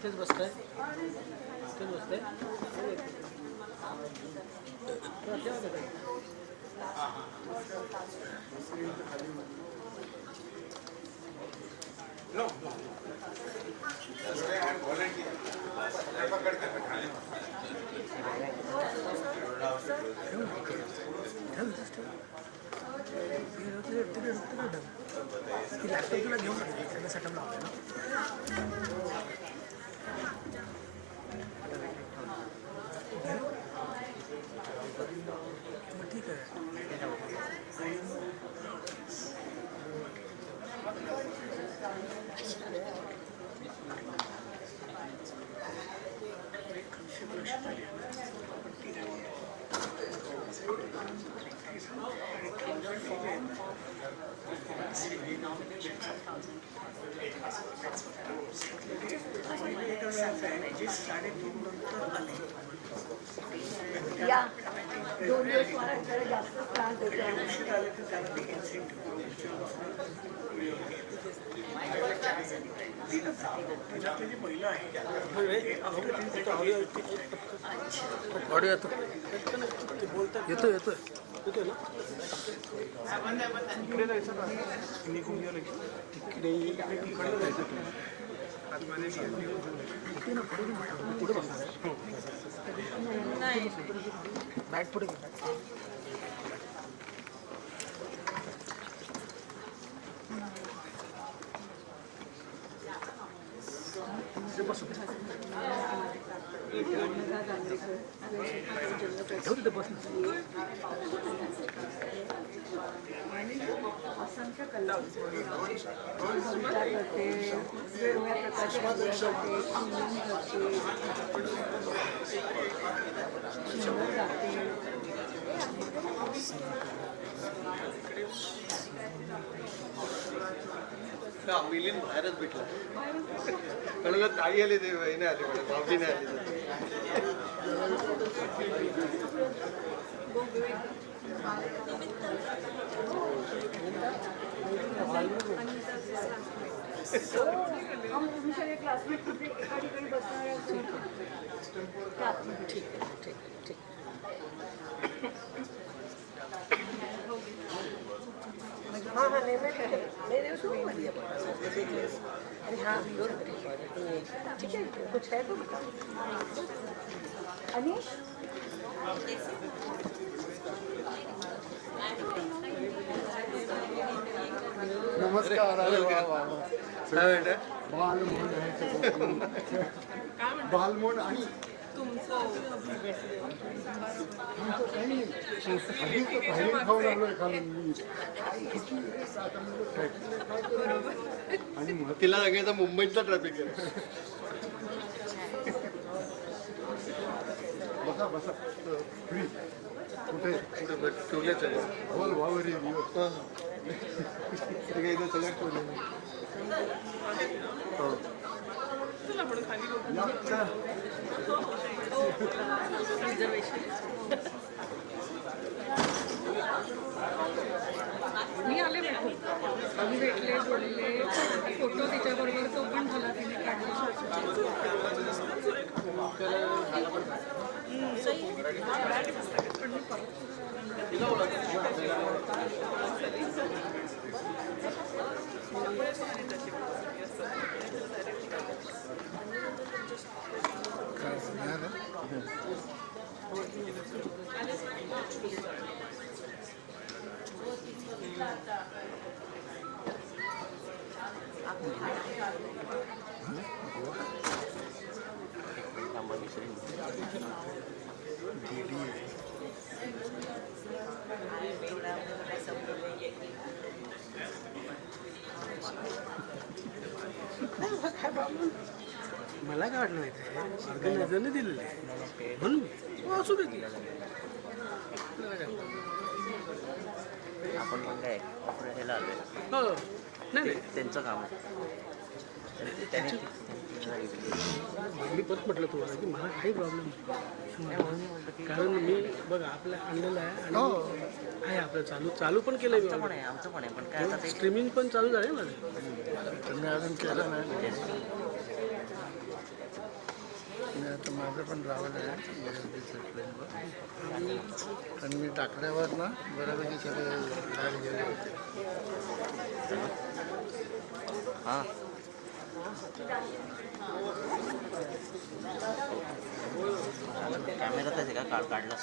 इथेच बसताय इथेच बसताय No, no. That's why I'm volunteer. Laptop तुला घेऊन सगळं सेटअप लावलं ना ठीक आहे या 2 दिवस मला जरा जास्त त्रास देतो ऑडिओ येतो येतो येतो येतो ना इकडे जायचं का निघून गेलं तिकडे इकडे जायचं तू पुढे बघणार बॅग पुढे बस असंख्य कला कविता करते वेगवेगळ्या प्रकारचे करते सुंदर गाते मिलिंद बाहेरच भेटला कळलं ताई आले ते नाही आले बाबी नाही आले हम हमेशा क्लासमेट कुठे एका ठिकाणी बसणार ठीक ठीक ठीक हाँ हाँ नहीं नहीं उसमें बढ़िया अरे हाँ ठीक है कुछ है तो अनीश नमस्कार अरे वा वा बालमोड आणि तिला सगळ्याचा मुंबईचा ट्रॅफिक आहे बसा बसा फ्री कुठे कुठे ठेवलेच आहे बोल वावरी सगळं इथं सगळं ठेवलं हो मी आले भेटून आम्ही भेटले बोलले फोटो तिच्याबरोबर तो पण झाला तिने काढला मला काय वाटलं माहिती आहे ऑर्गनायझरने दिलेलं आहे म्हणून असू दे की आपण पण काय ह्याला आलोय हो नाही त्यांचं काम आहे मी परत म्हटलं तुम्हाला की मला काही प्रॉब्लेम नाही कारण मी बघा आपलं आणलेलं आहे आणि आहे आपलं चालू पण केलं आमचं पण आहे पण काय आता स्ट्रीमिंग पण चालू झालं माझं तुम्ही अजून केलं नाही आता माझं पण लावलं आहे पण मी टाकल्यावर ना बऱ्यापैकी सगळे लाईट गेले होते. हां कॅमेऱ्यात आहे का कार्ड काढलास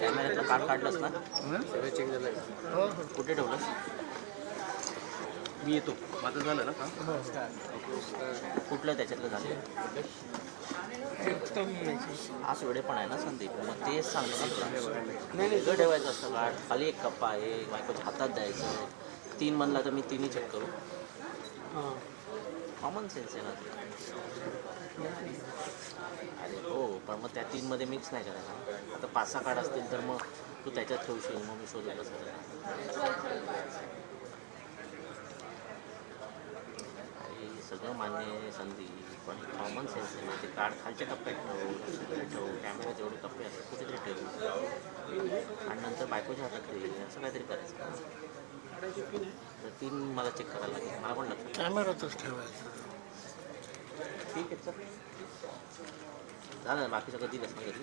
कॅमेऱ्यातलं कार्ड काढलंस ना सगळं चेक झालं का? हो हो कुठे ठेवलंस मी येतो माझं झालं ना काम. कुठलं त्याच्यातलं झालं आज वेळे पण आहे ना संदीप मग तेच सांगतो ना तुला नाही इकडं ठेवायचं असतं कार्ड खाली एक कप्पा आहे बायकोच्या हातात द्यायचं 3 म्हणला तर मी 3ही चेक करू हां कॉमन सेन्स आहे ना ते. अरे हो पण मग त्या 3 मध्ये मिक्स नाही करायला आता 5-6 कार्ड असतील तर मग तू त्याच्यात ठेवशील मग मी शोधत बसत अरे सगळं मान्य आहे संदीप पण कॉमन सेन्स आहे ना ते कार्ड खालच्या टप्प्यात ठेव कॅमेऱ्यात एवढे टप्पे असतात कुठेतरी ठेव आणि नंतर बायकोच्या हातात ठेव असं काहीतरी करायचं तर 3 मला चेक करायला लागेल मला पण लक्षात कॅमेरातच ठेवायचं. ठीक आहे चल झालं ना बाकी सगळं दिलंस ना घरी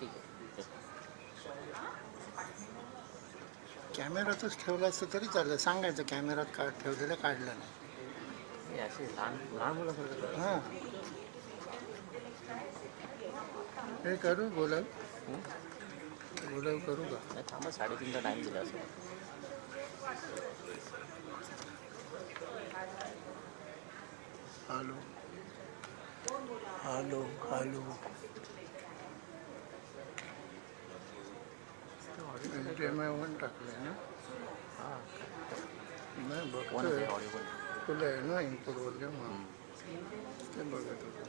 ठीक आहे चल. कॅमेरातच ठेवलं असतं तरी चालेल सांगायचं कॅमेरात कार्ड ठेवलेलं काढलं नाही. हे असे लहान लहान मुलासारखं कर. हां हे करू बोलाव करू का? नाही थांबा 3:30चा टाईम दिला असं हॅलो हॅलो हॅलो MI1 टाकलं ना हां नाही कोण बघतोय आहे ऑडिओ पण तुला आहे ना इनपुट बोलले मग ते बघत होतो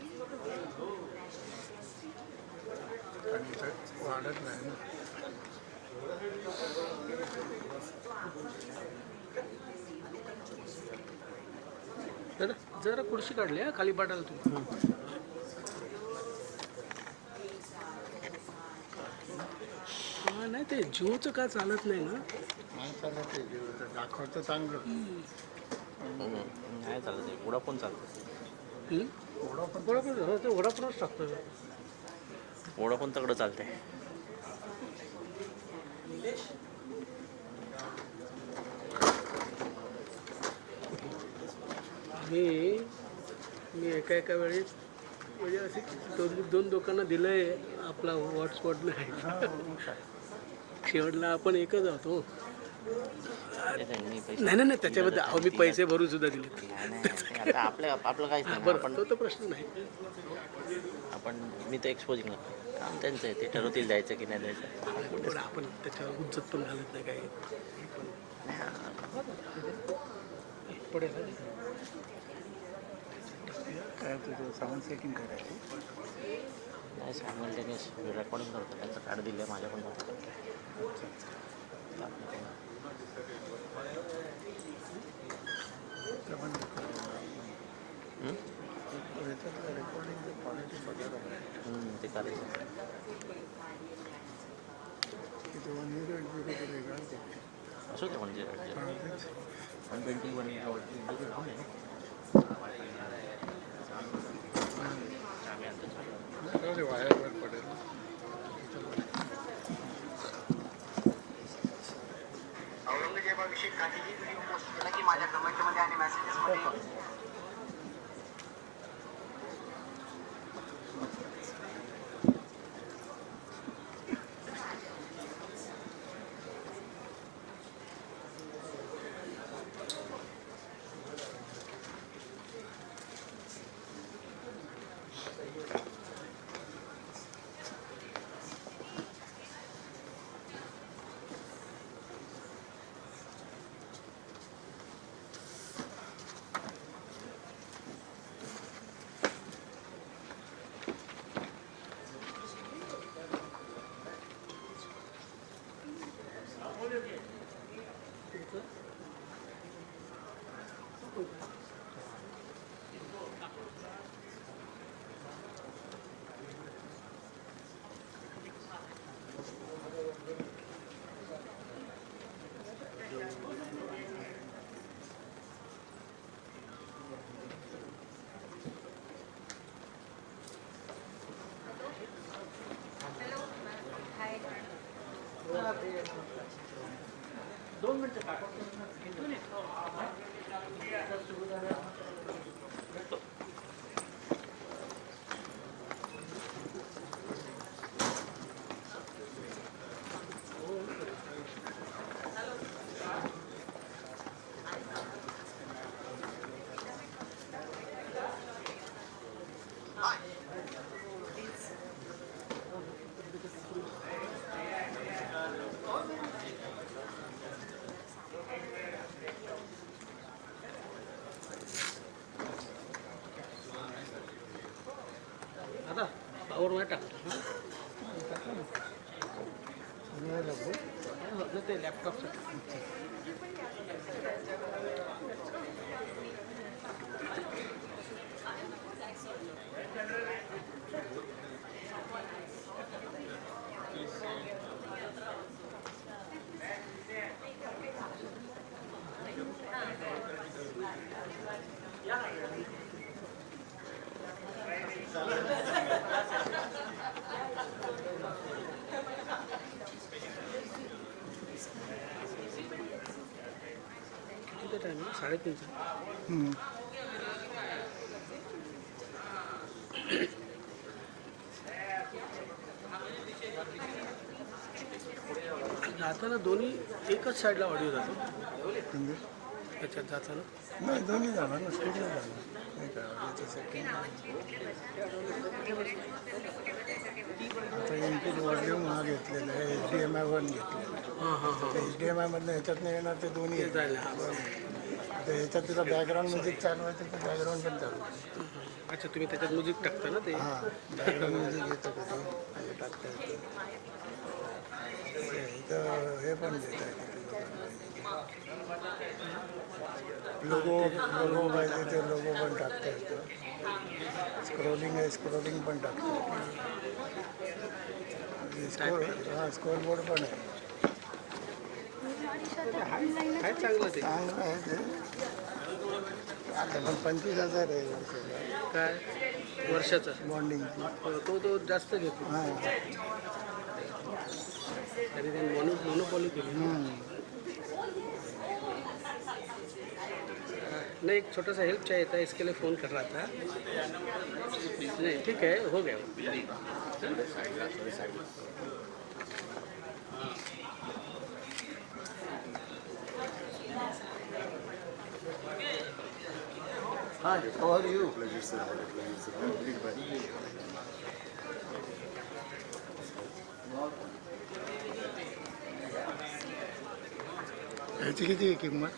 आणि इथं वाढत नाही ना. जरा जरा खुर्ची काढली हा खाली पाडायला तू नाही ते जिओचं का चालत नाही ना नाही चालत ते जीवचं दाखवतं चांगलं. नाही चालत आहे वोडाफोन चालतं वडापणच टाकतो वोडाफोन तगडं चालतंय मी एका वेळेस म्हणजे असे 2 लोकांना दिलंय आपला हॉटस्पॉट नाही शेवटला आपण एकच आहोत नाही त्याच्याबद्दल अहो मी पैसे भरून सुद्धा दिले आता आपलं काहीच नाही बरं आपण तो तर प्रश्न नाही आपण मी तर एक्सपोजिंग काम त्यांचं आहे ते ठरवतील द्यायचं की नाही द्यायचं पण आपण त्याच्यावर उज्जत पण घालत नाही काही पडेल काय तुझं साऊंड सेटिंग करायची नाही सायमल्टेनियस रेकॉर्डिंग करतो त्यांचं कार्ड दिलं आहे माझ्या पण रेकॉर्डिंग क्वालिटी बघायला ते करायचं 108 असो ते म्हणजे 120 वायरवर पडेल. औरंगजेबाविषयी काहीही व्हिडिओ पोस्ट केला की माझ्या कमेंटमध्ये आणि मेसेजेसमध्ये आता पावरमध्ये टाकतो हां ते लॅपटॉपचं किती टाईम आहे 3:30 जाताना दोन्ही एकच साईडला ऑडिओ जातो त्याच्यात जाताना नाही दोन्ही जाणार ना स्पीडला जाणार नाही का ऑडिओचं सेटिंग आता इनपुट व्हॉल्यूम हा घेतलेला आहे HDMI 1 घेतलेला हां हां हां आहे HDMI मधनं ह्याच्यातनं येणार ते दोन्ही ते जायला आता ह्याच्यात तुला बॅकग्राऊंड म्युझिक चालवायचं तर बॅकग्राऊंड पण चालू अच्छा तुम्ही त्याच्यात म्युझिक टाकता ना ते हां बॅकग्राऊंड म्युझिक येतं कधी हे टाकता येतं इथं हे पण देता येतं लोगो लोगो पाहिजे ते लोगो पण टाकता येतं स्क्रोलिंग आहे स्क्रोलिंग पण टाकता येतं हां स्कोर बोर्ड पण आहे काय चांगलं ते चांगलं आहे ते आता पण 25,000 आहे वर्षाला काय वर्षाचा बॉन्डिंगची तो जास्त घेतो हां त्याने ते मोनोपॉली केली नहीं एक छोटा सा हेल्प चाहिए था इसके लिए फ़ोन कर रहा था नहीं ठीक है हो गया Hi, how are you? ह्याची किती आहे किंमत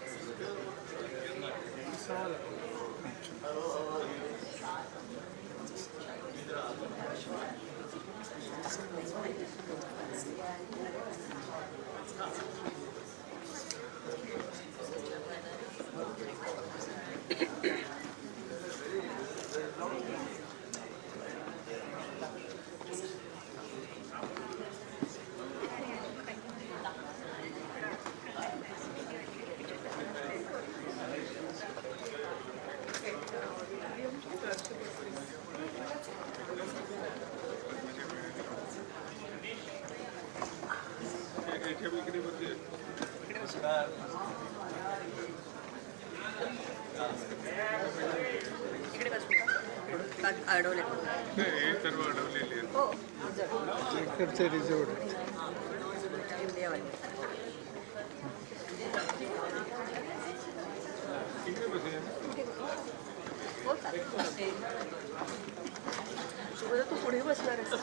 अडवले हो इकडचे रिझोर्ट इंडियावाले हो चालेल शुभदा तू पुढे बसणार आहेस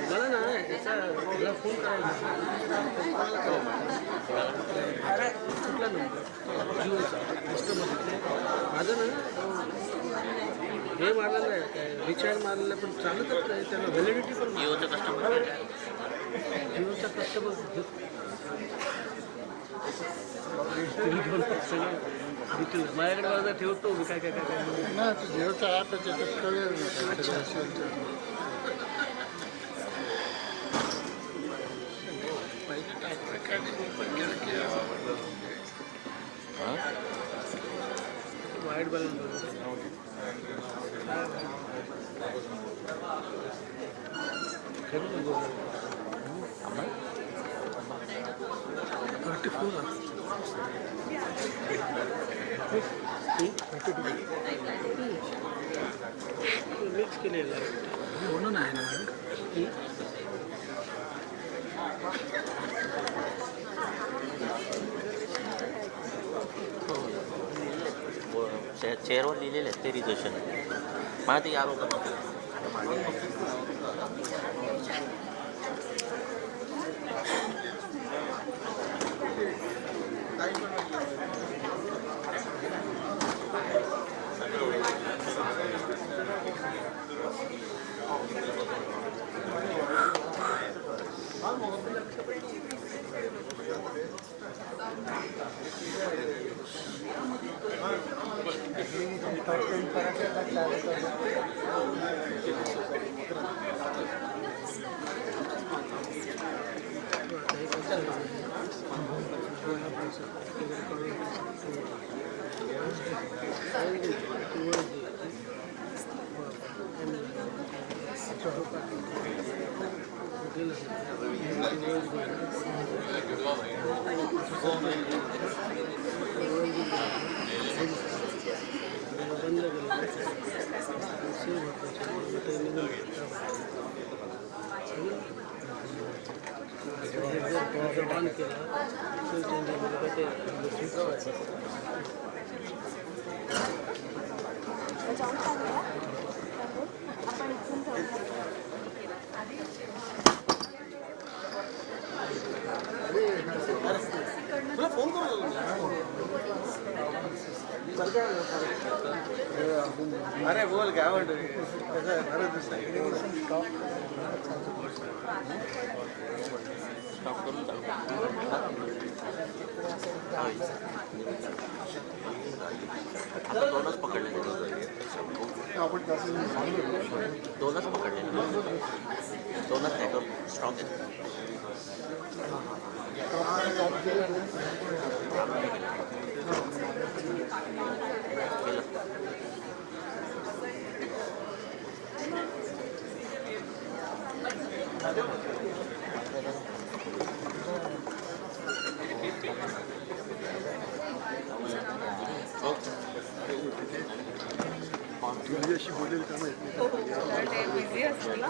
मला ना याचा मला फोन करायचा कुठला नंबर जिओचा कस्टमर माझं ना हे मारलेलं आहे काय रिचार्ज मारलेलं आहे पण चालतच नाही त्याला व्हॅलिडिटी पण जिओचं कस्टमर जिओचा कस्टमर तुम्ही घेऊन सगळं डिटेल माझ्याकडे माझा ठेवतो मी काय काय काय काय नाही तो जिओचा ॲप आहे त्याच्यात कळेल ना काहीतरी असेल तर. पहिले टाकलं ओपन केलं की वाईट बॅलन्स मिक्स केलेलं आहे म्हणून आहे ना चेअरवर लिहिलेलं आहे ते रिझर्वेशन मला ते यार होतं ऑन केला तुला फोन करू अरे बोल काय म्हणतो स्टॉप करून दोनच पकडले आपण दोनच पकडले दोनच नेटवर्क स्ट्रॉंग आहेत तुझ्याशी बोलेल का माहिती बिझी असेल ना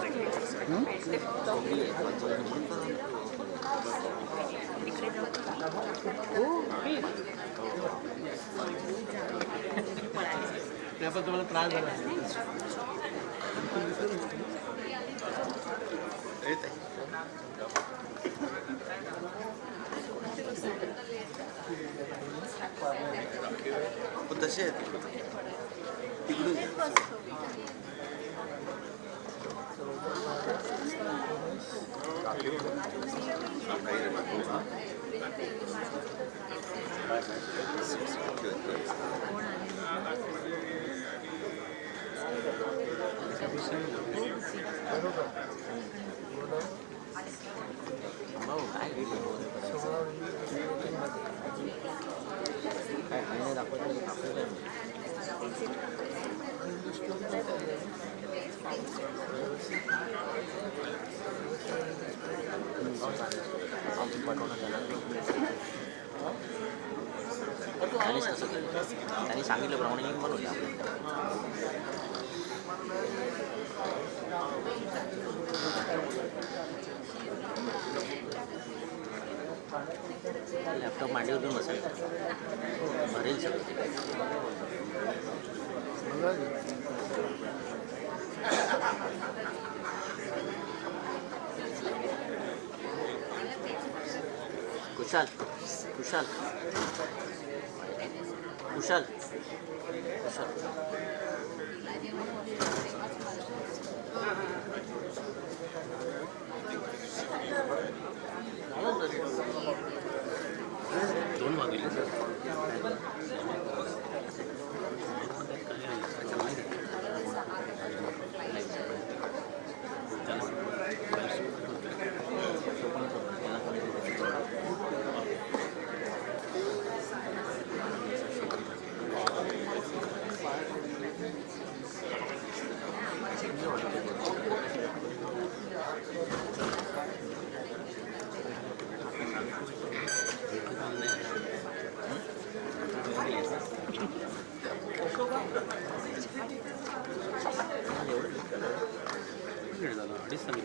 पण तुम्हाला त्रास झाला तसे आहेत तिकडून काय काय दाखवायचं त्यांनी सांगितल्याप्रमाणे येऊन बनवलं लॅपटॉप मांडीवर घेऊन बसायचं भरेल सगळं कुशाल कुशाल कुशाल कुशाल दोन वाजले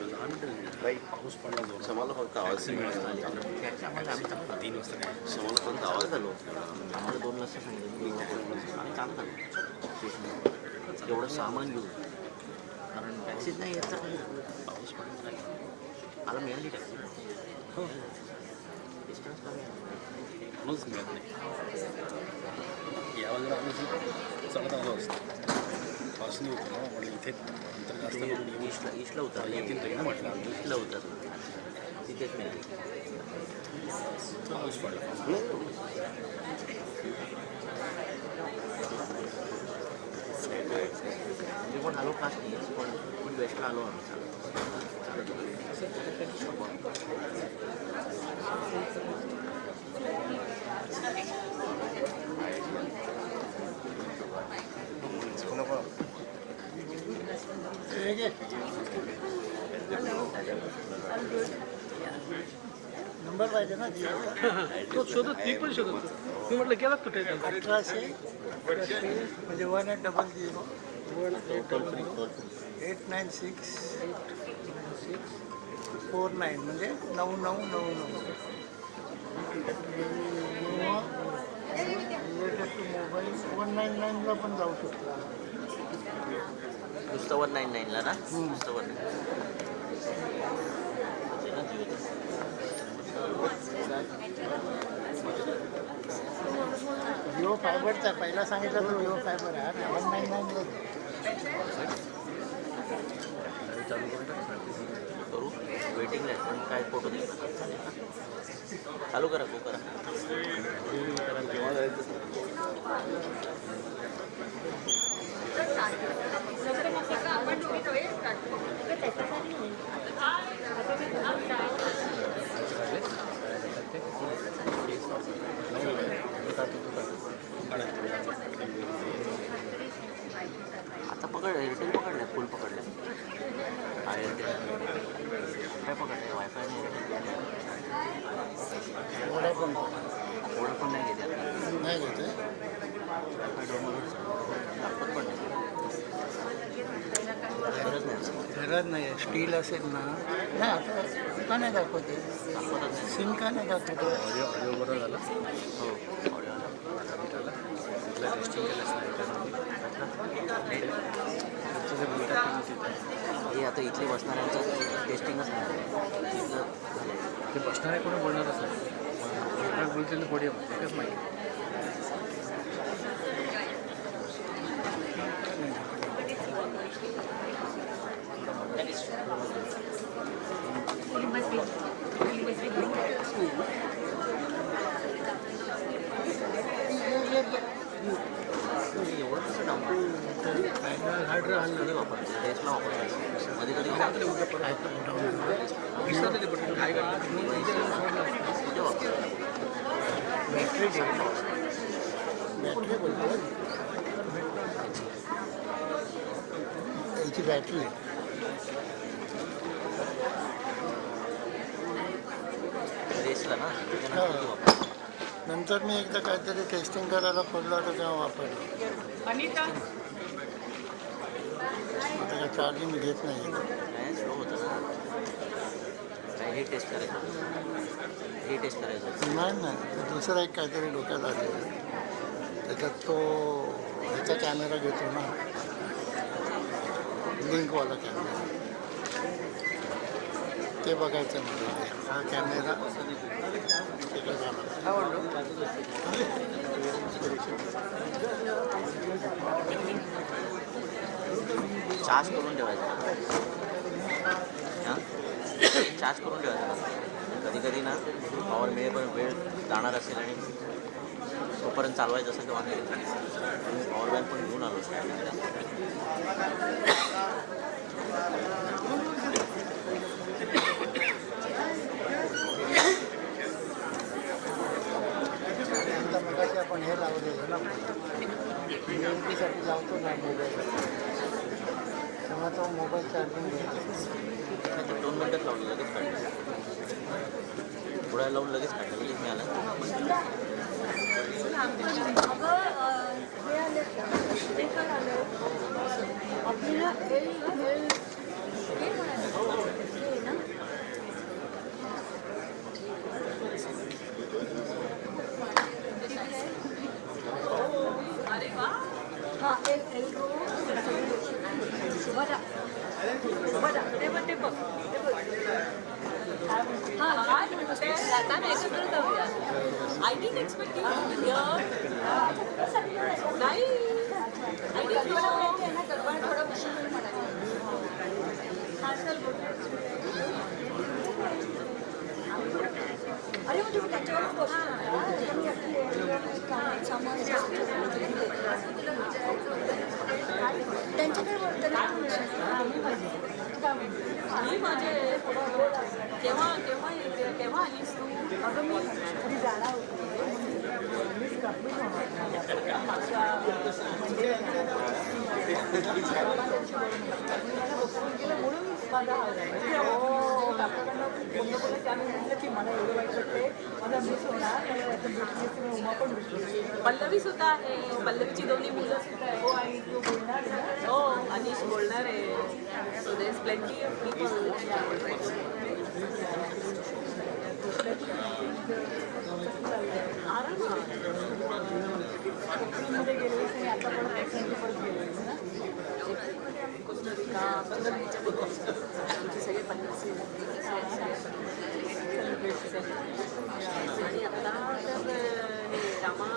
पाऊस पडला जोरात. समाला फक्त आवाज त्याच्यामध्ये आम्ही चालू 3 वाजता काय समाला फक्त आवाज झालो आम्हाला 2 वाजता सांगितलं आम्ही चालू झालो एवढं सामान घेऊ कारण टॅक्सीच नाही यायचा पाऊस पडला नाही मला मिळाली टॅक्सी हो डिस्टन्स कमी म्हणूनच मिळत नाही या बाजूला आम्ही चढत आलो असतो पाऊस नाही होतो ना म्हटलं इथे नंतर जास्त करून येऊ ईस्टला उतर येतील तरी ना म्हटलं आम्ही ईस्टला उतर तिथेच मिळाली पाऊस पडला मी पण आलो खास नाही पण वेस्टला आलो आम्ही नंबर पाहिजे ना तो शोधत मी पण शोधत होतो. मी म्हटलं गेलात कुठे 1800 म्हणजे 1800 896 49 म्हणजे 9999 किंवा रिलेटेड टू मोबाईल 199ला पण जाऊ शकतो. नुसतं 199ला ना नुसतं 199 जिओ फायबरचा पहिला सांगितलं तर जिओ फायबर आहे 199ला करू वेटिंगला आहे पण काय फोटो दे चालू करा गो करा आता पकड एअरटेल पकडल्या फुल पकडल्या हा एअरटेल काय पकडलं वायफाय नाही एवढं पण नाही घेते नाही घेते वायफाय डाऊनलोड दाखवत पण नाही गरज नाही गरज नाही आहे स्टील असेल ना नाही आता का नाही दाखवते दाखवतच नाही सिम का नाही दाखवते ऑडिओ बरोबर झालं हो ऑडिओ आला तिथला टेस्टिंग केलंच नाही हे आता इथले बसणाऱ्यांचं टेस्टिंगच नाही इथलं ते बसणारे कोणी बोलणारच नाही बोलणार बोलतील पोडियम एकच माहिती एवढं कसं डाऊन हार्ड राहिलं कधी वापरतो टेस्टला वापरतो मध्ये कधी विसरले ते बटन काय करणार कुठे वापरतो बॅटरी बॅटरी बोलतो याची बॅटरी आहे रेसला ना हा. नंतर मी एकदा काहीतरी टेस्टिंग करायला खोललं होतं तेव्हा वापरलं आता काय चार्जिंग घेत नाही काय स्लो होतं ना काय हे टेस्ट करायचं होतं. हे टेस्ट करायचं होतं. नाही दुसरं एक काहीतरी डोक्यात आलेलं त्याच्यात तो ह्याचा कॅमेरा घेतो ना, लिंकवाला कॅमेरा, ते बघायचं म्हणजे हा कॅमेरा तिकडे झाला. चार्ज करून ठेवायचं हां, चार्ज करून ठेवायचं. कधी कधी ना पॉवर मिळेपर्यंत वेळ जाणार असेल आणि तोपर्यंत चालवायचं असेल तर वाटतं मी पॉवर बँक पण घेऊन आलो. आता मगाशी आपण हे लावलेलं ना, साठी लावतो ना मोबाईल, तेव्हा तो मोबाईल चार्जिंग घ्यायचा. ते 2 मिनटात लावलं, लगेच काढलं. थोड्या लावून लगेच काढलं, लगेच मिळालं. I didn't expect you to be here. नाही, I didn't अरे म्हणजे मी त्याच्यावर त्यांच्याकडे मी माझे केव्हा केव्हा येते, केव्हा आलीस तू? अगं मी घरी जाणार पल्लवी सुद्धा आहे, पल्लवीची दोन्ही मुलं सुद्धा आहे. हो, अनिश बोलणार आहे. So there is plenty of people. मध्ये गेले आणि आता पण सगळे पन्नास आणि आता तर रामा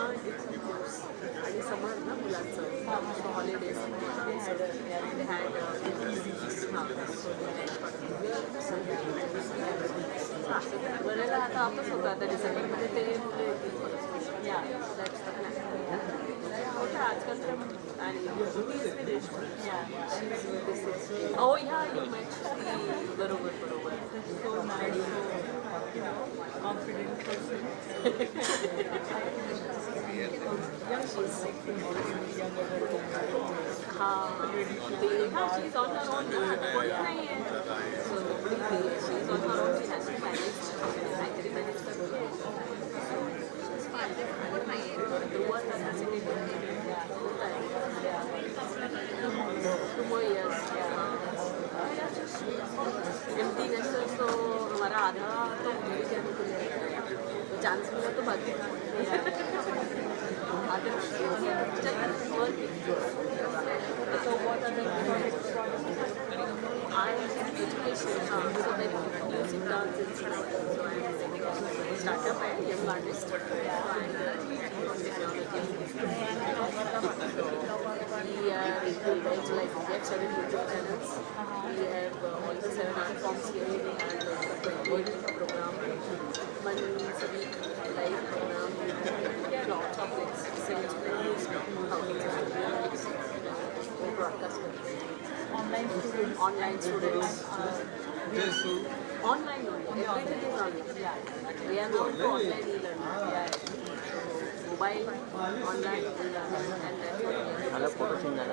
आणि समर ना मुलांचं हॉलिडेज बरेला आता आपच होतं आता डिसेंबरमध्ये ते मुलं येतील. या आजकाल तर आणि ओ ह्या बरोबर बरोबर कॉन्फिडेंट हां ते हां she is on her own नाही आहे. So she is on her own. She has to manage काहीतरी मॅनेज करतो. एमटी नेशनल तो हमारा आधा तो चांस मिला तो बाकी एजुकेशन म्यूजिक डांस स्टार्टअप है young artist. We are into events like we have 7 YouTube channels. We have all the 7 art forms here. We have a world program, one week live program. We have lots of like 7 schools, thousands of broadcast. Online students. Online only. Everything is online. We have also online e-learning. Mobile, online e-learning, and then मला photo send झाला.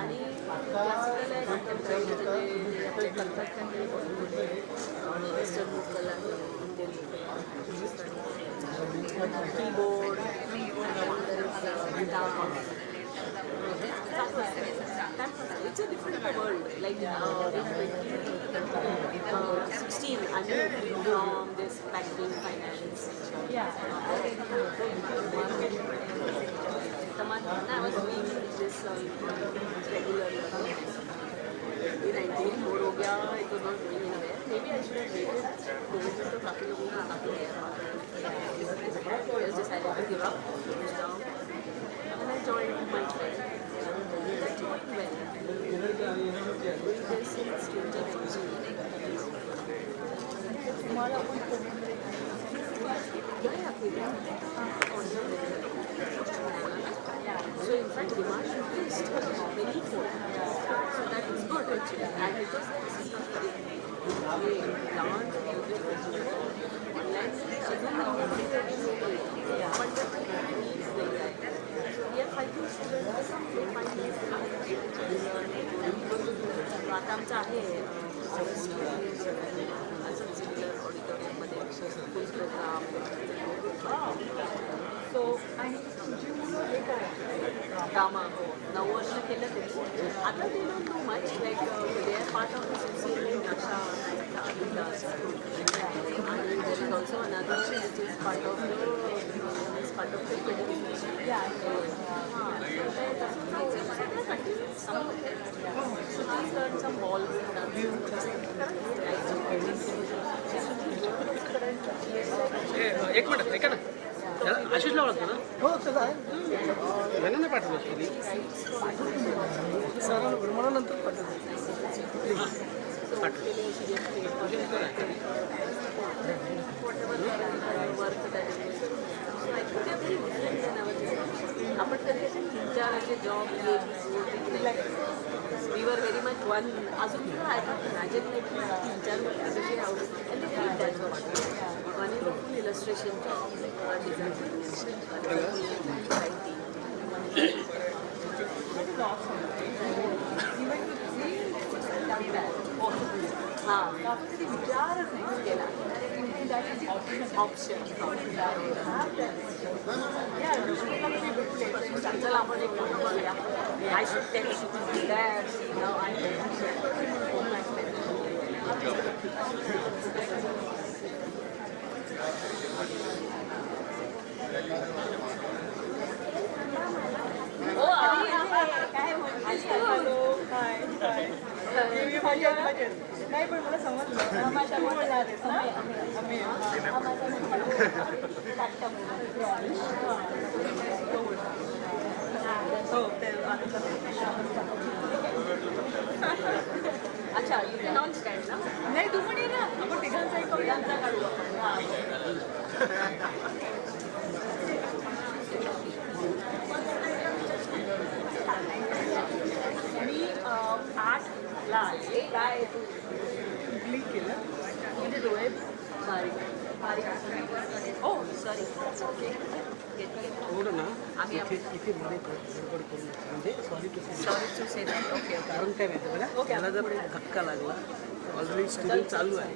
आणि classical आहे, contemporary आपले कथक आहे, western vocal आहे, Indian keyboard, it's a different world. Like 16, Anil from this banking finance. I was doing this regularly. In 19 more हो गया, it was not going anywhere. Maybe I should have waited. COVID में तो काफी लोगों को काफी गया. I just decided to give up, close down, and I joined my friend. That's going well. This is 2019. So in fact, demand increased many fold. So that is good actually. And because they demand online, fundamental needs like that. We are fighting students, they find these आता आमचं आहे असं similar ऑडिटोरियममध्ये full programme. सो आणि तुझी मुलं हे करायची drama 9 वर्ष केलं त्यांनी. आता ते don't know much like they are part of association अशा Adidas. And there is also another which is part of the some ball एक मिनिट ऐका ना, त्याला आशिषला ओळखतो ना? हो त्याला आहे. यानं नाही पाठवलं कधी सर मला नंतर पाठवतो. आपण कधी तीन-चार job we were very much one. अजून I can't imagine like 3-4 वर्ष कशी राहू. And they did that work. One is a full illustration job, option. चला आपण एक फोटो बघूया. I should tell you that now I नाही पण मला समजलं माझ्या बोलणार अच्छा इथे नॉन स्टँड ना. नाही तू पण ये ना आपण तिघांचा एक यांचा काढू आपण. मी 8ला आले. काय क्लिक केलं म्हणजे डोळे बारीक बारीक. ओ सॉरी थोडं ना आम्ही इथे मध्ये गडबड करू नका. म्हणजे sorry to say that. Okay कारण काय माहिती बघा, त्याला जर धक्का लागला ऑलरेडी स्टुडिंग चालू आहे.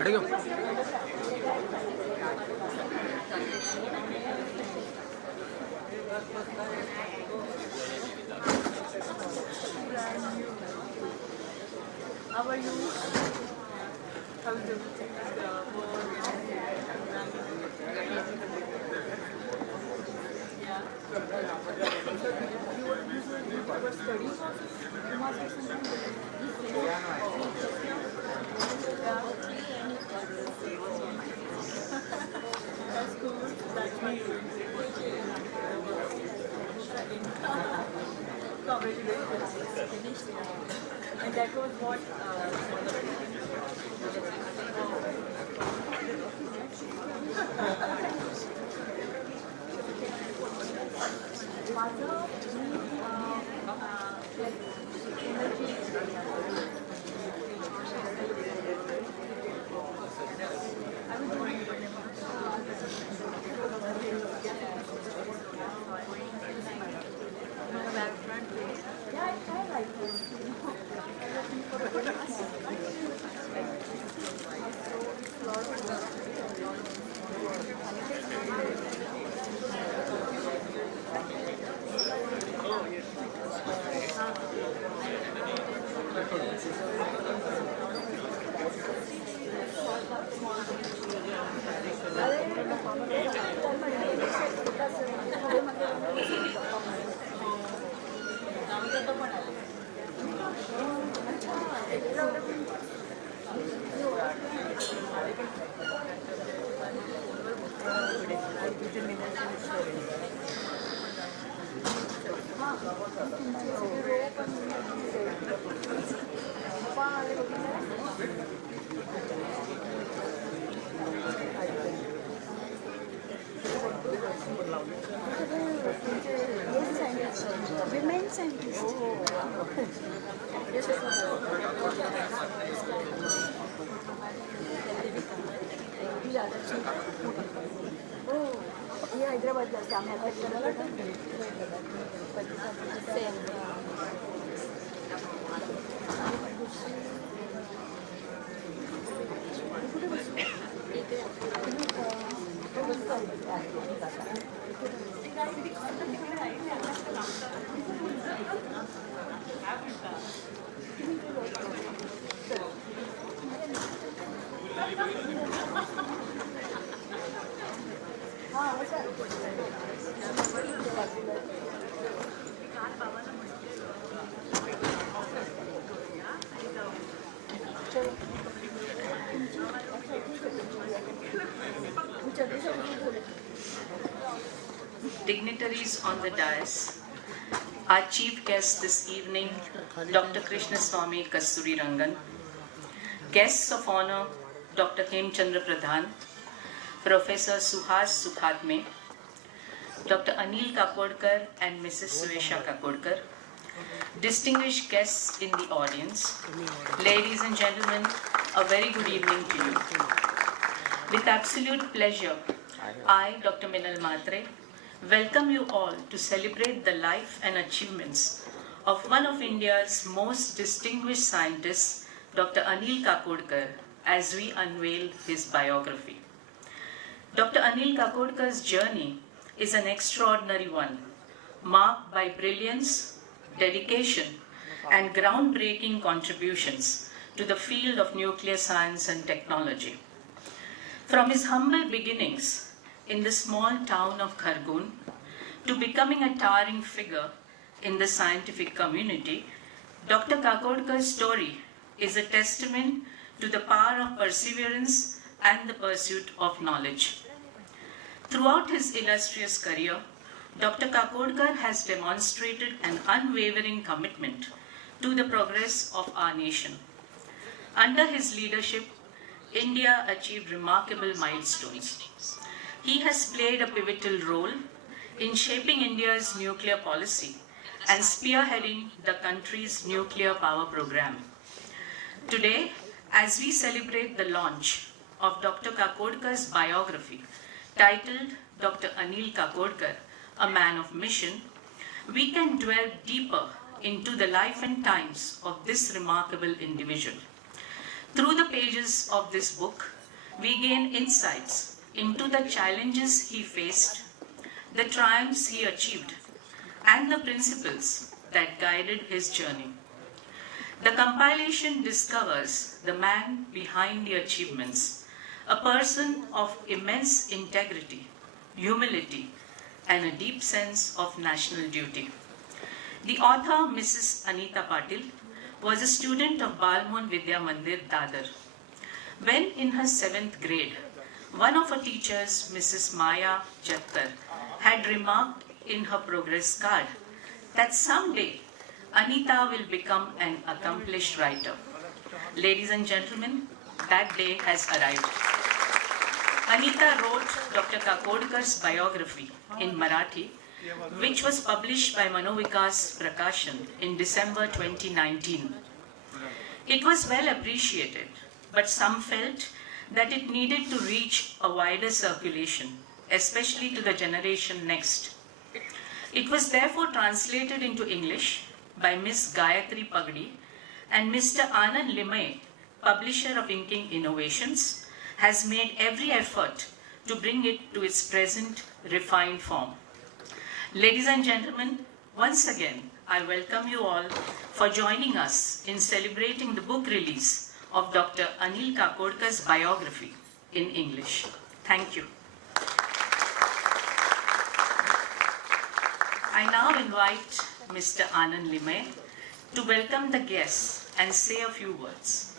अडगो How are you? How is everything? Yeah. You were studying also? That's cool. That's my Congratulations. And that was what women scientists. हे हैदराबादला Dignitaries on the dais, our chief guest this evening, Dr. Krishnaswamy Kasturi Rangan, guests of honor, Dr. Hemchandra Pradhan, Professor Suhas Sukhatme, Dr. Anil Kakodkar and Mrs. Suesha Kakodkar, distinguished guests in the audience, ladies and gentlemen, a very good evening to you. With absolute pleasure, I, Dr. Minal Matre, welcome you all to celebrate the life and achievements of one of India's most distinguished scientists, Dr. Anil Kakodkar, as we unveil his biography. Dr. Anil Kakodkar's journey is an extraordinary one, marked by brilliance, dedication, and groundbreaking contributions to the field of nuclear science and technology. From his humble beginnings in the small town of Khargun to becoming a towering figure in the scientific community, Dr. Kakodkar's story is a testament to the power of perseverance and the pursuit of knowledge. Throughout his illustrious career, Dr. Kakodkar has demonstrated an unwavering commitment to the progress of our nation. Under his leadership, India achieved remarkable milestones. He has played a pivotal role in shaping India's nuclear policy and spearheading the country's nuclear power program. Today, as we celebrate the launch of Dr. Kakodkar's biography titled Dr. Anil Kakodkar, a Man of Mission, we can delve deeper into the life and times of this remarkable individual. Through the pages of this book, we gain insights into the challenges he faced, the triumphs he achieved, and the principles that guided his journey. The compilation discovers the man behind the achievements, a person of immense integrity, humility, and a deep sense of national duty. The author, Mrs. Anita Patil, was a student of Balmon Vidya Mandir, Dadar. When in her 7th grade, one of her teachers, Mrs. Maya Jattar, had remarked in her progress card that someday Anita will become an accomplished writer. Ladies and gentlemen, that day has arrived. Anita wrote Dr. Kakodkar's biography in Marathi, which was published by Manovikas Prakashan in December 2019. It was well appreciated, but some felt that it needed to reach a wider circulation, especially to the generation next. It was therefore translated into English by Miss Gayatri Pagdi, and Mr. Anand Limaye, publisher of Inking Innovations, has made every effort to bring it to its present refined form. Ladies and gentlemen, once again, I welcome you all for joining us in celebrating the book release of Dr. Anil Kakodkar's biography in English. Thank you. I now invite Mr. Anand Limaye to welcome the guests and say a few words.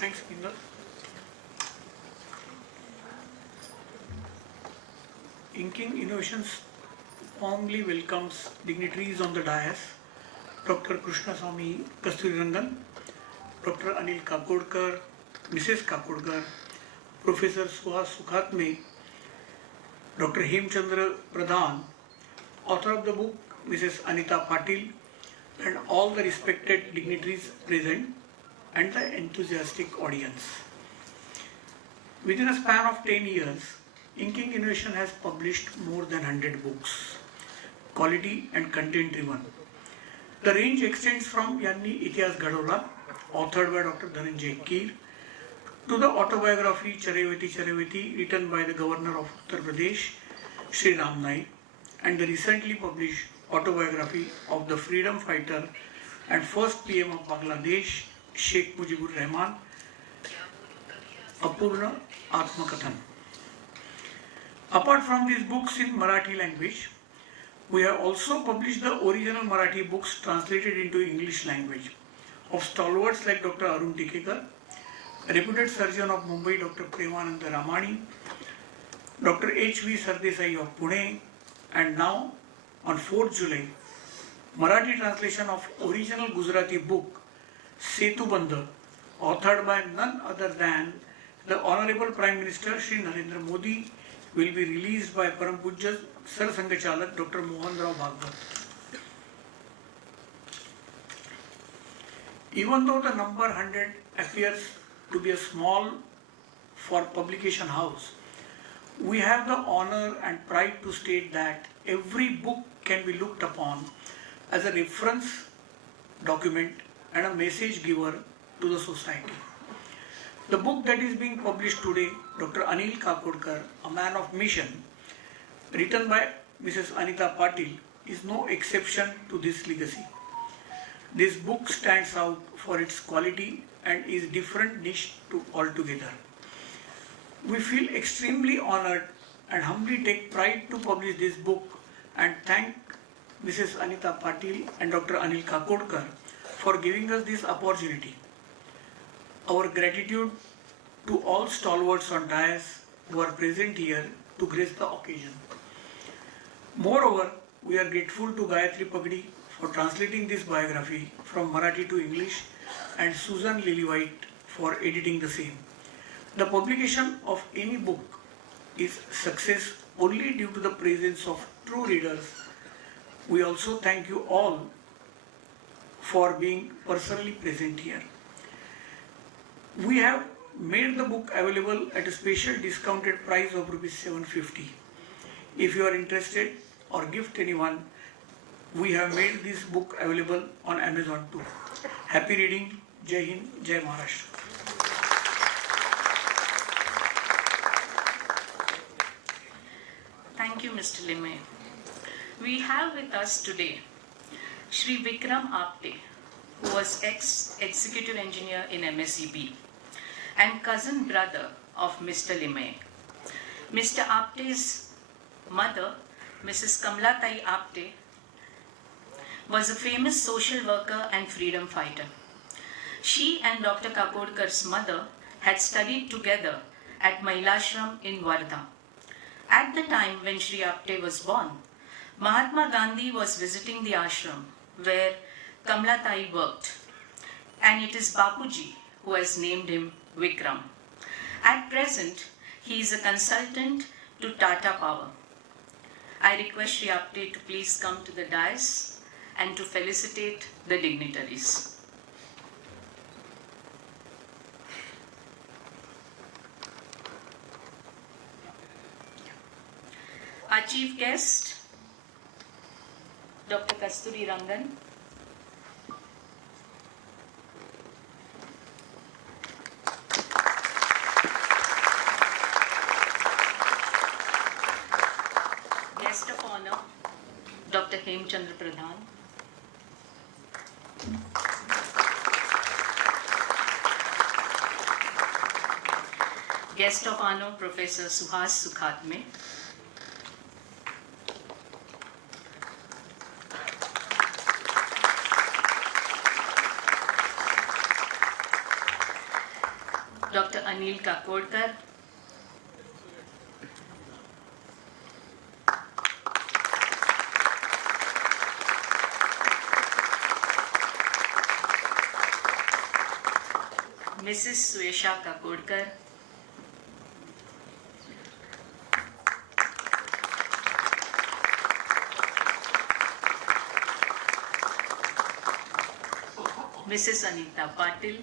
Thanks, Anil. Inking Innovations warmly welcomes dignitaries on the dais, Dr. Krishnaswamy Kasturirangan, Dr. Anil Kakodkar, Mrs. Kakodkar, Professor Suhas Sukhatme, Dr. Hemchandra Pradhan, author of the book, Mrs. Anita Patil, and all the respected dignitaries present, and the enthusiastic audience. Within a span of 10 years, Inking Innovation has published more than 100 books, quality and content driven. The range extends from Yanni Itias Gadola, authored by Dr. Dhananjay Keer, to the autobiography Charevati written by the Governor of Uttar Pradesh, Sri Ram Naik, and the recently published autobiography of the freedom fighter and first PM of Bangladesh, Sheikh Mujibur Rahman, Apurna Atmakathan. Apart from these books in Marathi language, we have also published the original Marathi books translated into English language of stalwarts like Dr. Arun Tikekar, a reputed surgeon of Mumbai, Dr. Premananda Ramani, Dr. H.V. Sardesai of Pune, and now on 4th July, Marathi translation of original Gujarati book Setu Bandha, authored by none other than the Honorable Prime Minister Shri Narendra Modi, will be released by Param Pujya Sar Sangachalak Dr. Mohan Rao Bhagwat. Even though the number 100 appears to be a small for publication house, we have the honor and pride to state that every book can be looked upon as a reference document and a message giver to the society. The book that is being published today, Dr. Anil Kakodkar, a man of mission, written by Mrs. Anita Patil, is no exception to this legacy. This book stands out for its quality and is different niche to altogether. We feel extremely honored and humbly take pride to publish this book and thank Mrs. Anita Patil and Dr. Anil Kakodkar for giving us this opportunity. Our gratitude to all stalwarts on dais who are present here to grace the occasion. Moreover, we are grateful to Gayatri Pagdi for translating this biography from Marathi to English and Susan Lillywhite for editing the same. The publication of any book is success only due to the presence of true readers. We also thank you all for being personally present here. We have made the book available at a special discounted price of Rs 750. If you are interested or gift anyone, we have made this book available on Amazon too. Happy reading. Jai Hind, Jai Maharashtra. Thank you, Mr. Limaye. We have with us today Shri Vikram Apte, who was ex-executive engineer in MSEB and cousin brother of Mr. Limaye. Mr. Apte's mother, Mrs. Kamlatai Apte, was a famous social worker and freedom fighter. She and Dr. Kakodkar's mother had studied together at Mailashram in Wardha. At the time when Shri Apte was born, Mahatma Gandhi was visiting the ashram where Kamlatai worked, and it is Bapuji who has named him Vikram. At present, he is a consultant to Tata Power. I request Shri Apte to please come to the dais and to felicitate the dignitaries. Our chief guest, Dr. Kasturi Rangan. Guest of honor, Dr. Hemchandra Pradhan. Guest of honor, Professor Suhas Sukhatme. Dr. Anil Kakodkar. Mrs. Suesha Kakodkar. Mrs. Anita Patil.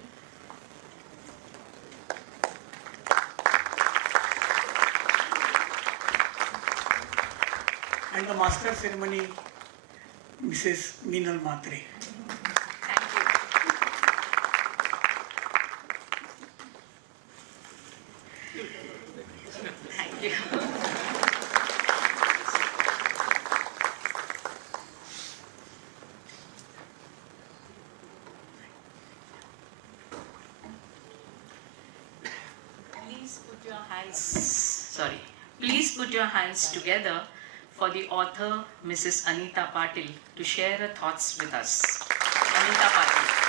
And the master ceremony, Mrs. Meenal Matre. Thank you. Thank you. Please put your hands together for the author, Mrs. Anita Patil, to share her thoughts with us. Anita Patil.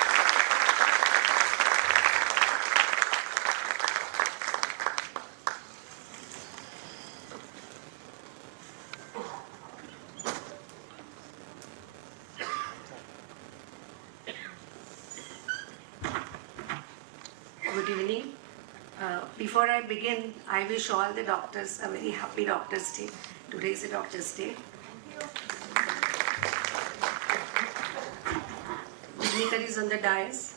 Good evening. Before I begin, I wish all the doctors a very happy Doctor's Day. Today is a Doctor's Day. Dignitaries on the dais,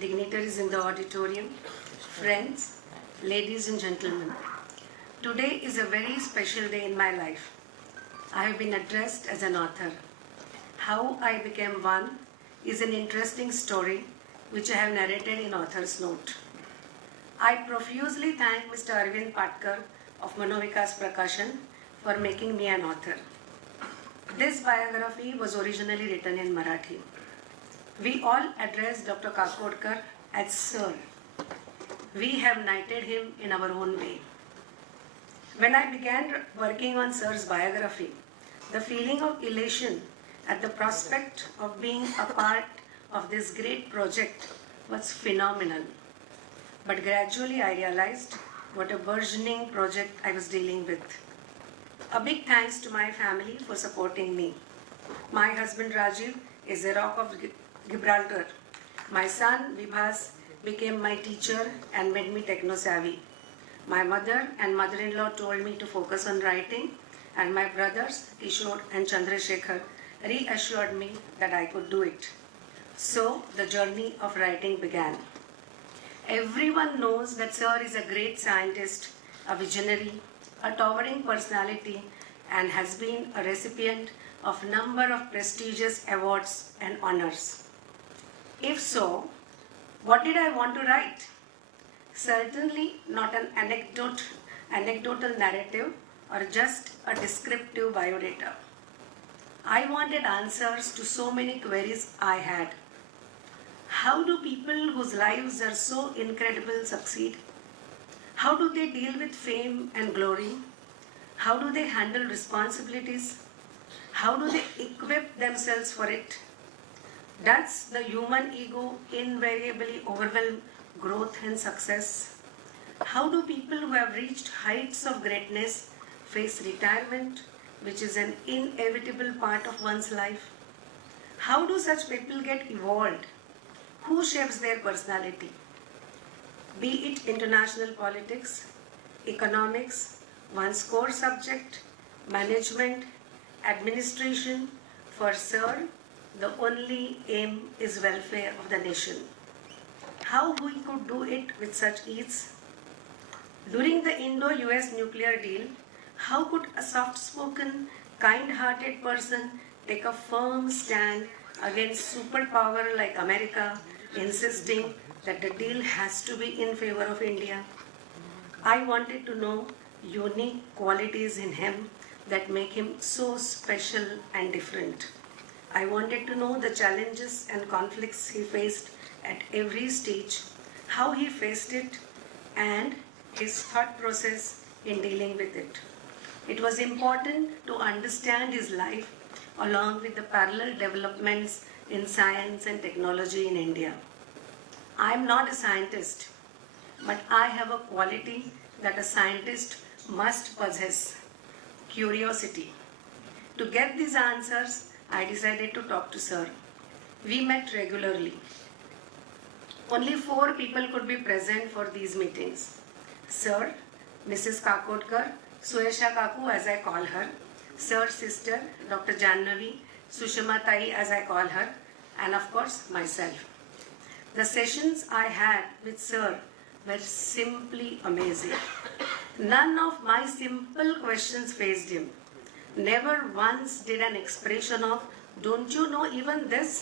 dignitaries in the auditorium, friends, ladies and gentlemen. Today is a very special day in my life. I have been addressed as an author. How I became one is an interesting story which I have narrated in author's note. I profusely thank Mr. Arvind Patkar of Manovikas Prakashan for making me an author. This biography was originally written in Marathi. We all address Dr. Kakodkar as Sir. We have knighted him in our own way. When I began working on Sir's biography, the feeling of elation at the prospect of being a part of this great project was phenomenal. But gradually I realized what a burgeoning project I was dealing with. A big thanks to my family for supporting me. My husband Rajiv is a rock of Gibraltar. My son Vibhas became my teacher and made me techno-savvy. My mother and mother-in-law told me to focus on writing, and my brothers Kishore and Chandrasekhar reassured me that I could do it. So the journey of writing began. Everyone knows that Sir is a great scientist, a visionary, a towering personality, and has been a recipient of number of prestigious awards and honors. If so, what did I want to write? Certainly not an anecdotal narrative or just a descriptive biodata. I wanted answers to so many queries I had. How do people whose lives are so incredible succeed? How do they deal with fame and glory? How do they handle responsibilities? How do they equip themselves for it? Does the human ego invariably overwhelm growth and success? How do people who have reached heights of greatness face retirement, which is an inevitable part of one's life? How do such people get evolved? Who shapes their personality? Be it international politics, economics, one's core subject, management, administration, for Sir, the only aim is welfare of the nation. How we could do it with such ease? During the Indo-US nuclear deal, how could a soft-spoken, kind-hearted person take a firm stand against superpower like America, insisting that the deal has to be in favor of India? I wanted to know unique qualities in him that make him so special and different. I wanted to know the challenges and conflicts he faced at every stage, how he faced it, and his thought process in dealing with it. It was important to understand his life along with the parallel developments in science and technology in India. I am not a scientist, but I have a quality that a scientist must possess: curiosity. To get these answers, I decided to talk to Sir. We met regularly. Only 4 people could be present for these meetings: Sir, Mrs. Kakodkar, Suesha Kaku as I call her, Sir's sister, Dr. Jannavi, Sushma Tai as I call her, and of course myself. The sessions I had with Sir were simply amazing. None of my simple questions fazed him. Never once did an expression of "don't you know even this"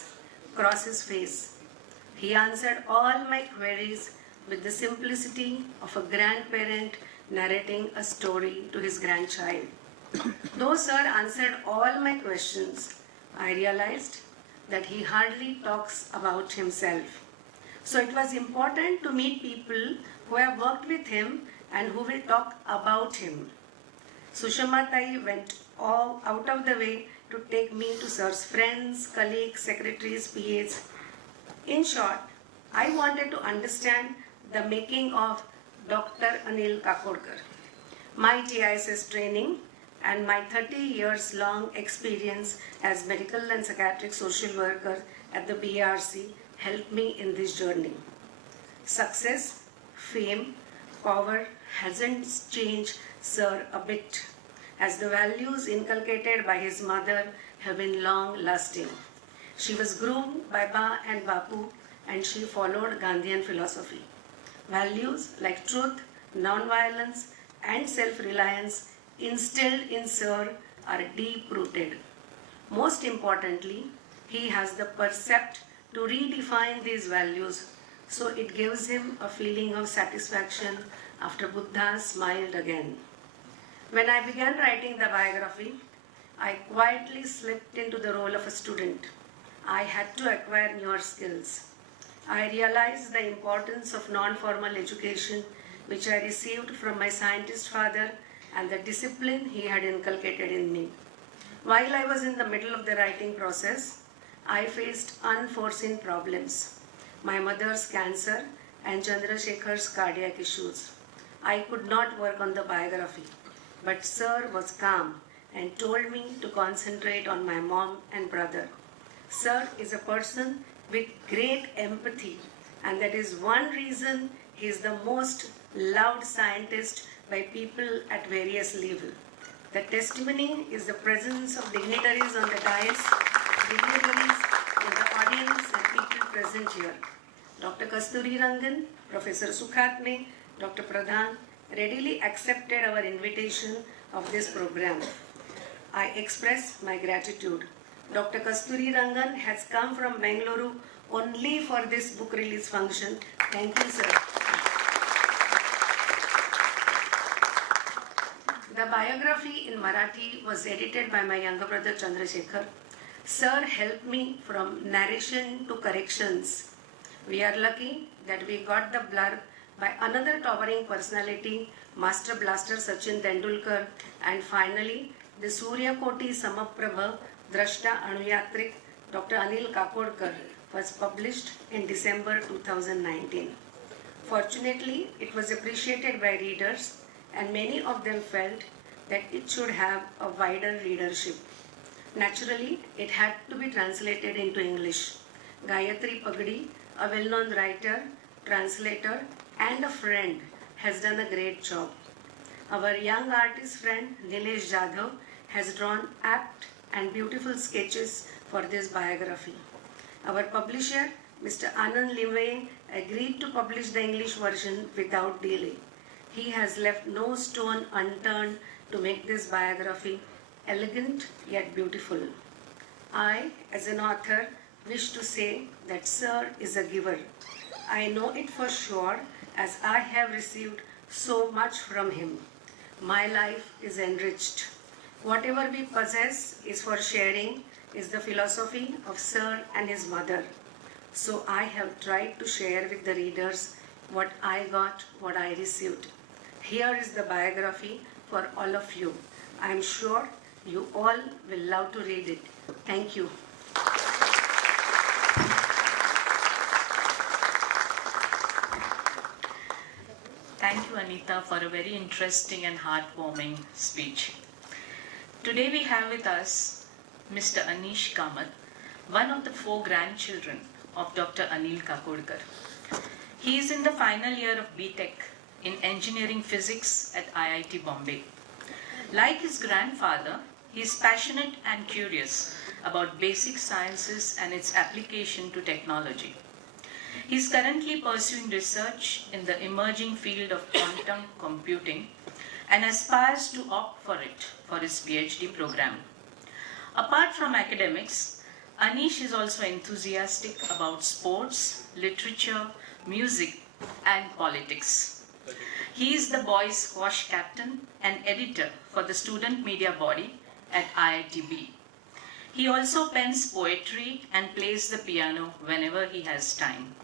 cross his face. He answered all my queries with the simplicity of a grandparent narrating a story to his grandchild. Though Sir answered all my questions, I realized that he hardly talks about himself. So it was important to meet people who have worked with him and who will talk about him. Sushma Tai went all out of the way to take me to Sir's friends, colleagues, secretaries, PAs. In short, I wanted to understand the making of Dr. Anil Kakodkar. My TISS training and my 30 years long experience as medical and psychiatric social worker at the BRC helped me in this journey. Success, fame, power hasn't changed Sir a bit, as the values inculcated by his mother have been long-lasting. She was groomed by Ba and Bapu, and she followed Gandhian philosophy. Values like truth, non-violence, and self-reliance instilled in Sir are deep-rooted. Most importantly, he has the percept to redefine these values, so it gives him a feeling of satisfaction after Buddha smiled again. When I began writing the biography, I quietly slipped into the role of a student. I had to acquire newer skills. I realized the importance of non-formal education, which I received from my scientist father, and the discipline he had inculcated in me. While I was in the middle of the writing process, I faced unforeseen problems: my mother's cancer and Chandrasekhar's cardiac issues. I could not work on the biography, but Sir was calm and told me to concentrate on my mom and brother. Sir is a person with great empathy, and that is one reason he is the most loved scientist by people at various levels. The testimony is the presence of dignitaries on the dais, dignitaries in the audience, and people present here. Dr. Kasturi Rangan, Professor Sukhatme, Dr. Pradhan readily accepted our invitation of this program. I express my gratitude. Dr. Kasturi Rangan has come from Bengaluru only for this book release function. Thank you, sir. The biography in Marathi was edited by my younger brother Chandrasekhar. Sir helped me from narration to corrections. We are lucky that we got the blurb by another towering personality, Master Blaster Sachin Tendulkar, and finally the Surya Koti Samaprabha Drashta Anuyatrik Dr. Anil Kakodkar was published in December 2019. Fortunately, it was appreciated by readers and many of them felt that it should have a wider readership. Naturally, it had to be translated into English. Gayatri Pagdi, a well-known writer, translator and a friend, has done a great job. Our young artist friend Nilesh Jadhav has drawn apt and beautiful sketches for this biography. Our publisher, Mr. Anand Limaye, agreed to publish the English version without delay. He has left no stone unturned to make this biography elegant yet beautiful. I, as an author, wish to say that Sir is a giver. I know it for sure as I have received so much from him. My life is enriched. Whatever we possess is for sharing, is the philosophy of Sir and his mother. So I have tried to share with the readers what I got, what I received. Here is the biography for all of you. I am sure you all will love to read it. Thank you. Thank you, Anita, for a very interesting and heartwarming speech. Today we have with us Mr. Anish Kamath, one of the 4 grandchildren of Dr. Anil Kakodkar. He is in the final year of B.Tech in Engineering Physics at IIT Bombay. Like his grandfather, he is passionate and curious about basic sciences and its application to technology. He is currently pursuing research in the emerging field of quantum computing and aspires to opt for it for his PhD program. Apart from academics, Anish is also enthusiastic about sports, literature, music, and politics. He is the boys' squash captain and editor for the student media body at IITB. He also pens poetry and plays the piano whenever he has time.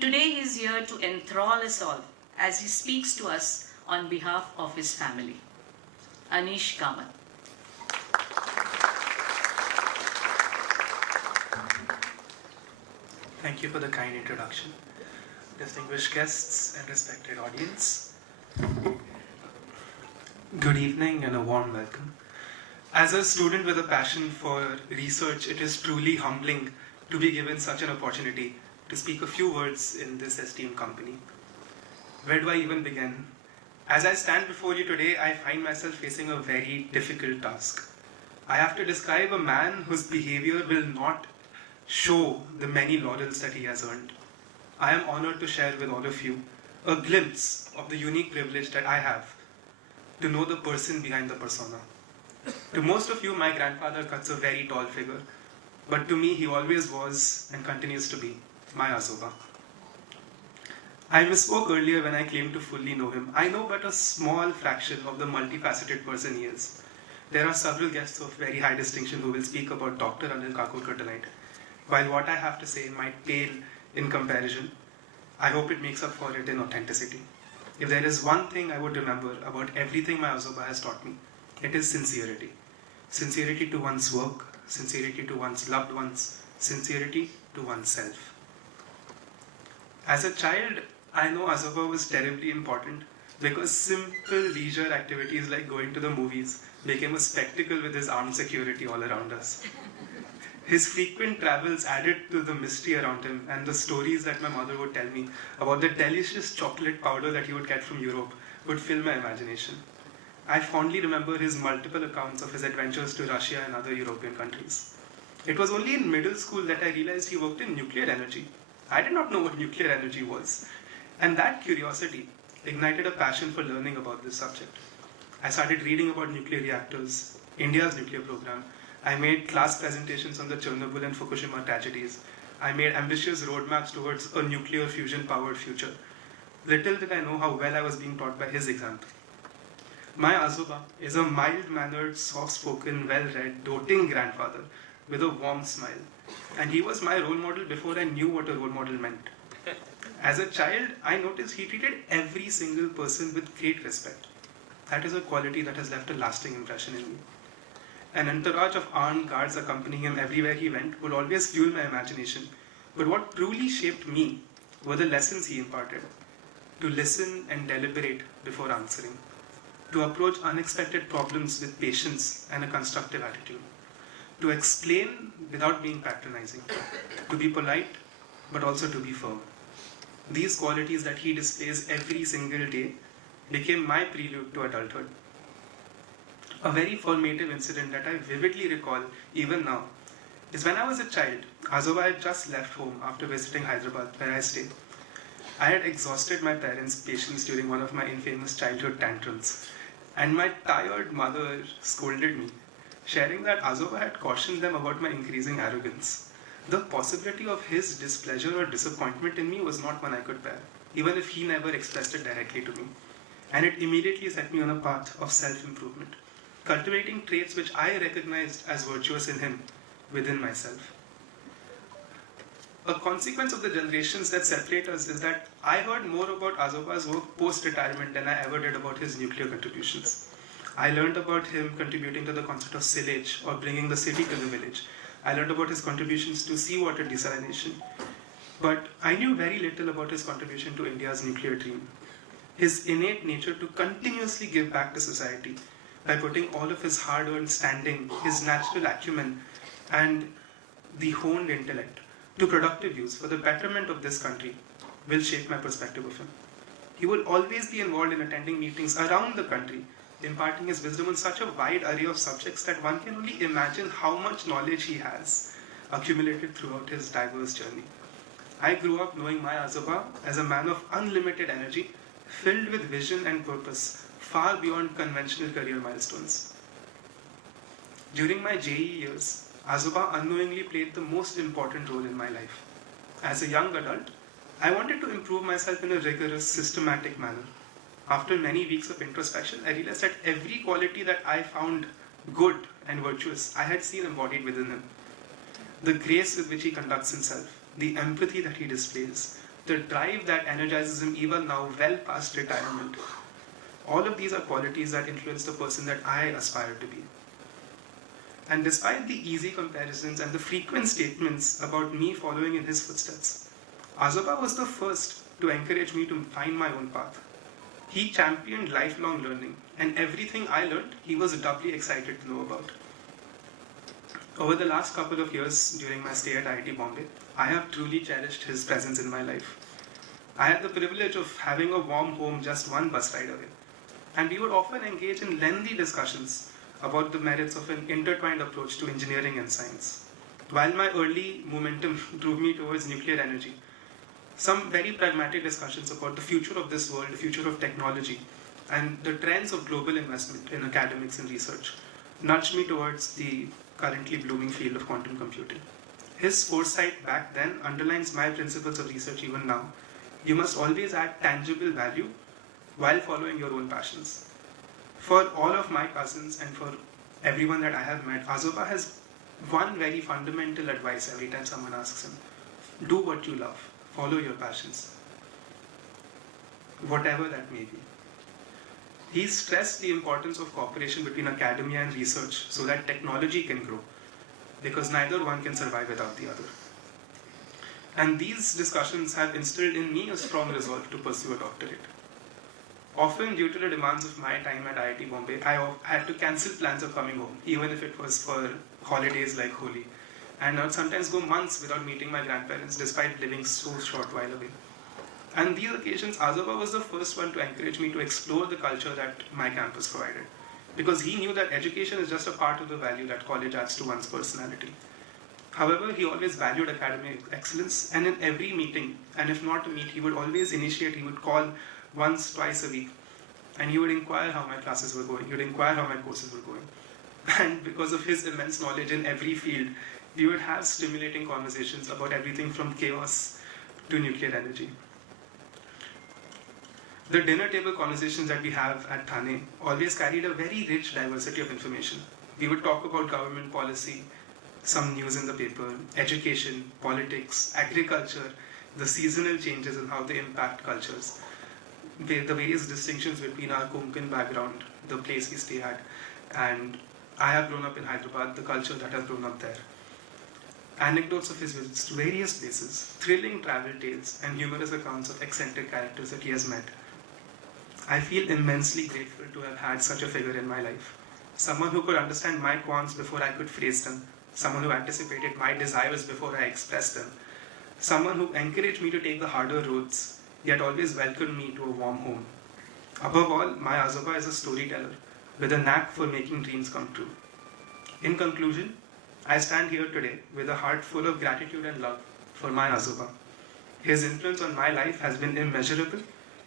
Today he is here to enthrall us all as he speaks to us on behalf of his family. Anish Kamath. Thank you for the kind introduction. Distinguished guests and respected audience, good evening and a warm welcome. As a student with a passion for research, it is truly humbling to be given such an opportunity to speak a few words in this esteemed company. Where do I even begin? As I stand before you today, I find myself facing a very difficult task. I have to describe a man whose behavior will not show the many laurels that he has earned. I am honored to share with all of you a glimpse of the unique privilege that I have to know the person behind the persona. To most of you, my grandfather cuts a very tall figure, but to me, he always was and continues to be my Azoba. I misspoke earlier when I claimed to fully know him. I know but a small fraction of the multifaceted person he is. There are several guests of very high distinction who will speak about Dr. Anil Kakodkar tonight. While what I have to say might pale in comparison, I hope it makes up for it in authenticity. If there is one thing I would remember about everything my Azoba has taught me, it is sincerity. Sincerity to one's work, sincerity to one's loved ones, sincerity to oneself. As a child, I know Azoba was terribly important because simple leisure activities like going to the movies became a spectacle with his armed security all around us. His frequent travels added to the mystery around him, and the stories that my mother would tell me about the delicious chocolate powder that he would get from Europe would fill my imagination. I fondly remember his multiple accounts of his adventures to Russia and other European countries. It was only in middle school that I realized he worked in nuclear energy. I did not know what nuclear energy was, and that curiosity ignited a passion for learning about this subject. I started reading about nuclear reactors, India's nuclear program. I made class presentations on the Chernobyl and Fukushima tragedies. I made ambitious roadmaps towards a nuclear fusion-powered future. Little did I know how well I was being taught by his example. My Azoba is a mild-mannered, soft-spoken, well-read, doting grandfather with a warm smile. And he was my role model before I knew what a role model meant. As a child, I noticed he treated every single person with great respect. That is a quality that has left a lasting impression in me. An entourage of armed guards accompanying him everywhere he went would always fuel my imagination. But what truly shaped me were the lessons he imparted. To listen and deliberate before answering. To approach unexpected problems with patience and a constructive attitude. To explain without being patronizing. To be polite, but also to be firm. These qualities that he displays every single day became my prelude to adulthood. A very formative incident that I vividly recall even now is when I was a child. Azoba had just left home after visiting Hyderabad, where I stay. I had exhausted my parents' patience during one of my infamous childhood tantrums, and my tired mother scolded me, sharing that Azoba had cautioned them about my increasing arrogance. The possibility of his displeasure or disappointment in me was not one I could bear, even if he never expressed it directly to me. And it immediately set me on a path of self-improvement, cultivating traits which I recognized as virtuous in him within myself. A consequence of the generations that separate us is that I heard more about Azoba's work post-retirement than I ever did about his nuclear contributions. I learned about him contributing to the concept of sillage or bringing the city to the village. I learned about his contributions to seawater desalination. But I knew very little about his contribution to India's nuclear dream. His innate nature to continuously give back to society by putting all of his hard-earned standing, his natural acumen, and the honed intellect to productive use for the betterment of this country will shape my perspective of him. He will always be involved in attending meetings around the country, imparting his wisdom on such a wide array of subjects that one can only imagine how much knowledge he has accumulated throughout his diverse journey. I grew up knowing my Azoba as a man of unlimited energy, filled with vision and purpose, far beyond conventional career milestones. During my JE years, Azoba unknowingly played the most important role in my life. As a young adult, I wanted to improve myself in a rigorous, systematic manner. After many weeks of introspection, I realized that every quality that I found good and virtuous, I had seen embodied within him. The grace with which he conducts himself, the empathy that he displays, the drive that energizes him even now, well past retirement. All of these are qualities that influence the person that I aspire to be. And despite the easy comparisons and the frequent statements about me following in his footsteps, Azoba was the first to encourage me to find my own path. He championed lifelong learning, and everything I learned, he was doubly excited to know about. Over the last couple of years during my stay at IIT Bombay, I have truly cherished his presence in my life. I had the privilege of having a warm home just one bus ride away, and we would often engage in lengthy discussions about the merits of an intertwined approach to engineering and science. While my early momentum drove me towards nuclear energy, some very pragmatic discussions about the future of this world, the future of technology, and the trends of global investment in academics and research nudged me towards the currently blooming field of quantum computing. His foresight back then underlines my principles of research even now. You must always add tangible value while following your own passions. For all of my cousins and for everyone that I have met, Azoba has one very fundamental advice every time someone asks him. Do what you love. Follow your passions. Whatever that may be. He stressed the importance of cooperation between academia and research so that technology can grow, because neither one can survive without the other. And these discussions have instilled in me a strong resolve to pursue a doctorate. Often, due to the demands of my time at IIT Bombay, I had to cancel plans of coming home, even if it was for holidays like Holi. And I would sometimes go months without meeting my grandparents, despite living so short while away. And these occasions, Azoba was the first one to encourage me to explore the culture that my campus provided, because he knew that education is just a part of the value that college adds to one's personality. However, he always valued academic excellence, and in every meeting, and if not a meet, he would always initiate, he would call once, twice a week, and he would inquire how my classes were going, he would inquire how my courses were going. And because of his immense knowledge in every field, we would have stimulating conversations about everything from chaos to nuclear energy. The dinner table conversations that we have at Thane always carried a very rich diversity of information. We would talk about government policy, some news in the paper, education, politics, agriculture, the seasonal changes and how they impact cultures, the various distinctions between our Konkan background, the place we stay at, and I have grown up in Hyderabad, the culture that has grown up there. Anecdotes of his visits to various places, thrilling travel tales, and humorous accounts of eccentric characters that he has met. I feel immensely grateful to have had such a figure in my life. Someone who could understand my qualms before I could phrase them. Someone who anticipated my desires before I expressed them. Someone who encouraged me to take the harder roads, yet always welcomed me to a warm home. Above all, my Azoba is a storyteller with a knack for making dreams come true. In conclusion, I stand here today with a heart full of gratitude and love for my Azoba. His influence on my life has been immeasurable,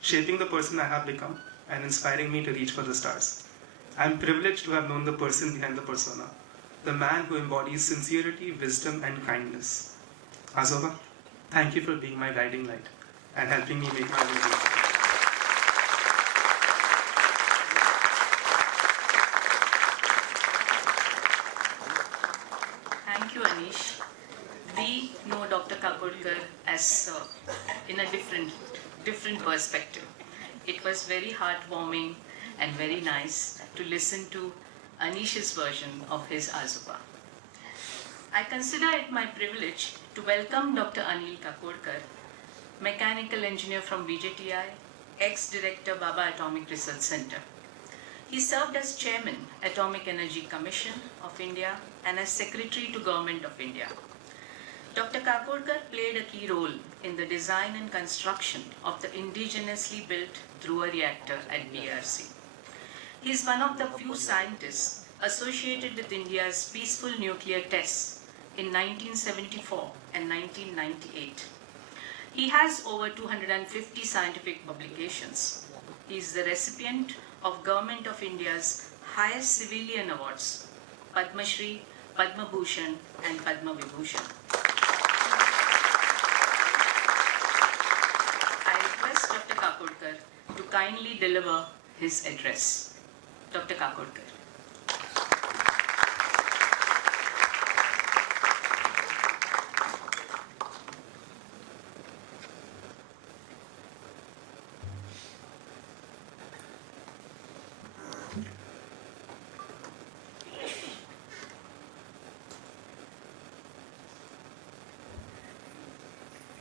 shaping the person I have become and inspiring me to reach for the stars. I am privileged to have known the person behind the persona, the man who embodies sincerity, wisdom, and kindness. Azoba, thank you for being my guiding light and helping me make my way through. Thank you, Anish. We know Dr. Kakodkar as in a different perspective. It was very heartwarming and very nice to listen to Anish's version of his Azoba. I consider it my privilege to welcome Dr. Anil Kakodkar, mechanical engineer from BJTI, ex-director Baba Atomic Research Center. He served as chairman, Atomic Energy Commission of India, and as secretary to Government of India. Dr. Kakodkar played a key role in the design and construction of the indigenously built Dhruva reactor at BRC. He is one of the few scientists associated with India's peaceful nuclear tests in 1974 and 1998. He has over 250 scientific publications. He is the recipient of Government of India's highest civilian awards, Padma Shri, Padma Bhushan and Padma Vibhushan. I request Dr. Kakodkar to kindly deliver his address. Dr. Kakodkar.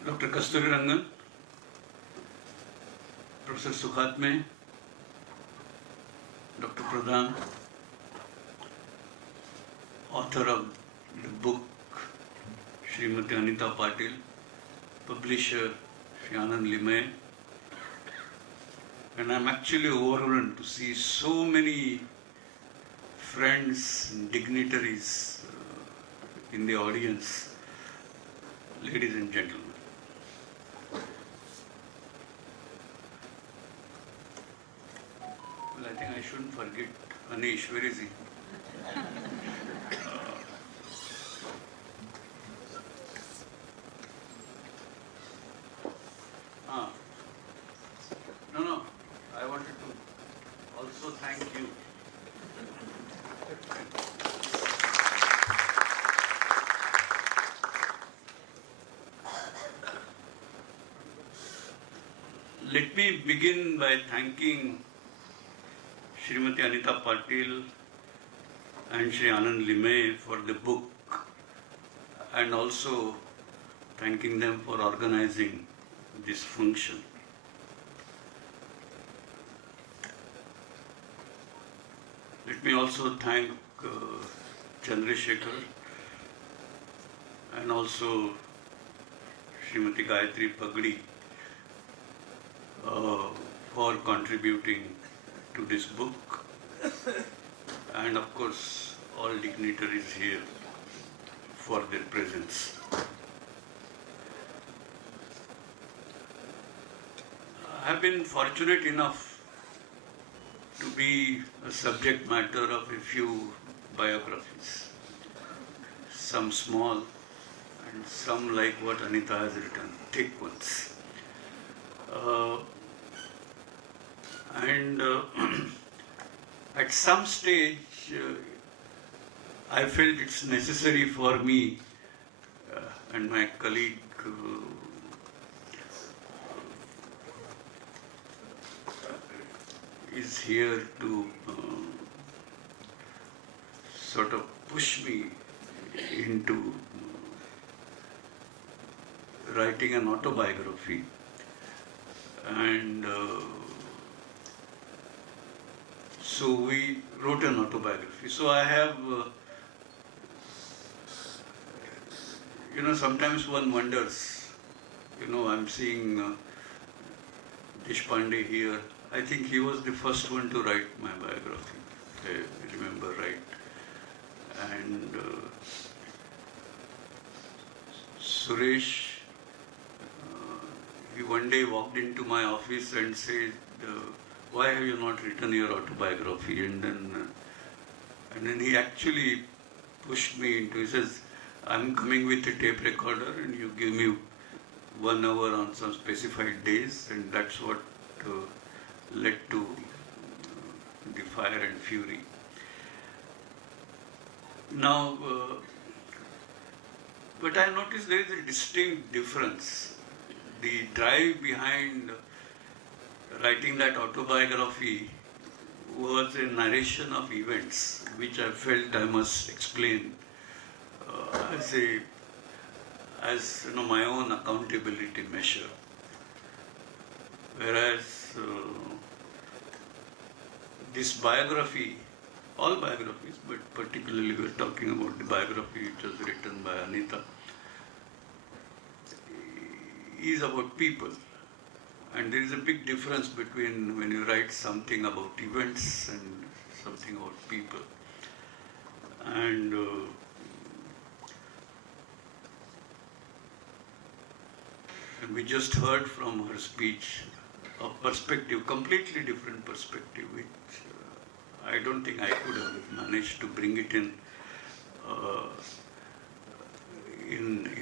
Dr. Kasturi Rangan, Professor Sukhatme, Dr. Pradhan, author of the book Srimati Anita Patil, publisher Shri Anand Limaye, and I'm actually overwhelmed to see so many friends and dignitaries in the audience, ladies and gentlemen. Well, I think I shouldn't forget Anish. Where is he? No, I wanted to also thank you. Let me begin by thanking Srimati Anita Patil and Shri Anand Limaye for the book, and also thanking them for organizing this function. Let me also thank Chandrasekhar and also Srimati Gayatri Pagdi for contributing to this book, and of course all dignitaries here for their presence. I have been fortunate enough to be a subject matter of a few biographies. Some small and some like what Anita has written, thick ones. And at some stage, I felt it's necessary for me and my colleague is here to sort of push me into writing an autobiography. And so we wrote an autobiography. So I have, sometimes one wonders, I'm seeing Deshpande here. I think he was the first one to write my biography, if I remember right. And Suresh, he one day walked into my office and said, why have you not written your autobiography? And then he actually pushed me into, he says, I'm coming with a tape recorder and you give me 1 hour on some specified days, and that's what led to the fire and fury. Now, but I noticed there is a distinct difference. The drive behind writing that autobiography was a narration of events which I felt I must explain as my own accountability measure. Whereas this biography, all biographies, but particularly we're talking about the biography which was written by Anita, is about people. And there is a big difference between when you write something about events and something about people. And we just heard from her speech a perspective, completely different perspective, which I don't think I could have managed to bring it in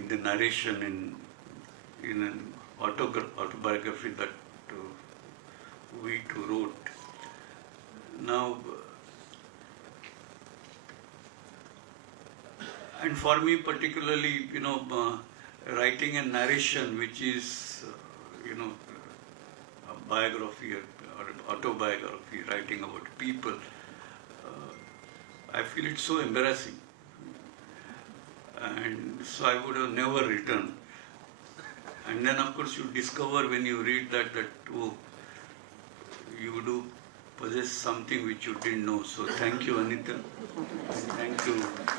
the narration in an autobiography that we two wrote. Now, and for me particularly, writing a narration which is, a biography or autobiography, writing about people, I feel it's so embarrassing. And so I would have never written. And then of course you discover when you read that oh, you do possess something which you didn't know. So thank you, Anita. And thank you,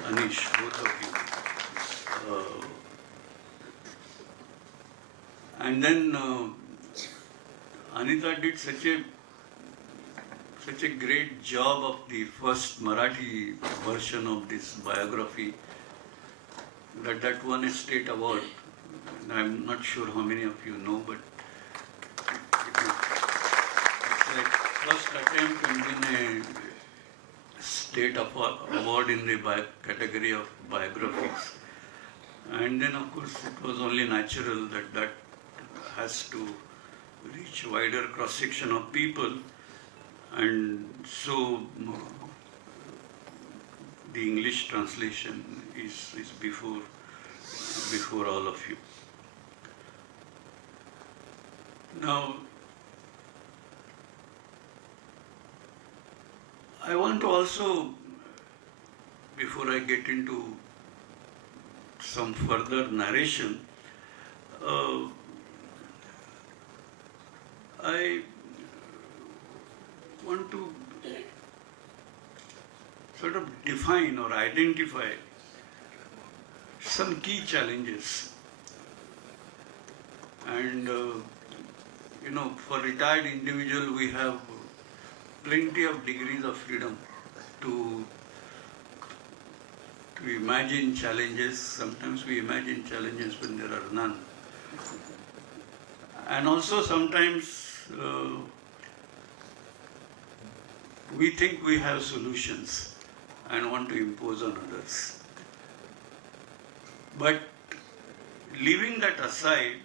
Anish, both of you. And then Anita did such a great job of the first Marathi version of this biography that won a state award. And I'm not sure how many of you know, but it's like first attempt to win a state award in the category of biographies. And then of course it was only natural that has to reach wider cross-section of people, and so the English translation is before all of you. Now, I want to also, before I get into some further narration, I want to sort of define or identify some key challenges. And for retired individual, we have plenty of degrees of freedom to imagine challenges. Sometimes we imagine challenges when there are none. And also sometimes we think we have solutions, and want to impose on others. But leaving that aside,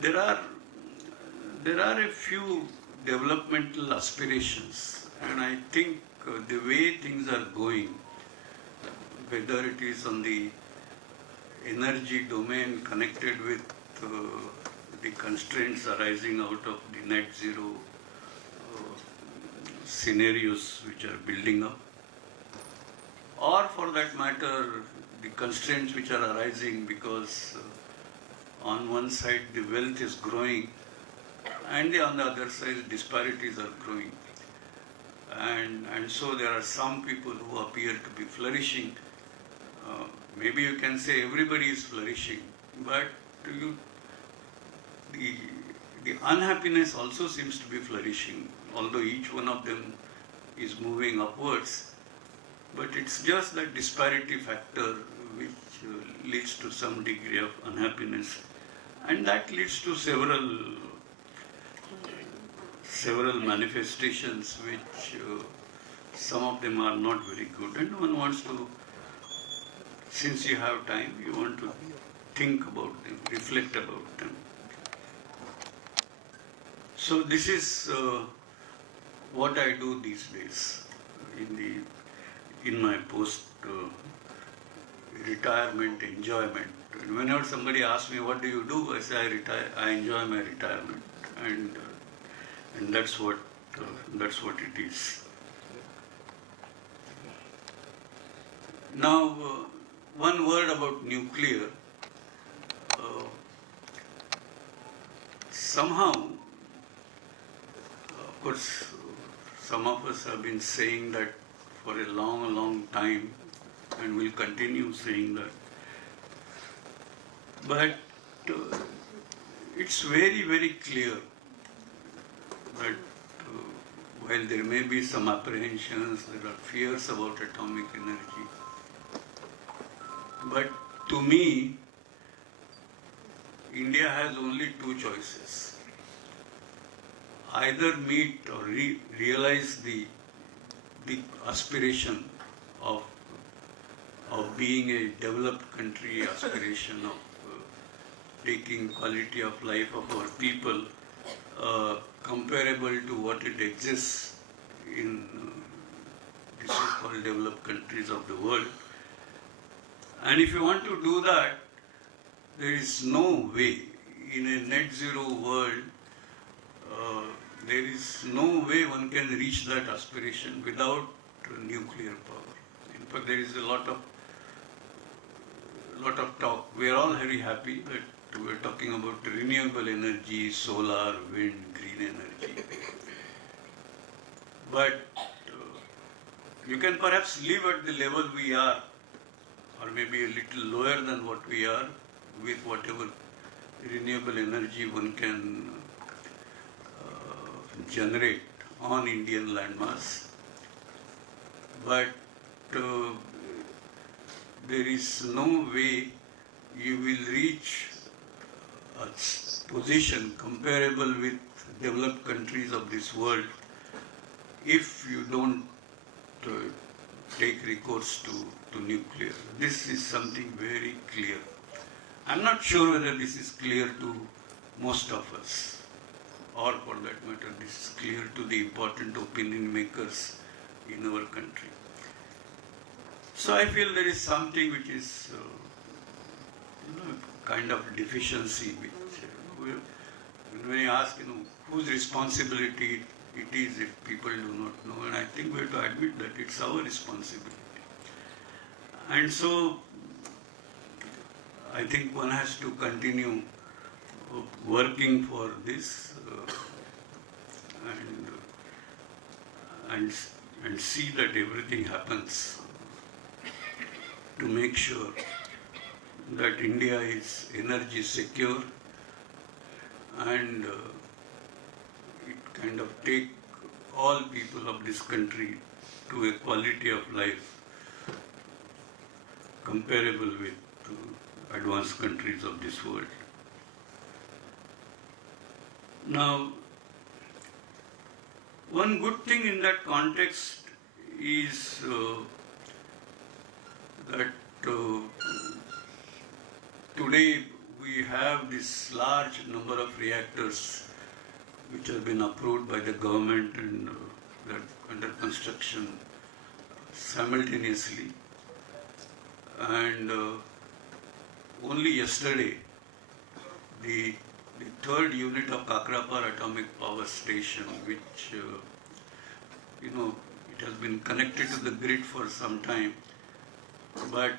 there are a few developmental aspirations, and I think the way things are going, whether it is on the energy domain connected with the constraints arising out of the net zero scenarios which are building up, or for that matter, the constraints which are arising because on one side the wealth is growing and on the other side disparities are growing. And so there are some people who appear to be flourishing. Maybe you can say everybody is flourishing, but the unhappiness also seems to be flourishing, although each one of them is moving upwards. But it's just that disparity factor which leads to some degree of unhappiness, and that leads to several manifestations which some of them are not very good, and one wants to, since you have time, you want to think about them, reflect about them. So this is what I do these days in my post retirement enjoyment. And whenever somebody asks me what do you do, I say I enjoy my retirement, and that's what it is. Now, one word about nuclear. Somehow, of course, some of us have been saying that for a long, long time, and will continue saying that. But it's very, very clear that while there may be some apprehensions, there are fears about atomic energy, but to me, India has only two choices. Either meet or realize the aspiration of being a developed country, aspiration of taking quality of life of our people comparable to what it exists in the so-called developed countries of the world. And if you want to do that, there is no way in a net zero world, there is no way one can reach that aspiration without nuclear power. In fact, there is a lot of talk. We are all very happy that we are talking about renewable energy, solar, wind, green energy. But you can perhaps live at the level we are, or maybe a little lower than what we are, with whatever renewable energy one can generate on Indian landmass. But there is no way you will reach a position comparable with developed countries of this world if you don't take recourse to nuclear. This is something very clear. I'm not sure whether this is clear to most of us, or for that matter, this is clear to the important opinion makers in our country. So I feel there is something which is kind of deficiency which when I ask whose responsibility it is if people do not know, and I think we have to admit that it's our responsibility. And so I think one has to continue working for this and see that everything happens to make sure that India is energy secure and it kind of take all people of this country to a quality of life comparable with advanced countries of this world. Now, one good thing in that context is that today we have this large number of reactors which have been approved by the government and that under construction simultaneously. And only yesterday, the third unit of Kakodkar Atomic Power Station, which it has been connected to the grid for some time, but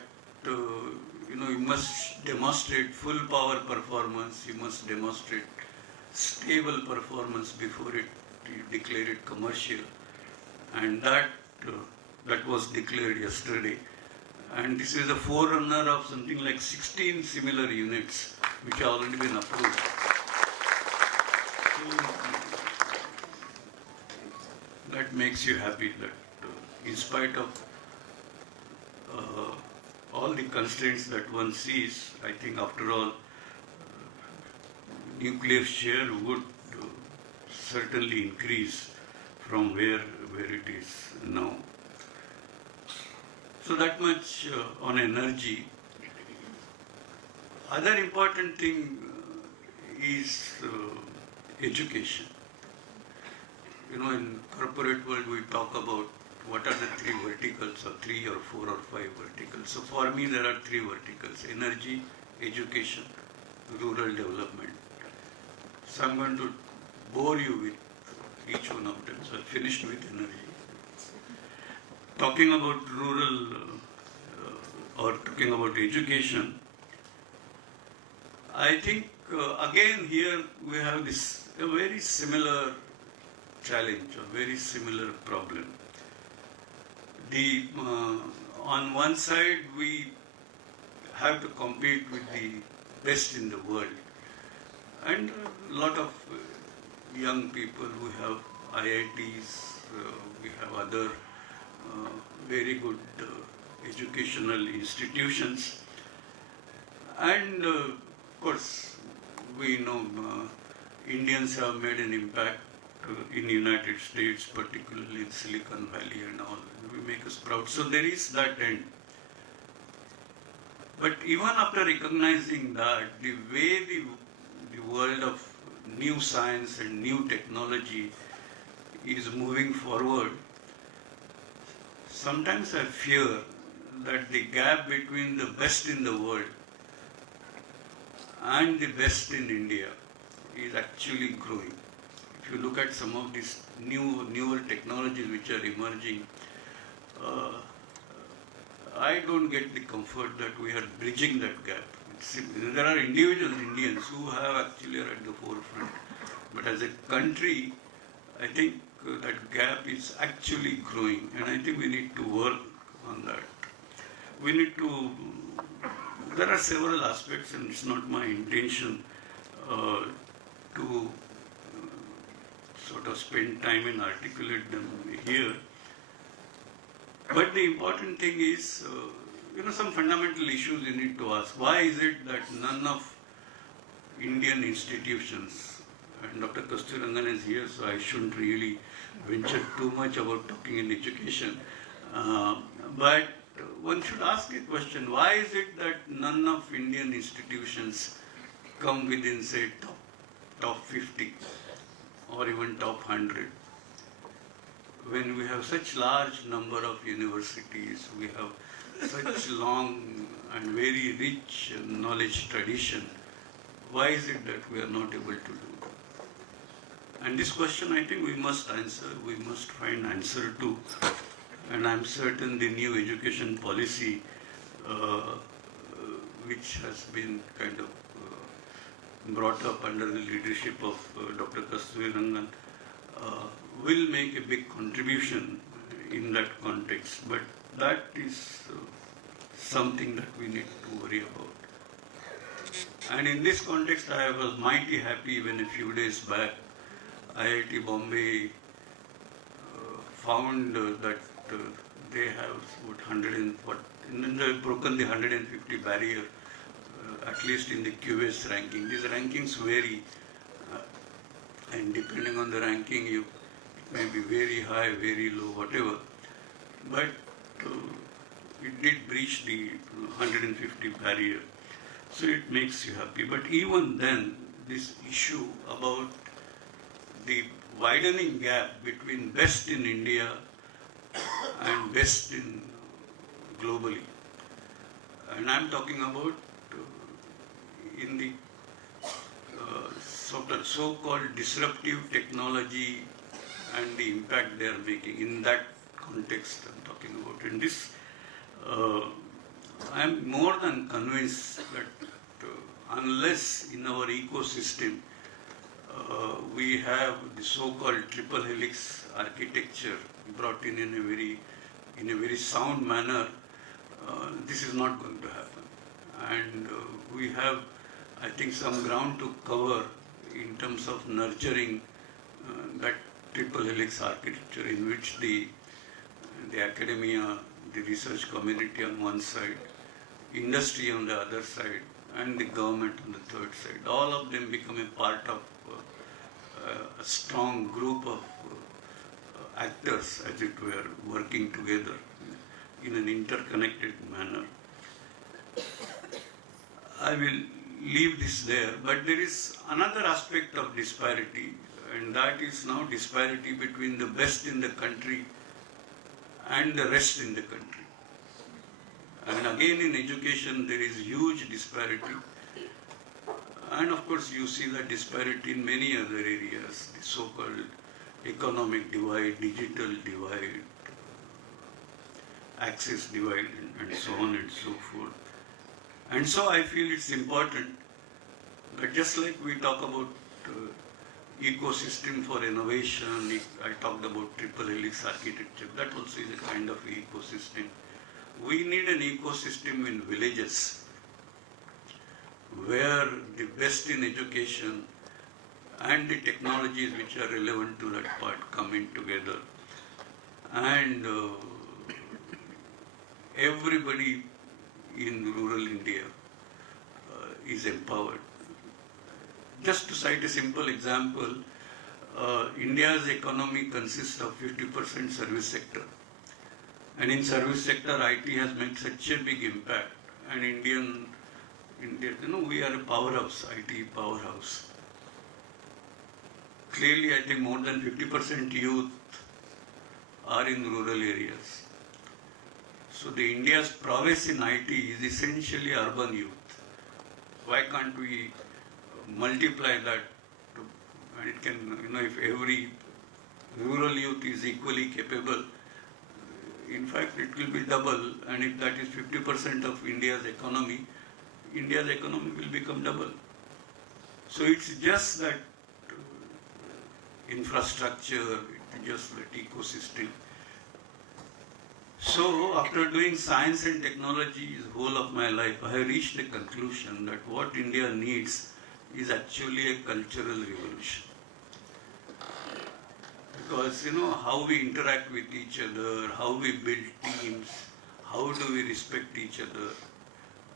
you must demonstrate full power performance, you must demonstrate stable performance before you declare it commercial, and that was declared yesterday. And this is a forerunner of something like 16 similar units which have already been approved. So, that makes you happy that in spite of all the constraints that one sees, I think after all, nuclear share would certainly increase from where it is now. So that much on energy. Other important thing is education. In corporate world we talk about what are the three verticals, or 3 or 4 or 5 verticals. So for me there are 3 verticals: energy, education, rural development. So I'm going to bore you with each one of them. So I finished with energy. Talking about rural or talking about education, I think again here we have a very similar challenge, a very similar problem. On one side we have to compete with the best in the world, and a lot of young people who have IITs, we have other very good educational institutions, and of course we know Indians have made an impact in the United States, particularly in Silicon Valley and all. We make us proud. So there is that end. But even after recognizing that, the way the world of new science and new technology is moving forward, sometimes I fear that the gap between the best in the world and the best in India is actually growing. If you look at some of these newer technologies which are emerging, I don't get the comfort that we are bridging that gap. There are individual Indians who have actually are at the forefront, but as a country, I think that gap is actually growing, and I think we need to work on that. There are several aspects, and it's not my intention to sort of spend time and articulate them here. But the important thing is, some fundamental issues you need to ask. Why is it that none of Indian institutions, and Dr. Kasturi Rangan is here, so I shouldn't really venture too much about talking in education, but one should ask a question: why is it that none of Indian institutions come within, say, top 50 or even top 100? When we have such large number of universities, we have such long and very rich knowledge tradition, why is it that we are not able to do that? And this question I think we must answer, we must find answer to. And I'm certain the new education policy, which has been kind of brought up under the leadership of Dr. Kasturi Rangan, will make a big contribution in that context. But that is something that we need to worry about. And in this context, I was mighty happy when a few days back, IIT Bombay found that they have they've broken the 150 barrier, at least in the QS ranking. These rankings vary, and depending on the ranking, it may be very high, very low, whatever. but it did breach the 150 barrier. So it makes you happy. But even then, this issue about the widening gap between best in India and best in globally. And I'm talking about in the so-called disruptive technology and the impact they are making. In that context I'm talking about. And this, I'm more than convinced that unless in our ecosystem we have the so-called triple helix architecture brought in a very sound manner, this is not going to happen. And we have, I think, some ground to cover in terms of nurturing that triple helix architecture in which the academia, the research community on one side, industry on the other side, and the government on the third side. All of them become a part of a strong group of actors, as it were, working together in an interconnected manner. I will leave this there, but there is another aspect of disparity, and that is now disparity between the best in the country and the rest in the country. And again, in education there is huge disparity, and of course you see that disparity in many other areas, the so-called economic divide, digital divide, access divide, and so on and so forth. And so I feel it's important that just like we talk about ecosystem for innovation, I talked about triple helix architecture, that also is a kind of ecosystem. We need an ecosystem in villages where the best in education and the technologies which are relevant to that part come in together. And everybody in rural India is empowered. Just to cite a simple example, India's economy consists of 50% service sector. And in service sector, IT has made such a big impact. And India, we are a powerhouse, IT powerhouse. Clearly, I think more than 50% youth are in rural areas. So the India's prowess in IT is essentially urban youth. Why can't we multiply that? And it can, if every rural youth is equally capable, in fact, it will be double. And if that is 50% of India's economy will become double. So it's just that infrastructure, it's just that ecosystem. So, after doing science and technology the whole of my life, I have reached a conclusion that what India needs is actually a cultural revolution. Because, how we interact with each other, how we build teams, how do we respect each other,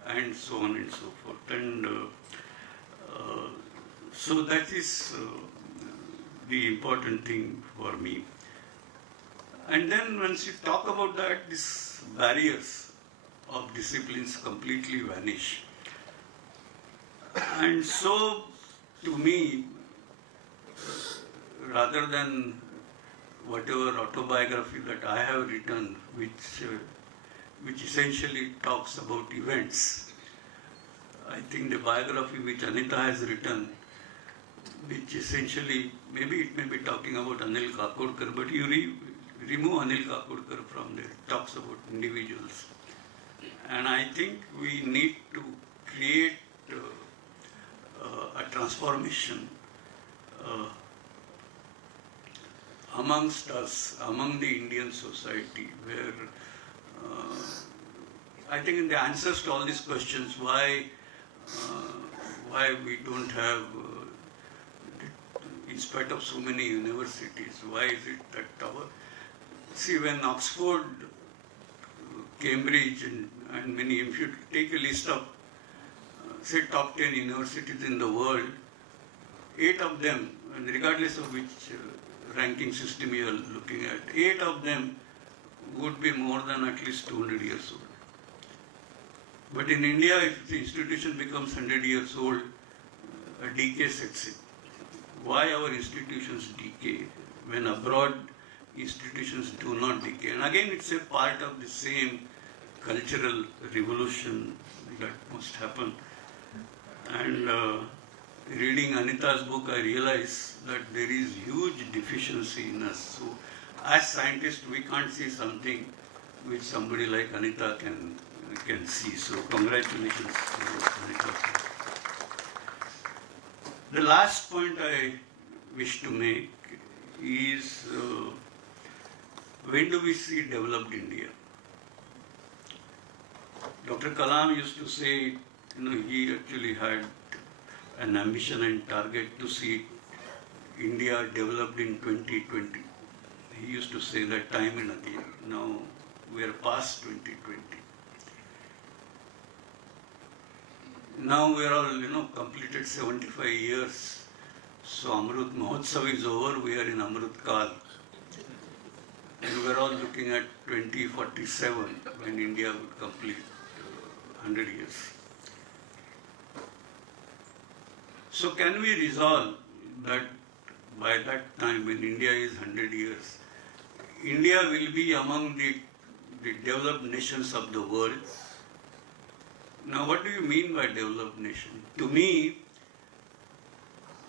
and so on and so forth. And so that is the important thing for me. And then once you talk about that, these barriers of disciplines completely vanish. And so, to me, rather than whatever autobiography that I have written, which essentially talks about events, I think the biography which Anita has written, which essentially, maybe it may be talking about Anil Kakodkar, but you remove Anil Kakodkar from there, it talks about individuals. And I think we need to create a transformation amongst us, among the Indian society, where I think in the answers to all these questions, why we don't have, in spite of so many universities, why is it that see, when Oxford, Cambridge, and many, if you take a list of, say, top 10 universities in the world, 8 of them, and regardless of which ranking system you are looking at, 8 of them would be more than at least 200 years old. But in India, if the institution becomes 100 years old, a decay sets in. Why our institutions decay when abroad institutions do not decay? And again, it's a part of the same cultural revolution that must happen. And reading Anita's book, I realized that there is huge deficiency in us. So, as scientists, we can't see something which somebody like Anita can see. So, congratulations, Anita. The last point I wish to make is when do we see developed India? Dr. Kalam used to say, he actually had an ambition and target to see India developed in 2020. He used to say that time and again. Now we are past 2020. Now we are all, completed 75 years. So Amrut Mahotsav is over. We are in Amrut Kal. And we are all looking at 2047 when India would complete 100 years. So can we resolve that by that time when India is 100 years, India will be among the developed nations of the world? Now what do you mean by developed nation? To me,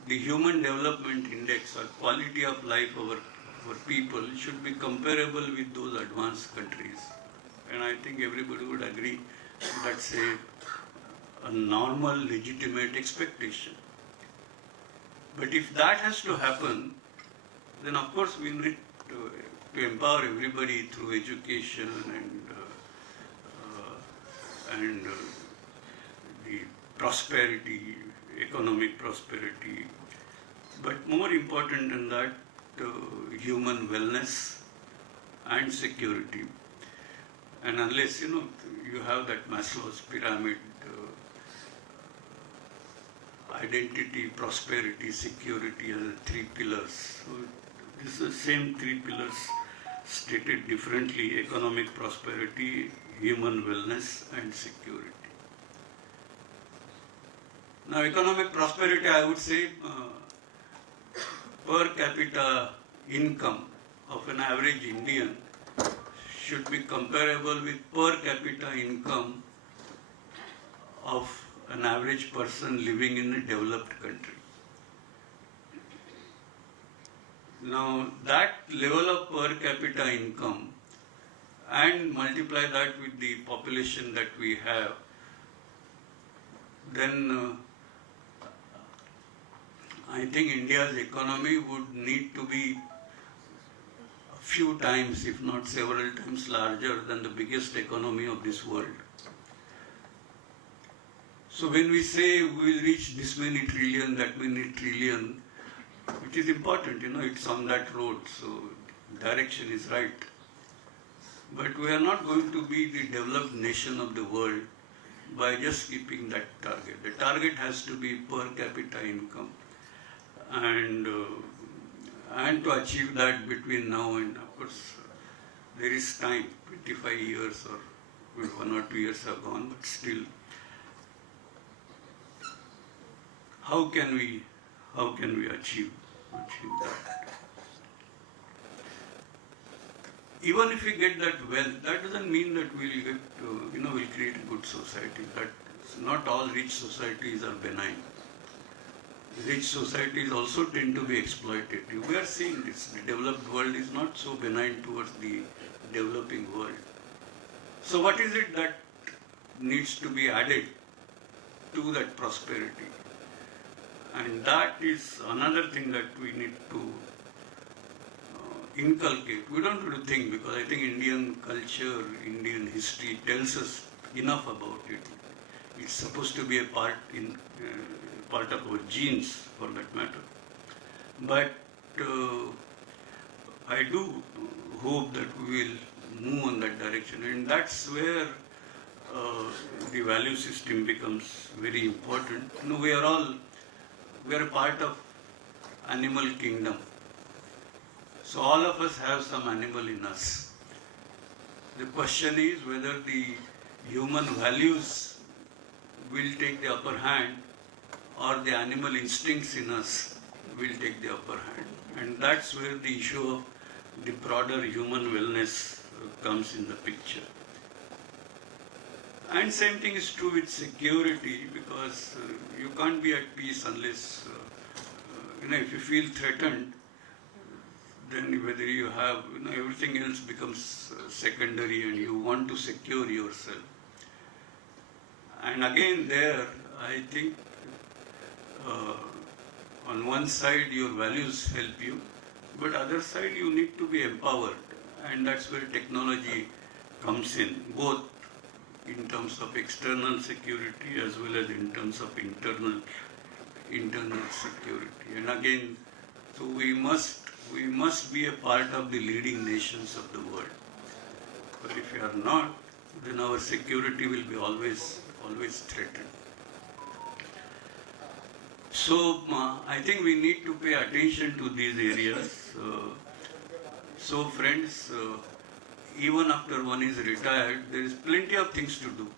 the Human Development Index or quality of life of our people should be comparable with those advanced countries. And I think everybody would agree that's a normal, legitimate expectation. But if that has to happen, then of course we need to empower everybody through education and the prosperity, economic prosperity. But more important than that, human wellness and security. And unless, you have that Maslow's pyramid, identity, prosperity, security as the three pillars. So this is the same three pillars stated differently: economic prosperity, human wellness and security. Now economic prosperity, I would say per capita income of an average Indian should be comparable with per capita income of an average person living in a developed country. Now that level of per capita income and multiply that with the population that we have, then I think India's economy would need to be a few times, if not several times larger than the biggest economy of this world. So when we say we will reach this many trillion, that many trillion, it is important, it's on that road, so direction is right. But we are not going to be the developed nation of the world by just keeping that target. The target has to be per capita income. And to achieve that between now and, of course, there is time, 25 years or 1 or 2 years have gone, but still, how can we achieve that? Even if we get that wealth, that doesn't mean that we'll get, we'll create a good society. That not all rich societies are benign. Rich societies also tend to be exploitative. We are seeing this. The developed world is not so benign towards the developing world. So what is it that needs to be added to that prosperity? And that is another thing that we need to inculcate. We don't have to think, because I think Indian culture, Indian history tells us enough about it. It's supposed to be a part of our genes, for that matter. But I do hope that we will move on that direction, and that's where the value system becomes very important. We are a part of animal kingdom. So all of us have some animal in us. The question is whether the human values will take the upper hand or the animal instincts in us will take the upper hand. And that's where the issue of the broader human wellness comes in the picture. And same thing is true with security, because you can't be at peace unless, if you feel threatened, then whether you have, everything else becomes secondary and you want to secure yourself. And again there, I think on one side your values help you, but other side you need to be empowered. And that's where technology comes in, both in terms of external security as well as in terms of internal security. And again, so we must be a part of the leading nations of the world. But if we are not, then our security will be always threatened. So I think we need to pay attention to these areas. So friends, even after one is retired, there is plenty of things to do.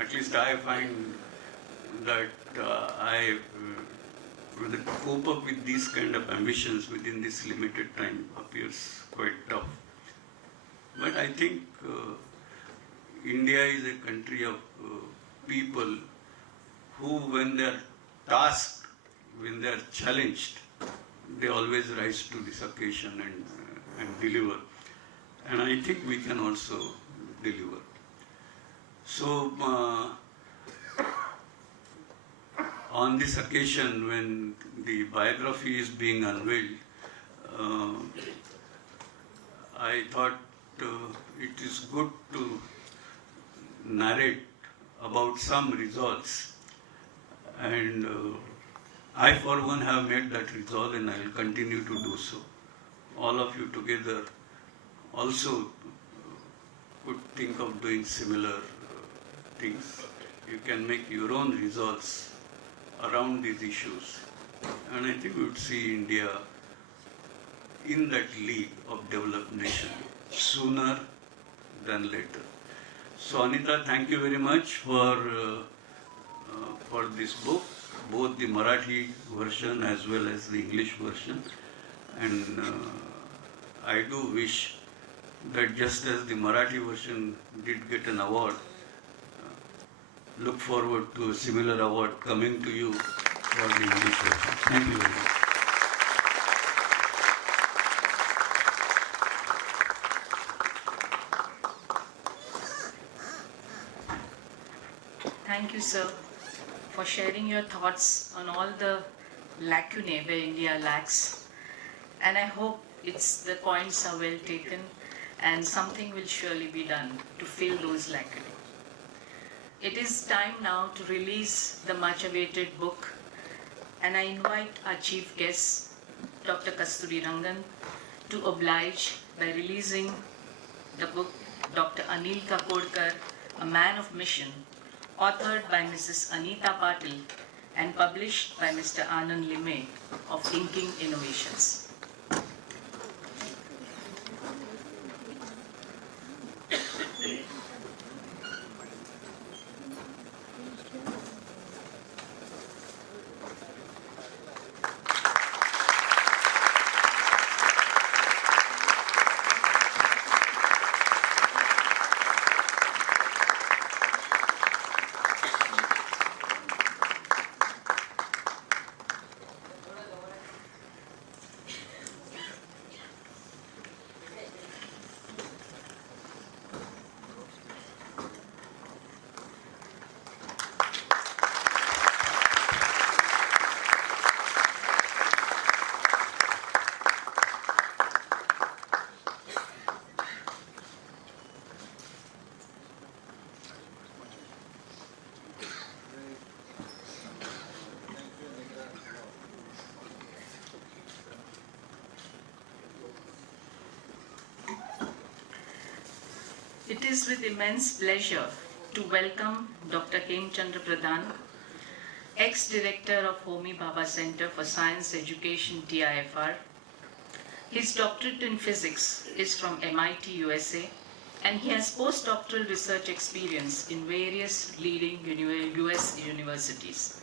At least I find that whether to cope up with these kind of ambitions within this limited time appears quite tough. But I think India is a country of people who, when they are tasked, when they are challenged, they always rise to this occasion and deliver. And I think we can also deliver. So, on this occasion, when the biography is being unveiled, I thought it is good to narrate about some results. And I, for one, have made that resolve, and I will continue to do so. All of you together also could think of doing similar things. You can make your own resolves around these issues. And I think we would see India in that league of developed nation sooner than later. So Anita, thank you very much for this book, both the Marathi version as well as the English version. And I do wish that just as the Marathi version did get an award, look forward to a similar award coming to you for the English version. Thank you very much. Thank you, sir, for sharing your thoughts on all the lacunae where India lacks. And I hope the points are well taken and something will surely be done to fill those lacunae. It is time now to release the much-awaited book, and I invite our chief guest, Dr. Kasturi Rangan, to oblige by releasing the book Dr. Anil Kakodkar, A Man of Mission, authored by Mrs. Anita Patil and published by Mr. Anand Limaye of Thinking Innovations. It is with immense pleasure to welcome Dr. Hemchandra Pradhan, ex-director of Homi Bhabha Center for Science Education, TIFR. His doctorate in physics is from MIT, USA, and he has postdoctoral research experience in various leading US universities.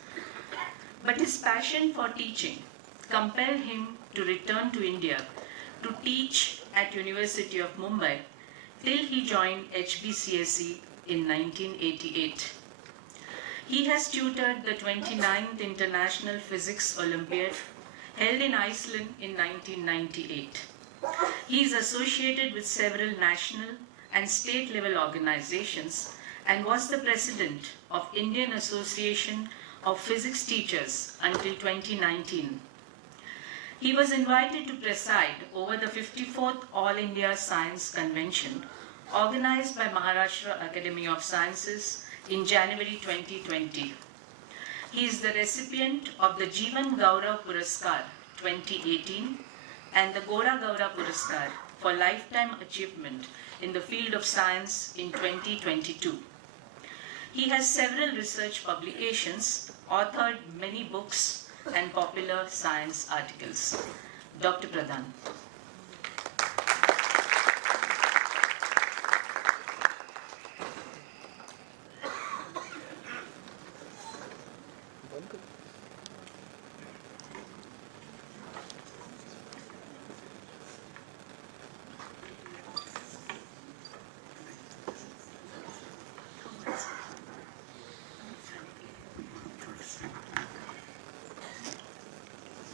But his passion for teaching compelled him to return to India to teach at University of Mumbai till he joined HBCSE in 1988. He has tutored the 29th International Physics Olympiad held in Iceland in 1998. He is associated with several national and state level organizations and was the president of Indian Association of Physics Teachers until 2019. He was invited to preside over the 54th All India Science Convention organized by Maharashtra Academy of Sciences in January 2020. He is the recipient of the Jeevan Gaurav Puraskar 2018 and the Gora Gaurav Puraskar for lifetime achievement in the field of science in 2022. He has several research publications, authored many books and popular science articles. Dr. Pradhan.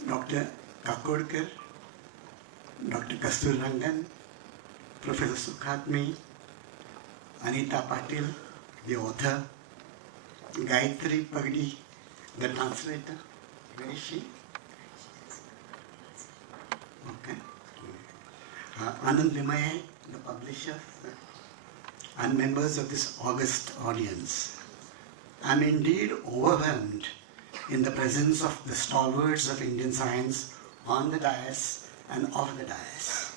Dr. Kakodkar, Dr. Kasturi Rangan, Professor Sukhatmi, Anita Patil, the author, Gayatri Pagdi, the translator. Where is she? Okay. Anand Limaye, the publisher, and members of this august audience. I am indeed overwhelmed in the presence of the stalwarts of Indian science on the dais and off the dais.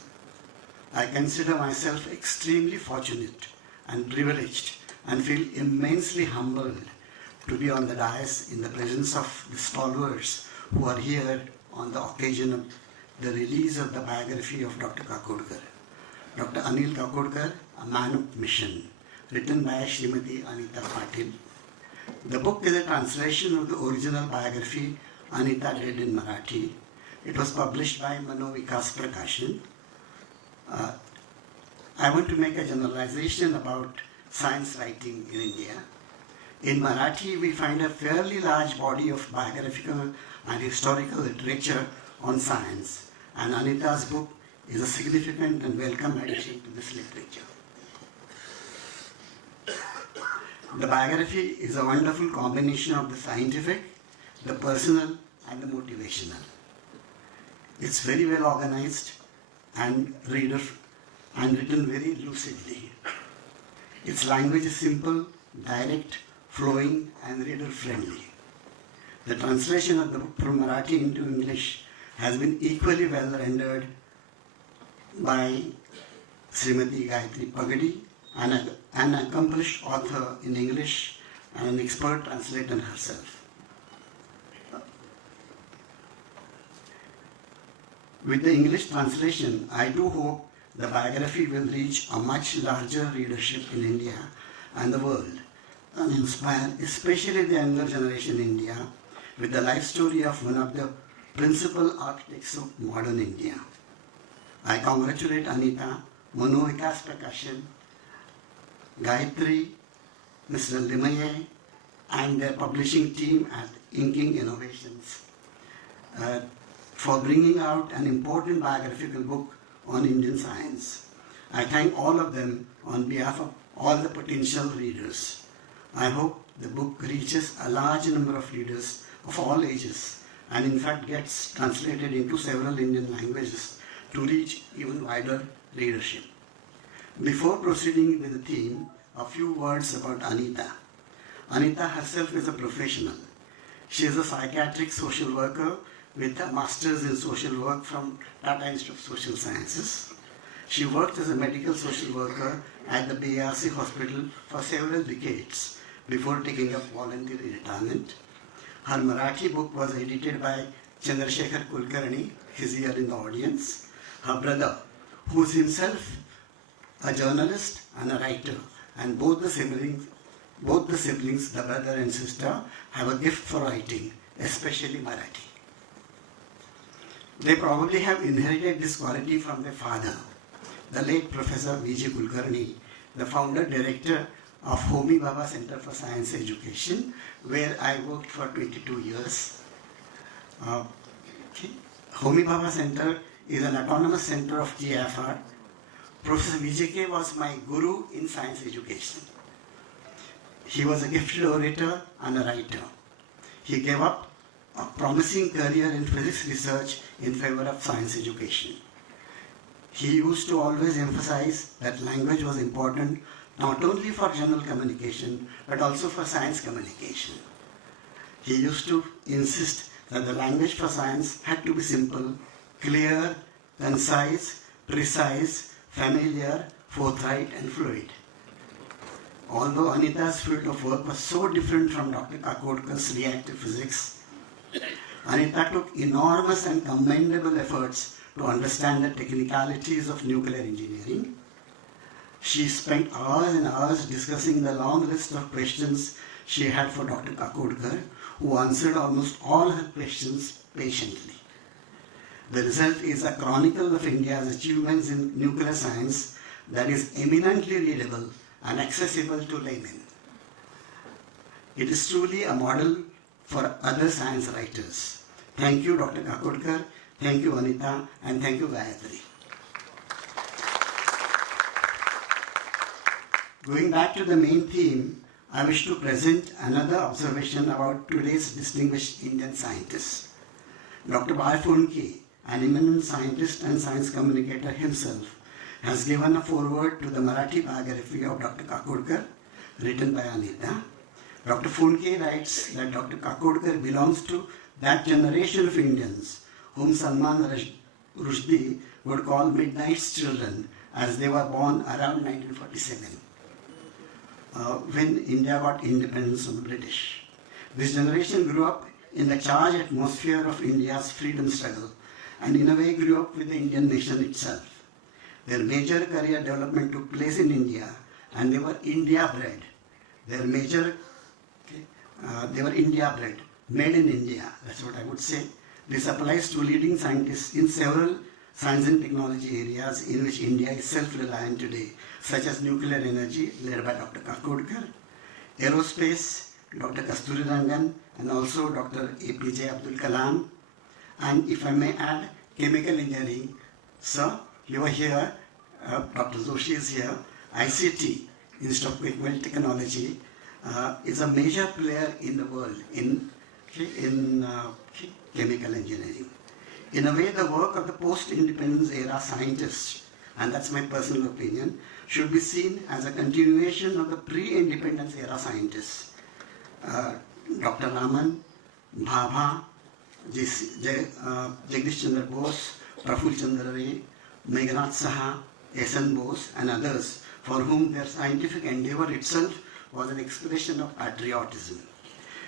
I consider myself extremely fortunate and privileged and feel immensely humbled to be on the dais in the presence of the stalwarts who are here on the occasion of the release of the biography of Dr. Kakodkar. Dr. Anil Kakodkar, A Man of Mission, written by Srimati Anita Patil. The book is a translation of the original biography Anita did in Marathi. It was published by Manovikas Prakashan. I want to make a generalization about science writing in India. In Marathi, we find a fairly large body of biographical and historical literature on science, and Anita's book is a significant and welcome addition to this literature. The biography is a wonderful combination of the scientific, the personal, and the motivational. It's very well organized and written very lucidly. Its language is simple, direct, flowing, and reader-friendly. The translation of the book from Marathi into English has been equally well rendered by Srimati Gayatri Pagdi, an accomplished author in English and an expert translator herself. With the English translation, I do hope the biography will reach a much larger readership in India and the world and inspire especially the younger generation in India with the life story of one of the principal architects of modern India. I congratulate Anita, Manovikas Prakashan, Gayatri, Mr. Limaye, and their publishing team at Inking Innovations for bringing out an important biographical book on Indian science. I thank all of them on behalf of all the potential readers. I hope the book reaches a large number of readers of all ages and in fact gets translated into several Indian languages to reach even wider readership. Before proceeding with the theme, a few words about Anita. Anita herself is a professional. She is a psychiatric social worker with a master's in social work from Tata Institute of Social Sciences. She worked as a medical social worker at the BRC hospital for several decades before taking up voluntary retirement. Her Marathi book was edited by Chandrasekhar Kulkarni, he is here in the audience. Her brother, who is himself a journalist and a writer, and both the siblings, the brother and sister, have a gift for writing, especially Marathi. They probably have inherited this quality from their father, the late Professor V.J. Kulkarni, the founder director of Homi Bhabha Center for Science Education, where I worked for 22 years. Homi Bhabha Center is an autonomous center of TFR. Professor VJK was my guru in science education. He was a gifted orator and a writer. He gave up a promising career in physics research in favor of science education. He used to always emphasize that language was important not only for general communication but also for science communication. He used to insist that the language for science had to be simple, clear, concise, precise, familiar, forthright and fluid. Although Anita's field of work was so different from Dr. Kakodkar's reactive physics, Anita took enormous and commendable efforts to understand the technicalities of nuclear engineering. She spent hours and hours discussing the long list of questions she had for Dr. Kakodkar, who answered almost all her questions patiently. The result is a chronicle of India's achievements in nuclear science that is eminently readable and accessible to laymen. It is truly a model for other science writers. Thank you, Dr. Kakodkar, thank you, Anita, and thank you, Gayatri. Going back to the main theme, I wish to present another observation about today's distinguished Indian scientists. Dr. Bhai Phunke, an eminent scientist and science communicator himself, has given a foreword to the Marathi biography of Dr. Kakodkar, written by Anita. Dr. Phunke writes that Dr. Kakodkar belongs to that generation of Indians whom Salman Rushdie would call Midnight's children, as they were born around 1947, when India got independence from the British. This generation grew up in the charged atmosphere of India's freedom struggle and in a way grew up with the Indian nation itself. Their major career development took place in India and they were India bred. They were India bred, made in India, that's what I would say. This applies to leading scientists in several science and technology areas in which India is self-reliant today, such as nuclear energy, led by Dr. Kakodkar, aerospace, Dr. Kasturi Rangan, and also Dr. APJ Abdul Kalam, and if I may add, chemical engineering. Sir, you are here, Dr. Joshi is here. ICT, Institute of Equipment Technology, is a major player in the world in chemical engineering. In a way, the work of the post-independence era scientists, and that's my personal opinion, should be seen as a continuation of the pre-independence era scientists. Dr. Raman, Bhabha, Jagdish Chandra Bose, Praful Chandra Ray, Meghnad Saha, S.N. Bose, and others, for whom their scientific endeavor itself was an expression of patriotism.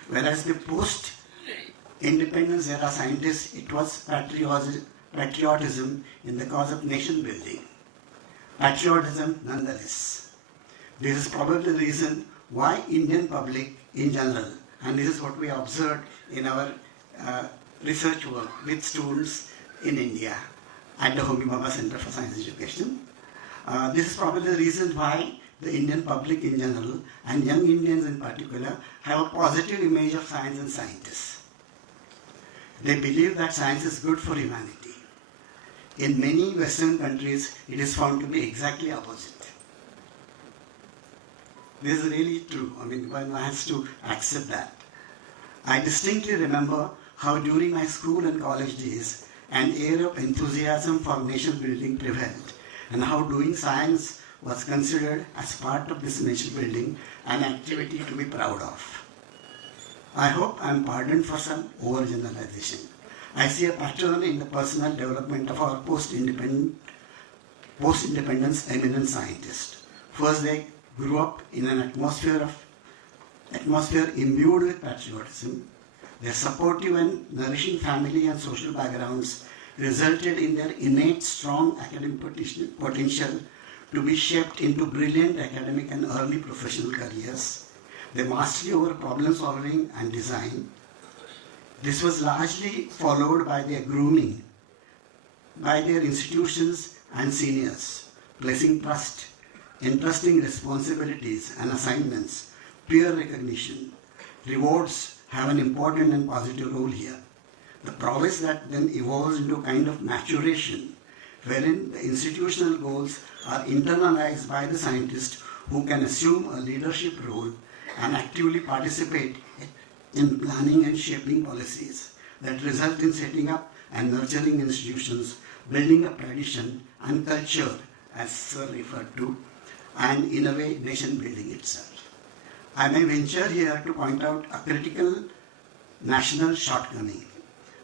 Whereas the post-independence era scientists, it was patriotism in the cause of nation building. Patriotism nonetheless. This is probably the reason why Indian public in general, and this is what we observed in our research work with students in India at the Homi Bhabha Center for Science Education. This is probably the reason why the Indian public in general and young Indians in particular have a positive image of science and scientists. They believe that science is good for humanity. In many Western countries, it is found to be exactly opposite. This is really true. I mean, one has to accept that. I distinctly remember how during my school and college days, an air of enthusiasm for nation building prevailed, and how doing science was considered as part of this nation building an activity to be proud of. I hope I am pardoned for some overgeneralization. I see a pattern in the personal development of our post-independence eminent scientists. First, they grew up in an atmosphere imbued with patriotism. Their supportive and nourishing family and social backgrounds resulted in their innate strong academic potential to be shaped into brilliant academic and early professional careers, their mastery over problem solving and design. This was largely followed by their grooming by their institutions and seniors, placing trust, entrusting responsibilities and assignments, peer recognition. Rewards have an important and positive role here. The prowess that then evolves into a kind of maturation, wherein the institutional goals are internalized by the scientist who can assume a leadership role and actively participate in planning and shaping policies that result in setting up and nurturing institutions, building up tradition and culture, as Sir referred to, and in a way nation building itself. I may venture here to point out a critical national shortcoming.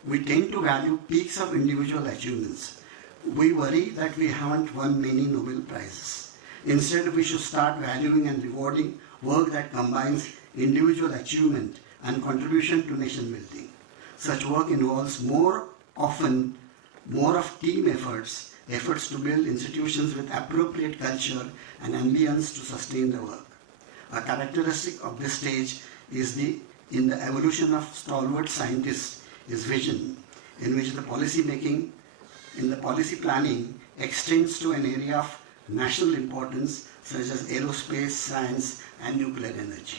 We tend to value peaks of individual achievements. We worry that we haven't won many Nobel Prizes. Instead, we should start valuing and rewarding work that combines individual achievement and contribution to nation building. Such work involves more often more of team efforts to build institutions with appropriate culture and ambience to sustain the work. A characteristic of this stage is in the evolution of stalwart scientists is vision, in which the policy making, in the policy planning extends to an area of national importance such as aerospace, science and nuclear energy.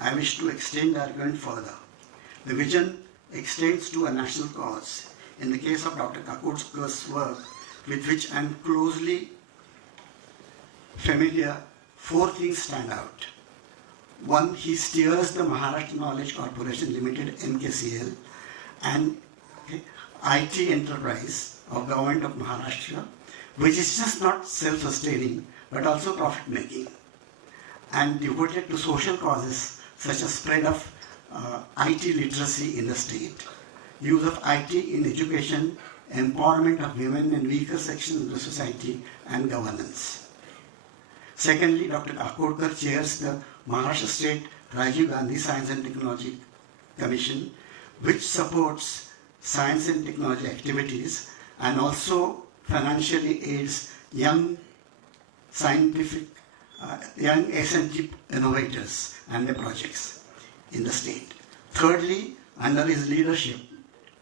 I wish to extend the argument further. The vision extends to a national cause. In the case of Dr. Kakodkar's work, with which I am closely familiar, 4 things stand out. One, he steers the Maharashtra Knowledge Corporation Limited, MKCL, an IT enterprise of Government of Maharashtra, which is just not self-sustaining, but also profit-making, and devoted to social causes such as spread of IT literacy in the state, use of IT in education, empowerment of women and weaker sections of the society, and governance. Secondly, Dr. Kakodkar chairs the Maharashtra State Rajiv Gandhi Science and Technology Commission, which supports science and technology activities and also financially aids young scientific, young S&T innovators and their projects in the state. Thirdly, under his leadership,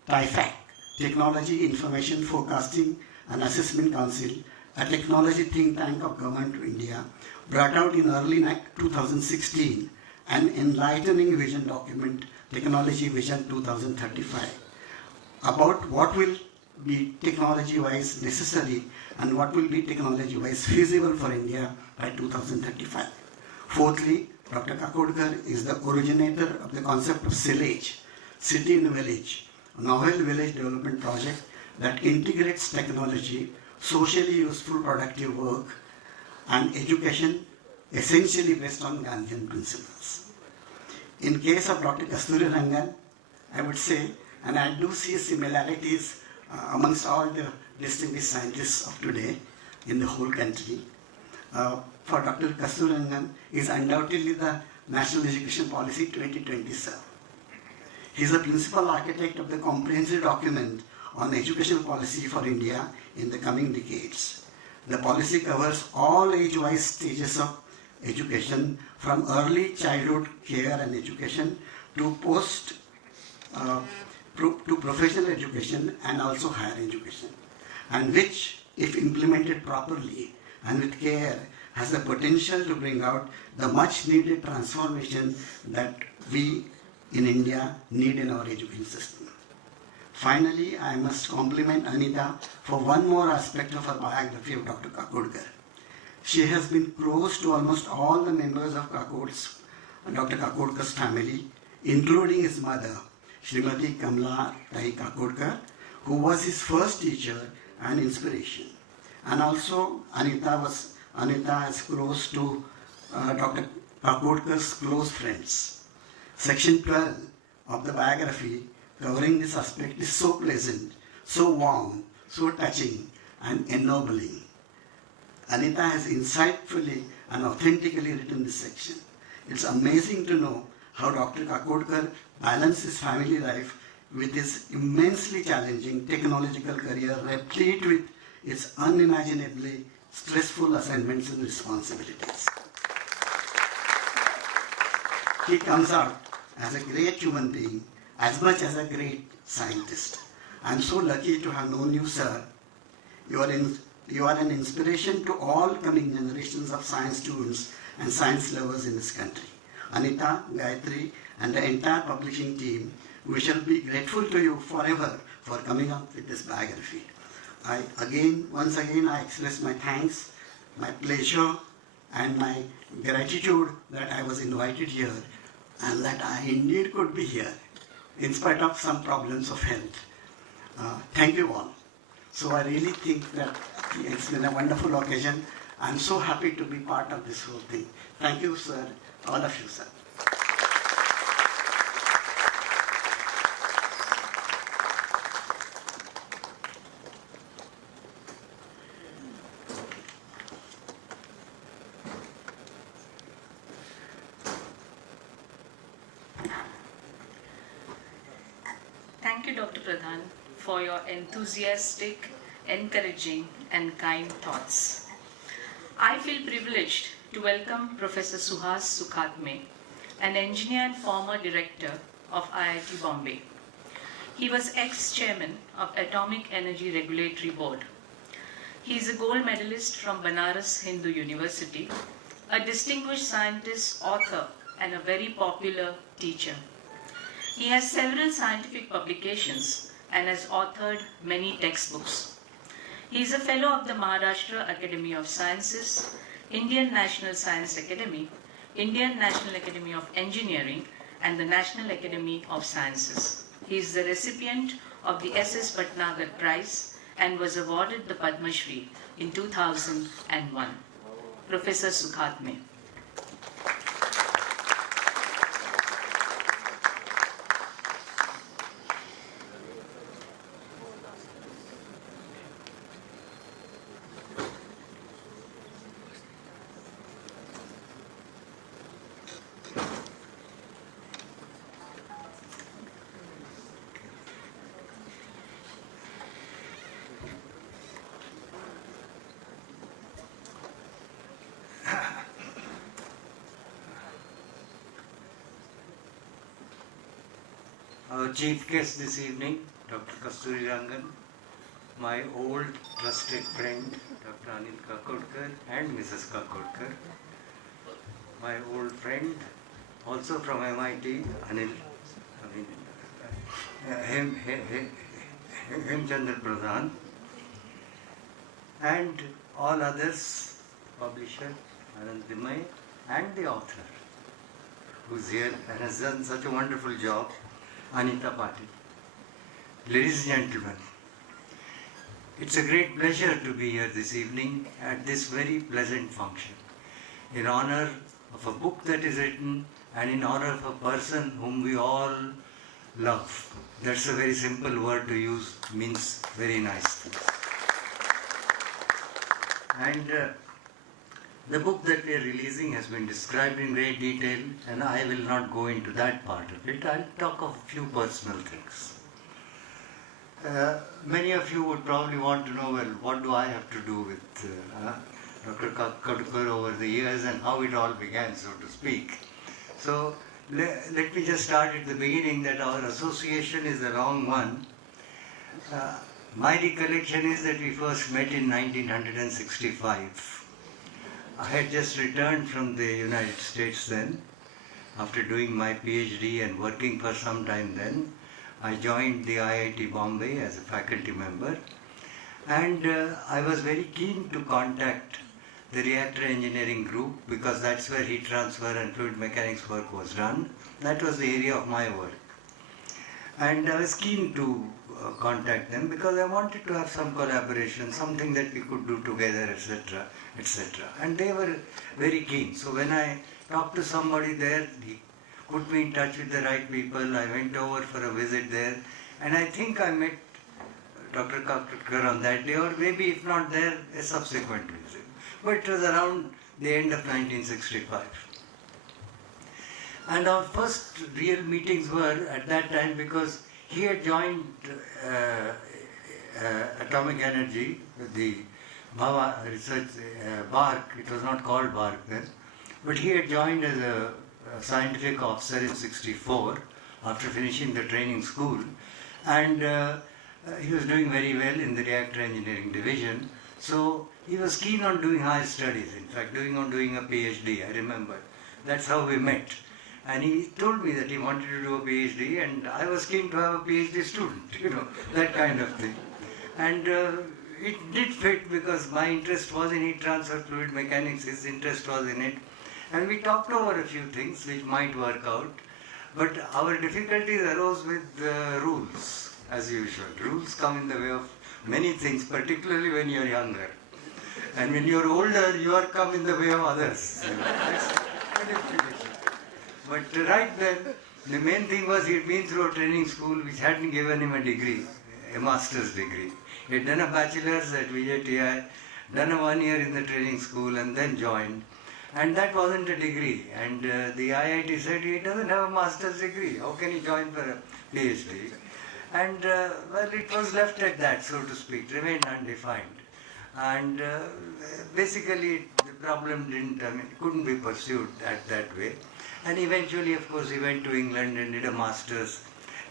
TIFAC, Technology Information Forecasting and Assessment Council, a technology think tank of Government of India, brought out in early 2016 an enlightening vision document, Technology Vision 2035, about what will be technology-wise necessary and what will be technology-wise feasible for India by 2035. Fourthly, Dr. Kakodkar is the originator of the concept of SILAGE, City in a Village, a novel village development project that integrates technology, socially useful productive work, and education essentially based on Gandhian principles. In case of Dr. Kasturi Rangan, I would say, and I do see similarities amongst all the distinguished scientists of today in the whole country. For Dr. Kasturi Rangan is undoubtedly the National Education Policy 2027. He is the principal architect of the comprehensive document on educational policy for India in the coming decades. The policy covers all age-wise stages of education, from early childhood care and education to to professional education and also higher education, and which, if implemented properly and with care, has the potential to bring out the much needed transformation that we in India need in our education system. Finally, I must compliment Anita for one more aspect of her biography of Dr. Kakodkar. She has been close to almost all the members of Dr. Kakodkar's family, including his mother, Srimati Kamla Tai Kakodkar, who was his first teacher and inspiration. And also, Anita is close to Dr. Kakodkar's close friends. Section 12 of the biography covering this aspect is so pleasant, so warm, so touching and ennobling. Anita has insightfully and authentically written this section. It's amazing to know how Dr. Kakodkar balanced his family life with his immensely challenging technological career, replete with its unimaginably stressful assignments and responsibilities. He comes out as a great human being as much as a great scientist. I'm so lucky to have known you, sir. You are an inspiration to all coming generations of science students and science lovers in this country. Anita, Gayatri, and the entire publishing team, we shall be grateful to you forever for coming up with this biography. Once again, I express my thanks, my pleasure, and my gratitude that I was invited here and that I indeed could be here in spite of some problems of health. Thank you all. So I really think that it's been a wonderful occasion. I'm so happy to be part of this whole thing. Thank you, sir. All of you, sir. Thank you, Dr. Pradhan, for your enthusiastic, encouraging, and kind thoughts. I feel privileged to welcome Professor Suhas Sukhatme, an engineer and former director of IIT Bombay. He was ex-chairman of Atomic Energy Regulatory Board. He is a gold medalist from Banaras Hindu University, a distinguished scientist, author, and a very popular teacher. He has several scientific publications and has authored many textbooks. He is a fellow of the Maharashtra Academy of Sciences, Indian National Science Academy, Indian National Academy of Engineering, and the National Academy of Sciences. He is the recipient of the S.S. Bhatnagar Prize and was awarded the Padma Shri in 2001. Professor Sukhatme. Our chief guest this evening, Dr. Kasturi Rangan, my old trusted friend, Dr. Anil Kakodkar and Mrs. Kakodkar, my old friend, also from MIT, Anil, Chandra Pradhan, and all others, publisher, Anand Limaye, and the author, who's here and has done such a wonderful job, Anita Patil. Ladies and gentlemen, it's a great pleasure to be here this evening at this very pleasant function in honor of a book that is written and in honor of a person whom we all love. That's a very simple word to use, means very nice things. And the book that we are releasing has been described in great detail, and I will not go into that part of it. I'll talk of a few personal things. Many of you would probably want to know, well, what do I have to do with Dr. Kakodkar over the years and how it all began, so to speak. So let me just start at the beginning that our association is a long one. My recollection is that we first met in 1965. I had just returned from the United States then, after doing my PhD and working for some time then. I joined the IIT Bombay as a faculty member, and I was very keen to contact the reactor engineering group because that's where heat transfer and fluid mechanics work was done. That was the area of my work. And I was keen to contact them because I wanted to have some collaboration, something that we could do together, etc., etc. And they were very keen. So when I talked to somebody there, he put me in touch with the right people. I went over for a visit there, and I think I met Dr. Kakodkar on that day, or maybe if not there, a subsequent visit. But it was around the end of 1965. And our first real meetings were at that time because he had joined Atomic Energy, the Bhava Research BARC. It was not called BARC then, but he had joined as a scientific officer in '64 after finishing the training school, and he was doing very well in the reactor engineering division. So he was keen on doing higher studies. In fact, doing a PhD. I remember. That's how we met. And he told me that he wanted to do a PhD, and I was keen to have a PhD student, that kind of thing. And it did fit because my interest was in heat transfer fluid mechanics, his interest was in it. And we talked over a few things which might work out. But our difficulties arose with rules, as usual. Rules come in the way of many things, particularly when you're younger. And when you're older, you are come in the way of others. That's a difficulty. But right then, the main thing was he'd been through a training school which hadn't given him a degree, a master's degree. He'd done a bachelor's at VJTI, done a 1 year in the training school and then joined. And that wasn't a degree. And the IIT said he doesn't have a master's degree. How can he join for a PhD? And well, it was left at that, so to speak, remained undefined. And basically the problem couldn't be pursued at that way. And eventually, of course, he went to England and did a master's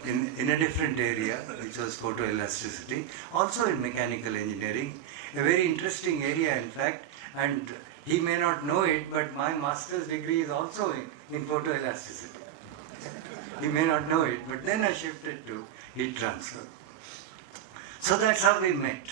in a different area, which was photoelasticity, also in mechanical engineering, a very interesting area, in fact, and he may not know it, but my master's degree is also in photoelasticity. He may not know it, but then I shifted to heat transfer. So that's how we met.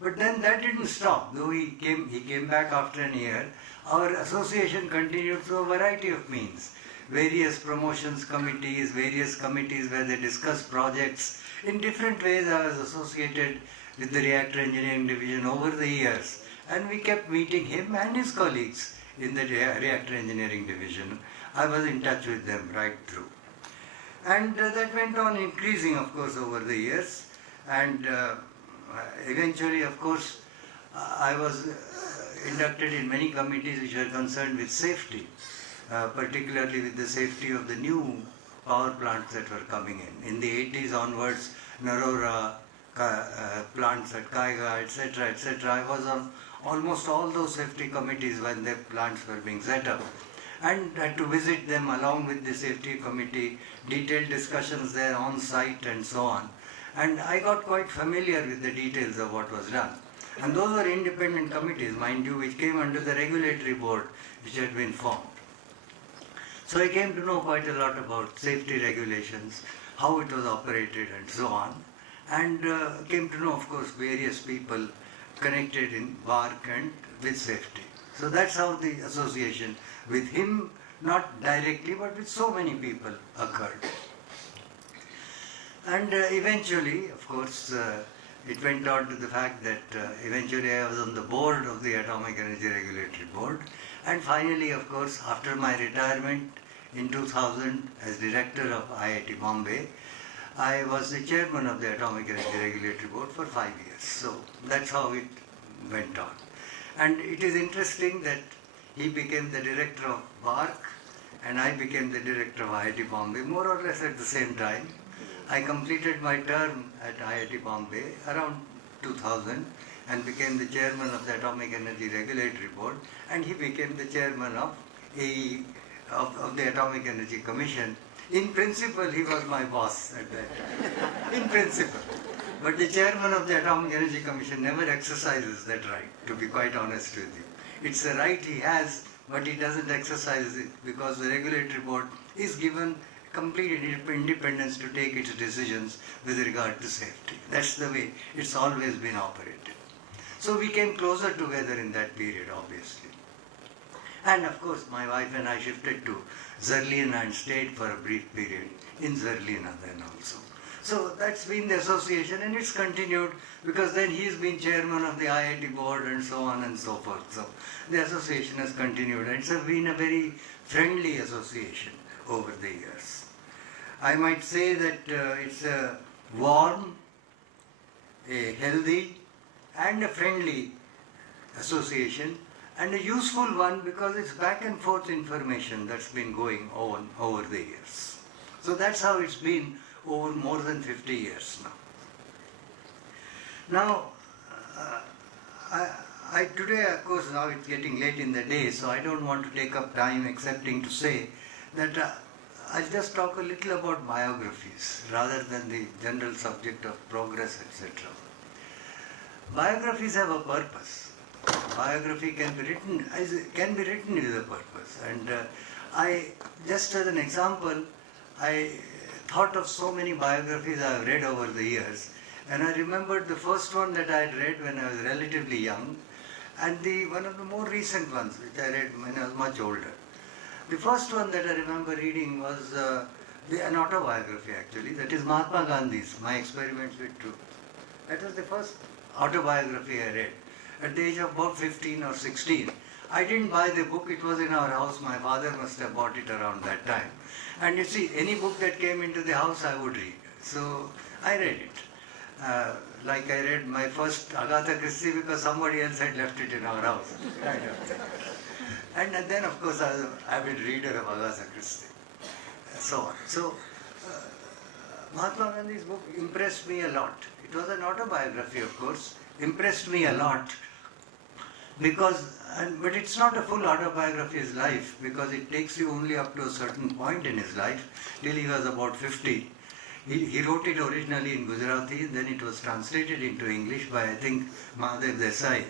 But then that didn't stop. Though he came back after a year, our association continued through a variety of means. Various promotions committees, various committees where they discuss projects. In different ways I was associated with the reactor engineering division over the years. And we kept meeting him and his colleagues in the reactor engineering division. I was in touch with them right through. And that went on increasing, of course, over the years. And eventually, of course, I was inducted in many committees which were concerned with safety, particularly with the safety of the new power plants that were coming in. In the 80s onwards, Narora plants at Kaiga, etc., etc. I was on almost all those safety committees when the plants were being set up. And had to visit them along with the safety committee, detailed discussions there on site and so on. And I got quite familiar with the details of what was done. And those were independent committees, mind you, which came under the regulatory board which had been formed. So I came to know quite a lot about safety regulations, how it was operated and so on. And came to know, of course, various people connected in BARC and with safety. So that's how the association with him, not directly, but with so many people occurred. And eventually, of course, it went on to the fact that eventually I was on the board of the Atomic Energy Regulatory Board. And finally, of course, after my retirement in 2000 as director of IIT Bombay, I was the chairman of the Atomic Energy Regulatory Board for 5 years. So that's how it went on. And it is interesting that he became the director of BARC and I became the director of IIT Bombay more or less at the same time. I completed my term at IIT Bombay around 2000 and became the chairman of the Atomic Energy Regulatory Board, and he became the chairman of the Atomic Energy Commission. In principle, he was my boss at that time. In principle. But the chairman of the Atomic Energy Commission never exercises that right, to be quite honest with you. It's a right he has, but he doesn't exercise it because the regulatory board is given complete independence to take its decisions with regard to safety. That's the way it's always been operated. So we came closer together in that period, obviously. And of course, my wife and I shifted to Zerlina and stayed for a brief period in Zerlina then also. So that's been the association, and it's continued because then he's been chairman of the IIT board and so on and so forth. So the association has continued, and it's been a very friendly association over the years. I might say that it's a warm, a healthy and a friendly association, and a useful one because it's back and forth information that's been going on over the years. So that's how it's been over more than 50 years now. Now, Today, of course, now it's getting late in the day, so I don't want to take up time excepting to say that I'll just talk a little about biographies rather than the general subject of progress, etc. Biographies have a purpose. Biography can be written with a purpose. And I, just as an example, I thought of so many biographies I have read over the years, and I remembered the first one that I had read when I was relatively young, and one of the more recent ones which I read when I was much older. The first one that I remember reading was an autobiography actually, that is Mahatma Gandhi's My Experiments with Truth. That was the first autobiography I read at the age of about 15 or 16. I didn't buy the book, it was in our house, my father must have bought it around that time. And you see, any book that came into the house I would read. So I read it. Like I read my first Agatha Christie because somebody else had left it in our house. Kind of. And then of course I was an avid reader of Agatha Christie. So on. So Mahatma Gandhi's book impressed me a lot. It was an autobiography, of course, impressed me a lot because, but it's not a full autobiography of his life because it takes you only up to a certain point in his life till he was about 50. He wrote it originally in Gujarati, then it was translated into English by, I think, Mahadev Desai.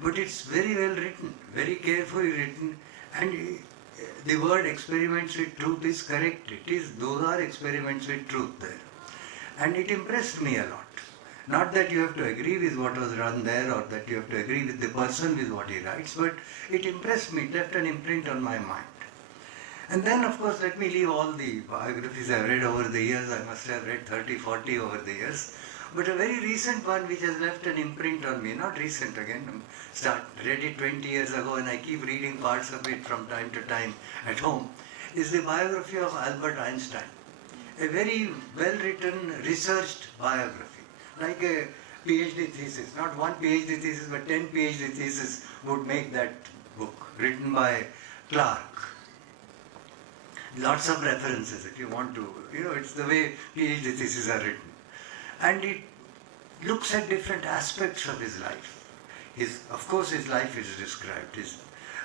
But it's very well written, very carefully written, and the word experiments with truth is correct. Those are experiments with truth there. And it impressed me a lot. Not that you have to agree with what was done there or that you have to agree with the person with what he writes, but it impressed me, it left an imprint on my mind. And then, of course, let me leave all the biographies I've read over the years. I must have read 30, 40 over the years. But a very recent one which has left an imprint on me, not recent again, read it 20 years ago and I keep reading parts of it from time to time at home, is the biography of Albert Einstein. A very well-written, researched biography, like a PhD thesis. Not one PhD thesis, but 10 PhD theses would make that book, written by Clark. Lots of references if you want to, it's the way PhD theses are written. And it looks at different aspects of his life. Of course his life is described,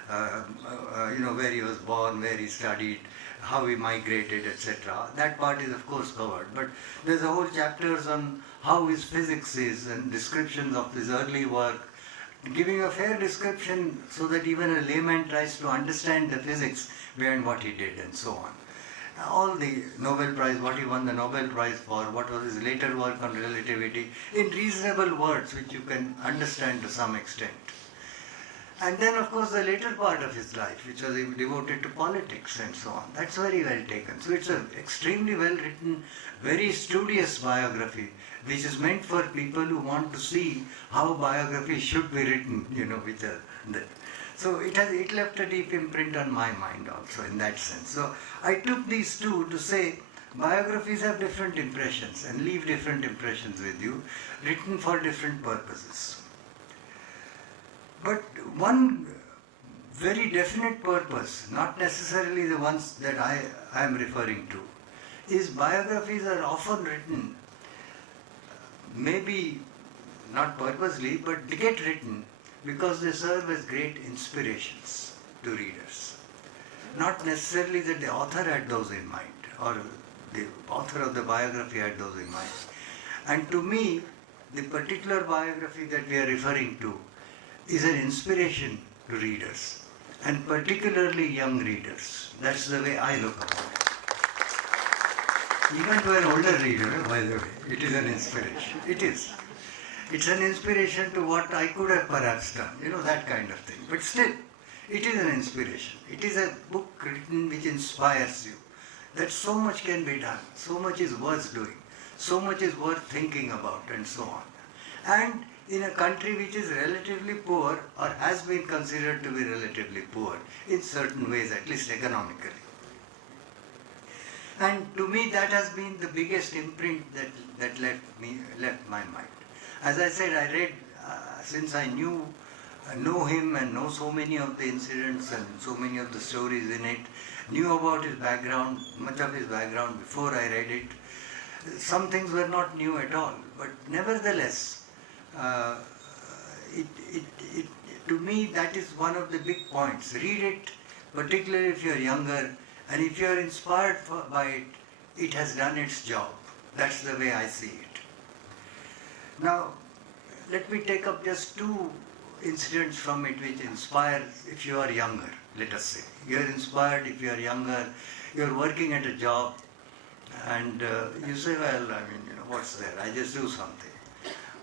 where he was born, where he studied, how he migrated, etc. That part is of course covered. But there's a whole chapters on how his physics is and descriptions of his early work, giving a fair description so that even a layman tries to understand the physics behind what he did and so on. All the Nobel Prize, what he won the Nobel Prize for, what was his later work on relativity, in reasonable words which you can understand to some extent. And then of course the later part of his life, which was devoted to politics and so on, that's very well taken. So it's an extremely well written, very studious biography, which is meant for people who want to see how biography should be written, So it left a deep imprint on my mind also in that sense. So I took these two to say biographies have different impressions and leave different impressions with you, written for different purposes. But one very definite purpose, not necessarily the ones that I am referring to, is biographies are often written, maybe not purposely, but they get written because they serve as great inspirations to readers. Not necessarily that the author had those in mind, or the author of the biography had those in mind. And to me, the particular biography that we are referring to is an inspiration to readers, and particularly young readers. That's the way I look upon it. Even to an older reader, by the way, it is an inspiration. It is. It's an inspiration to what I could have perhaps done, that kind of thing. But still, it is an inspiration. It is a book written which inspires you. That so much can be done, so much is worth doing, so much is worth thinking about, and so on. And in a country which is relatively poor, or has been considered to be relatively poor, in certain ways, at least economically. And to me, that has been the biggest imprint that left my mind. As I said, I read, since I know him and know so many of the incidents and so many of the stories in it, knew about his background, much of his background before I read it. Some things were not new at all, but nevertheless, to me, that is one of the big points. Read it, particularly if you're younger, and if you're inspired by it, it has done its job. That's the way I see it. Now, let me take up just two incidents from it which inspire if you are younger, let us say. You're inspired if you are younger, you're working at a job, and you say, well, I mean, what's there? I just do something.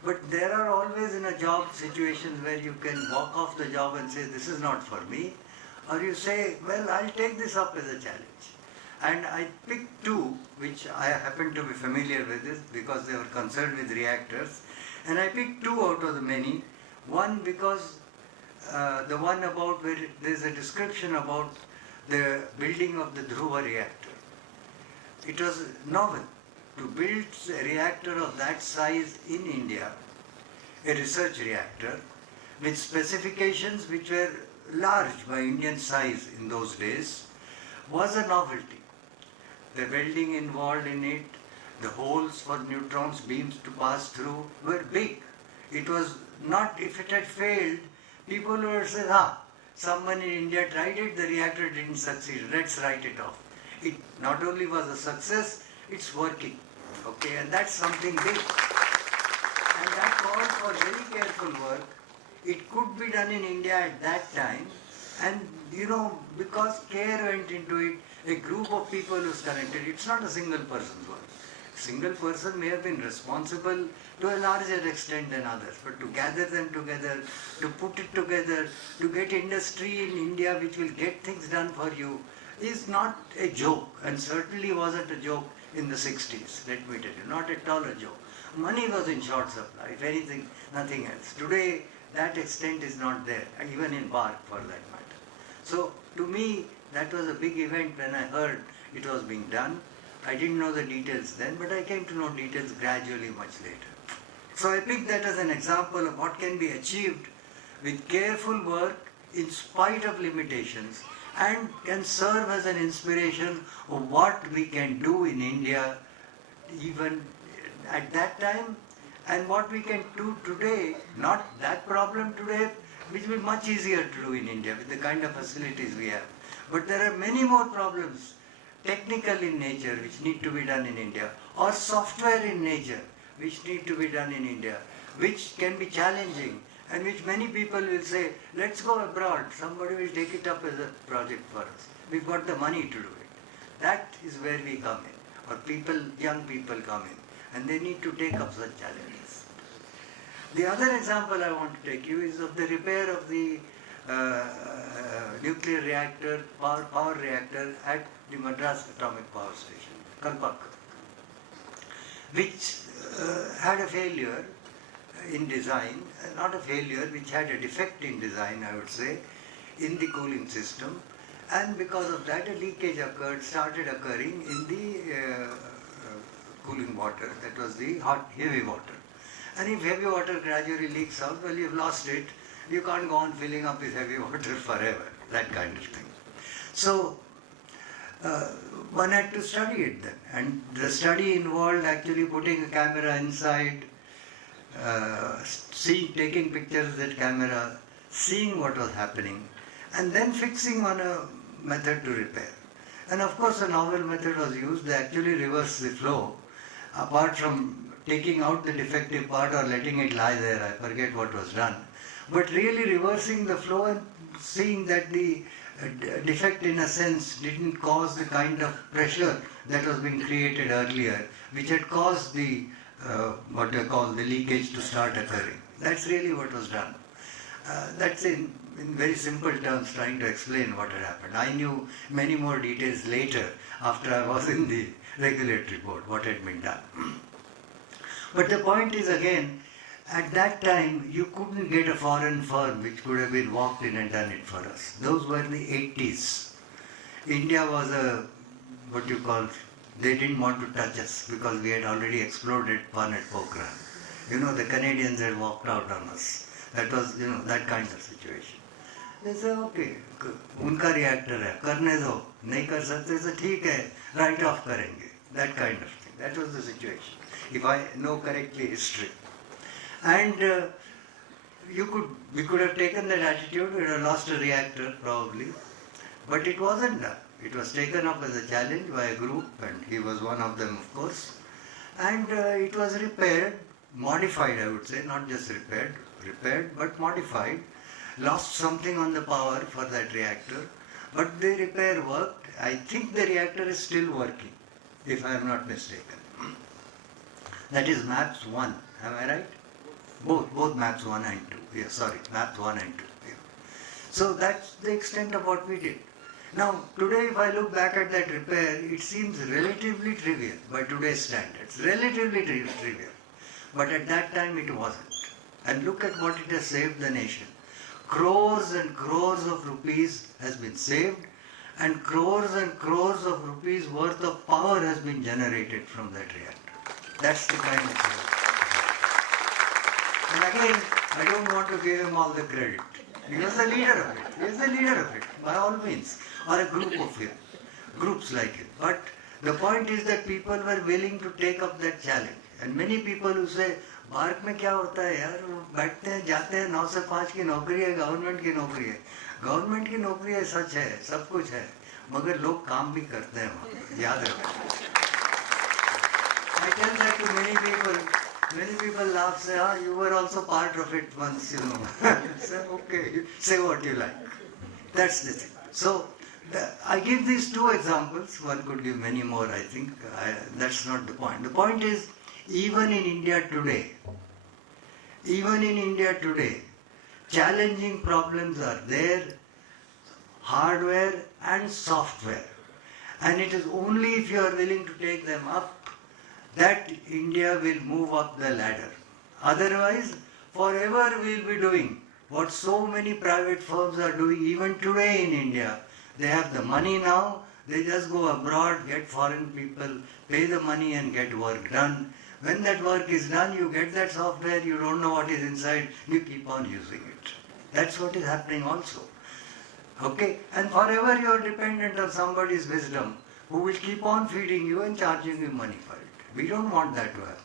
But there are always in a job situations where you can walk off the job and say, this is not for me. Or you say, well, I'll take this up as a challenge. And I picked two, which I happen to be familiar with this because they were concerned with reactors. And I picked two out of the many. One because the one about where there's a description about the building of the Dhruva reactor. It was novel to build a reactor of that size in India, a research reactor, with specifications which were large by Indian size in those days, was a novelty. The welding involved in it, the holes for neutrons beams to pass through were big. It was not, if it had failed, people would say, someone in India tried it, the reactor didn't succeed, let's write it off. It not only was a success, it's working. Okay, and that's something big. And that called for very careful work. It could be done in India at that time, and because care went into it, a group of people who's connected. It's not a single person's work. A single person may have been responsible to a larger extent than others, but to gather them together, to put it together, to get industry in India which will get things done for you, is not a joke, and certainly wasn't a joke in the 60s, let me tell you, not at all a joke. Money was in short supply, if anything, nothing else. Today, that extent is not there, even in bark for that matter. So, to me, that was a big event when I heard it was being done. I didn't know the details then, but I came to know details gradually much later. So I picked that as an example of what can be achieved with careful work in spite of limitations, and can serve as an inspiration of what we can do in India even at that time, and what we can do today, not that problem today, which will be much easier to do in India with the kind of facilities we have. But there are many more problems, technical in nature, which need to be done in India, or software in nature, which need to be done in India, which can be challenging, and which many people will say, let's go abroad, somebody will take it up as a project for us. We've got the money to do it. That is where we come in, or people, young people come in, and they need to take up such challenges. The other example I want to take you is of the repair of the nuclear reactor, power reactor at the Madras Atomic Power Station, Kakodkar, which had a failure in design, not a failure, which had a defect in design, I would say, in the cooling system, and because of that a leakage started occurring in the cooling water, that was the hot, heavy water. And if heavy water gradually leaks out, well, you've lost it. You can't go on filling up with heavy water forever, that kind of thing. So, one had to study it then. And the study involved actually putting a camera inside, taking pictures of that camera, seeing what was happening, and then fixing on a method to repair. And of course, a novel method was used. They actually reversed the flow, apart from taking out the defective part or letting it lie there. I forget what was done. But really reversing the flow and seeing that the defect, in a sense, didn't cause the kind of pressure that was being created earlier, which had caused the what they call the leakage to start occurring. That's really what was done. That's in very simple terms trying to explain what had happened. I knew many more details later after I was in the regulatory board, what had been done. But the point is, again, at that time you couldn't get a foreign firm which could have been walked in and done it for us. Those were the 80s. India was what you call, they didn't want to touch us because we had already exploded one at Pokhran. The Canadians had walked out on us. That was, that kind of situation. They say, okay, unka reactor hai, karne do, nahi kar sakte, so theek hai, write off karenge. That kind of thing. That was the situation, if I know correctly history. And we could have taken that attitude, we would have lost a reactor probably. But it wasn't done. It was taken up as a challenge by a group, and he was one of them, of course. And it was repaired, modified, I would say, not just repaired, but modified. Lost something on the power for that reactor, but the repair worked. I think the reactor is still working, if I am not mistaken. That is MAPS 1, am I right? Both MAPS 1 and 2. Yeah, sorry, MAPS 1 and 2. Yeah. So that's the extent of what we did. Now, today if I look back at that repair, it seems relatively trivial by today's standards. Relatively trivial. But at that time it wasn't. And look at what it has saved the nation. Crores and crores of rupees has been saved, and crores of rupees worth of power has been generated from that reactor. That's the kind of thing. And again, I don't want to give him all the credit. He was the leader of it. He is the leader of it, by all means. Or a group of him. Groups like him. But the point is that people were willing to take up that challenge. And many people who say, Bharat में क्या होता है यार, बैठते हैं जाते हैं 9 से 5 की नौकरी है, गवर्नमेंट की नौकरी है. गवर्नमेंट की नौकरी है, सच है, सब कुछ है, मगर लोग काम भी करते हैं वहाँ, याद रखो. I tell that to many people. Many people laugh, say, ah, you were also part of it once, you know. Say, okay, say what you like. That's the thing. So, I give these two examples. One could give many more, I think. That's not the point. The point is, even in India today, challenging problems are there, hardware and software. And it is only if you are willing to take them up that India will move up the ladder. Otherwise, forever we will be doing what so many private firms are doing even today in India. They have the money now, they just go abroad, get foreign people, pay the money and get work done. When that work is done, you get that software, you don't know what is inside, you keep on using it. That's what is happening also. Okay? And forever you are dependent on somebody's wisdom who will keep on feeding you and charging you money for it. We don't want that to happen.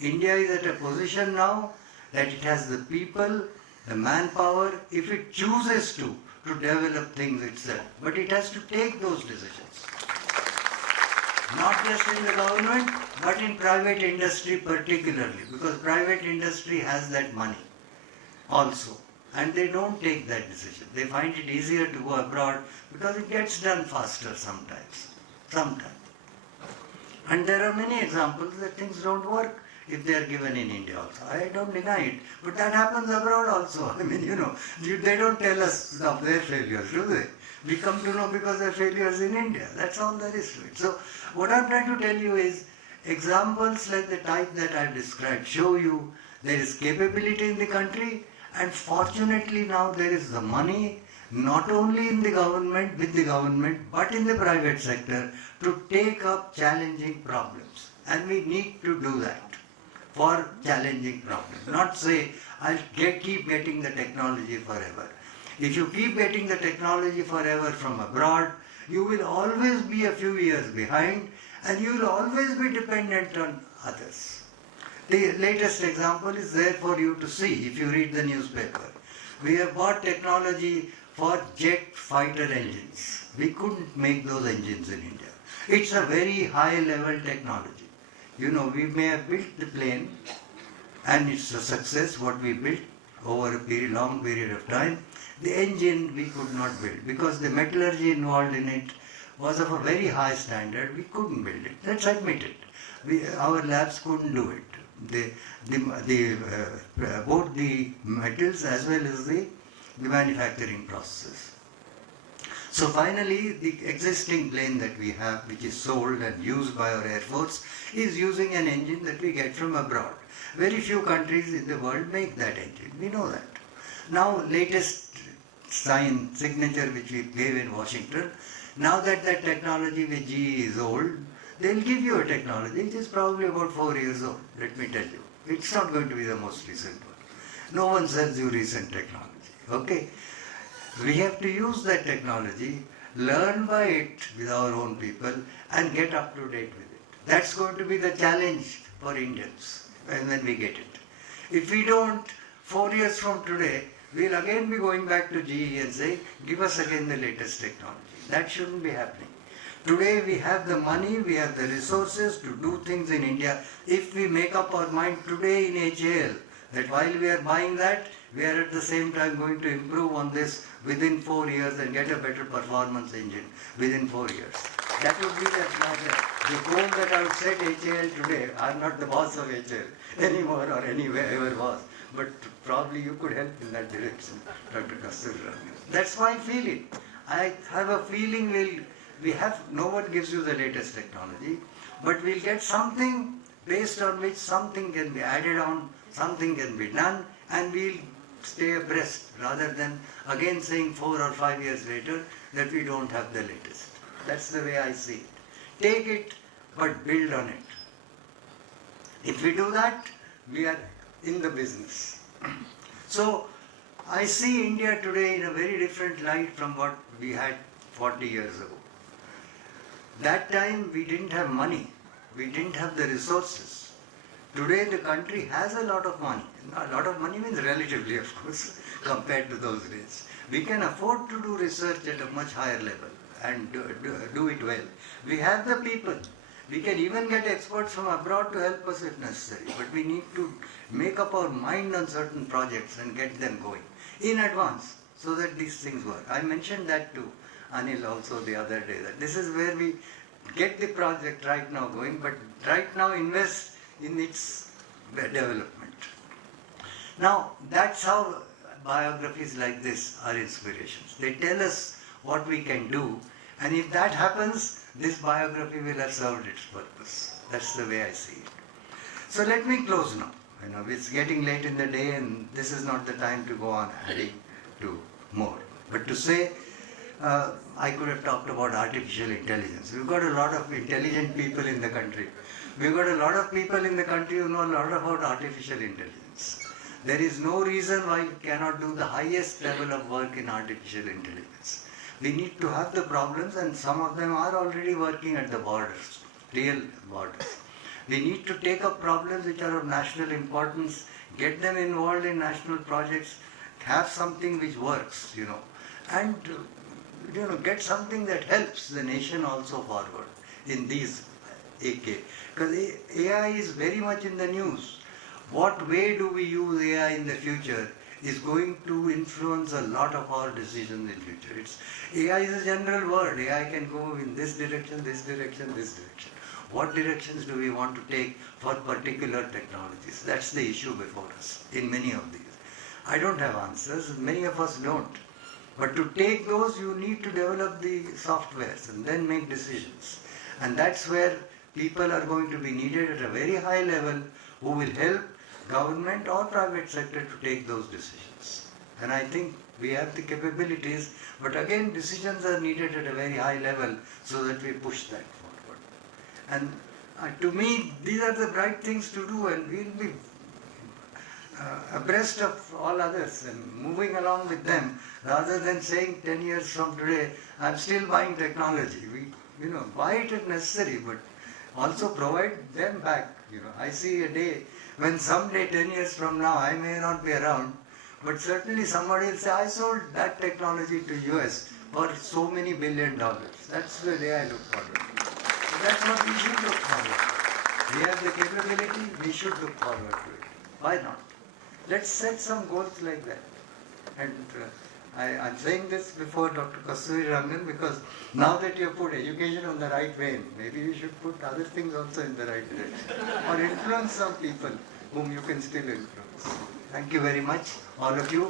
India is at a position now that it has the people, the manpower, if it chooses to develop things itself. But it has to take those decisions. Not just in the government, but in private industry particularly. Because private industry has that money also. And they don't take that decision. They find it easier to go abroad because it gets done faster sometimes. And there are many examples that things don't work if they are given in India also. I don't deny it. But that happens abroad also. I mean, you know, they don't tell us of their failures, do they? We come to know because there are failures in India. That's all there is to it. So, what I'm trying to tell you is, examples like the type that I've described show you there is capability in the country, and fortunately now there is the money, not only in the government, with the government, but in the private sector, to take up challenging problems. And we need to do that for challenging problems. Not say, I'll keep getting the technology forever. If you keep getting the technology forever from abroad, you will always be a few years behind, and you will always be dependent on others. The latest example is there for you to see if you read the newspaper. We have bought technology for jet fighter engines. We couldn't make those engines in India. It's a very high level technology. You know, we may have built the plane, and it's a success what we built over a long period of time. The engine we could not build because the metallurgy involved in it was of a very high standard. We couldn't build it. Let's admit it. Our labs couldn't do it. Both the metals as well as the manufacturing processes. So finally, the existing plane that we have, which is sold and used by our Air Force, is using an engine that we get from abroad. Very few countries in the world make that engine. We know that. Now, latest signature which we gave in Washington, now that that technology with GE is old, they'll give you a technology which is probably about 4 years old, let me tell you. It's not going to be the most recent one. No one sells you recent technology. Okay? We have to use that technology, learn by it with our own people, and get up to date with it. That's going to be the challenge for Indians when we get it. If we don't, 4 years from today, we'll again be going back to GE and say, give us again the latest technology. That shouldn't be happening. Today we have the money, we have the resources to do things in India. If we make up our mind today in HAL, that while we are buying that, we are at the same time going to improve on this within 4 years and get a better performance engine within 4 years. That would be the goal that I would set HAL today. I'm not the boss of HAL anymore or anywhere ever was. But probably you could help in that direction, Dr. Kasturi. That's my feeling. I have a feeling no one gives you the latest technology, but we'll get something based on which something can be added on, something can be done, and we'll stay abreast rather than again saying 4 or 5 years later that we don't have the latest. That's the way I see it. Take it, but build on it. If we do that, we are in the business. So, I see India today in a very different light from what we had 40 years ago. That time we didn't have money, we didn't have the resources. Today the country has a lot of money. A lot of money means relatively, of course, compared to those days. We can afford to do research at a much higher level and do it well. We have the people. We can even get experts from abroad to help us if necessary. But we need to make up our mind on certain projects and get them going in advance so that these things work. I mentioned that to Anil also the other day, that this is where we get the project right now going, but right now invest in its development. Now, that's how biographies like this are inspirations. They tell us what we can do, and if that happens, this biography will have served its purpose. That's the way I see it. So let me close now. It's getting late in the day, and this is not the time to go on adding to more. But to say, I could have talked about artificial intelligence. We've got a lot of intelligent people in the country. We've got a lot of people in the country who know a lot about artificial intelligence. There is no reason why we cannot do the highest level of work in artificial intelligence. We need to have the problems, and some of them are already working at the borders, real borders. We need to take up problems which are of national importance, get them involved in national projects, have something which works, and get something that helps the nation also forward in these AK. Because AI is very much in the news. What way do we use AI in the future is going to influence a lot of our decisions in future. AI is a general word. AI can go in this direction, this direction, this direction. What directions do we want to take for particular technologies? That's the issue before us in many of these. I don't have answers, many of us don't. But to take those, you need to develop the softwares and then make decisions. And that's where people are going to be needed at a very high level who will help government or private sector to take those decisions. And I think we have the capabilities, but again, decisions are needed at a very high level so that we push that forward. And to me, these are the right things to do, and we'll be abreast of all others and moving along with them, rather than saying 10 years from today, I'm still buying technology. We, buy it if necessary, but also provide them back. I see a day when someday 10 years from now, I may not be around, but certainly somebody will say, I sold that technology to US for so many $1 billion. That's the day I look forward to. So that's what we should look forward to. We have the capability, we should look forward to it. Why not? Let's set some goals like that. And I'm saying this before Dr. Kasturi Rangan because now that you have put education on the right vein, maybe you should put other things also in the right direction. Or influence some people whom you can still influence. Thank you very much, all of you.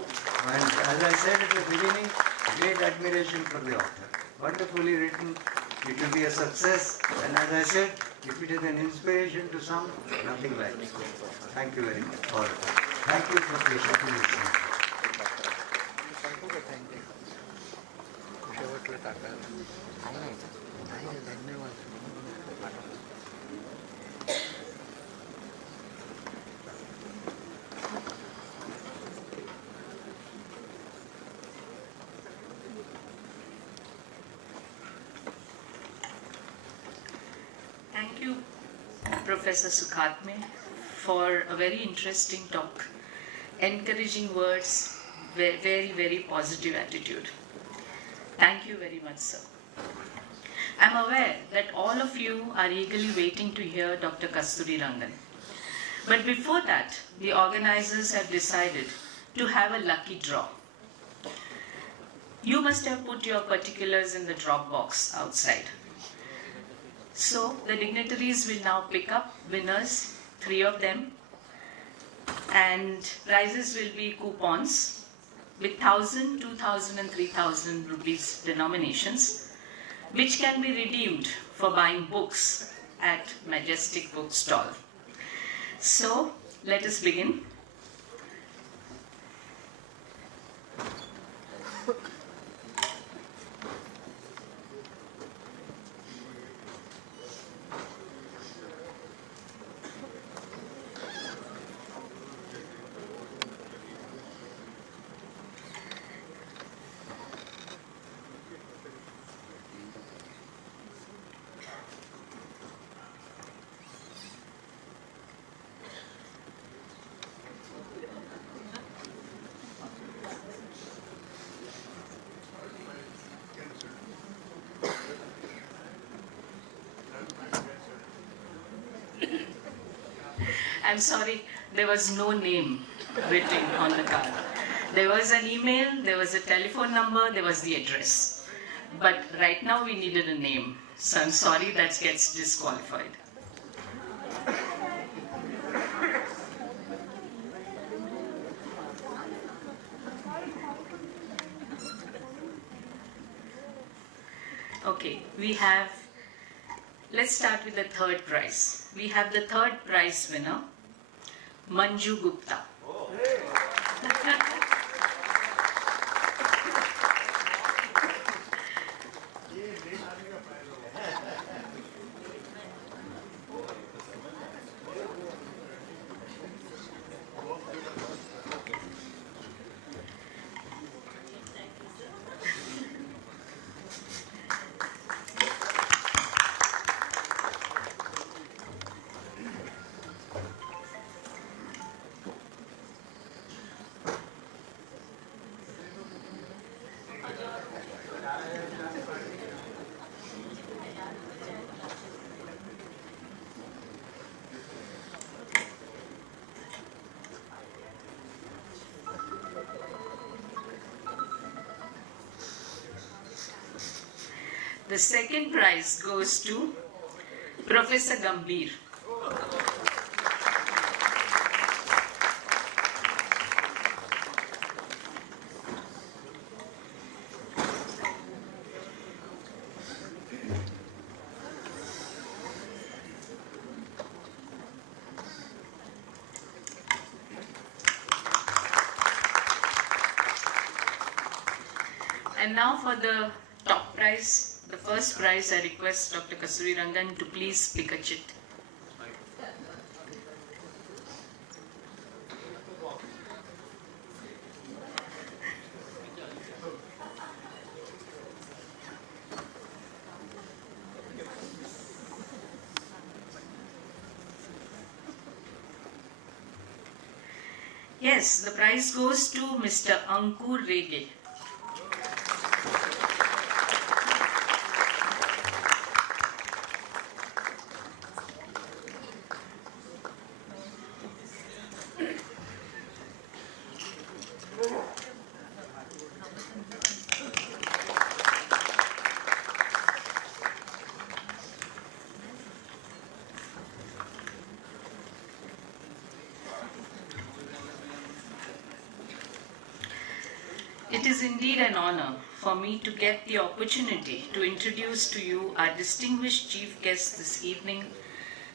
And as I said at the beginning, great admiration for the author. Wonderfully written. It will be a success. And as I said, if it is an inspiration to some, nothing like it. Thank you very much, all of you. Thank you for patiently listening. Thank you, Professor Sukhatme, for a very interesting talk. encouraging words, very, very positive attitude. Thank you very much, sir. I'm aware that all of you are eagerly waiting to hear Dr. Kasturi Rangan. But before that, the organizers have decided to have a lucky draw. You must have put your particulars in the drop box outside. So the dignitaries will now pick up winners, 3 of them, and prizes will be coupons with 1,000, 2,000 and 3,000 rupees denominations, which can be redeemed for buying books at Majestic Bookstall. So let us begin. I'm sorry, there was no name written on the card. There was an email, there was a telephone number, there was the address. But right now we needed a name. So I'm sorry that gets disqualified. Okay, let's start with the third prize. We have the third prize winner, Manju Gupta. The second prize goes to Professor Gambhir. And now for the top prize. The first prize, I request Dr. Kasturi Rangan to please pick a chit. Yes, the prize goes to Mr. Ankur Rege. It is indeed an honor for me to get the opportunity to introduce to you our distinguished chief guest this evening,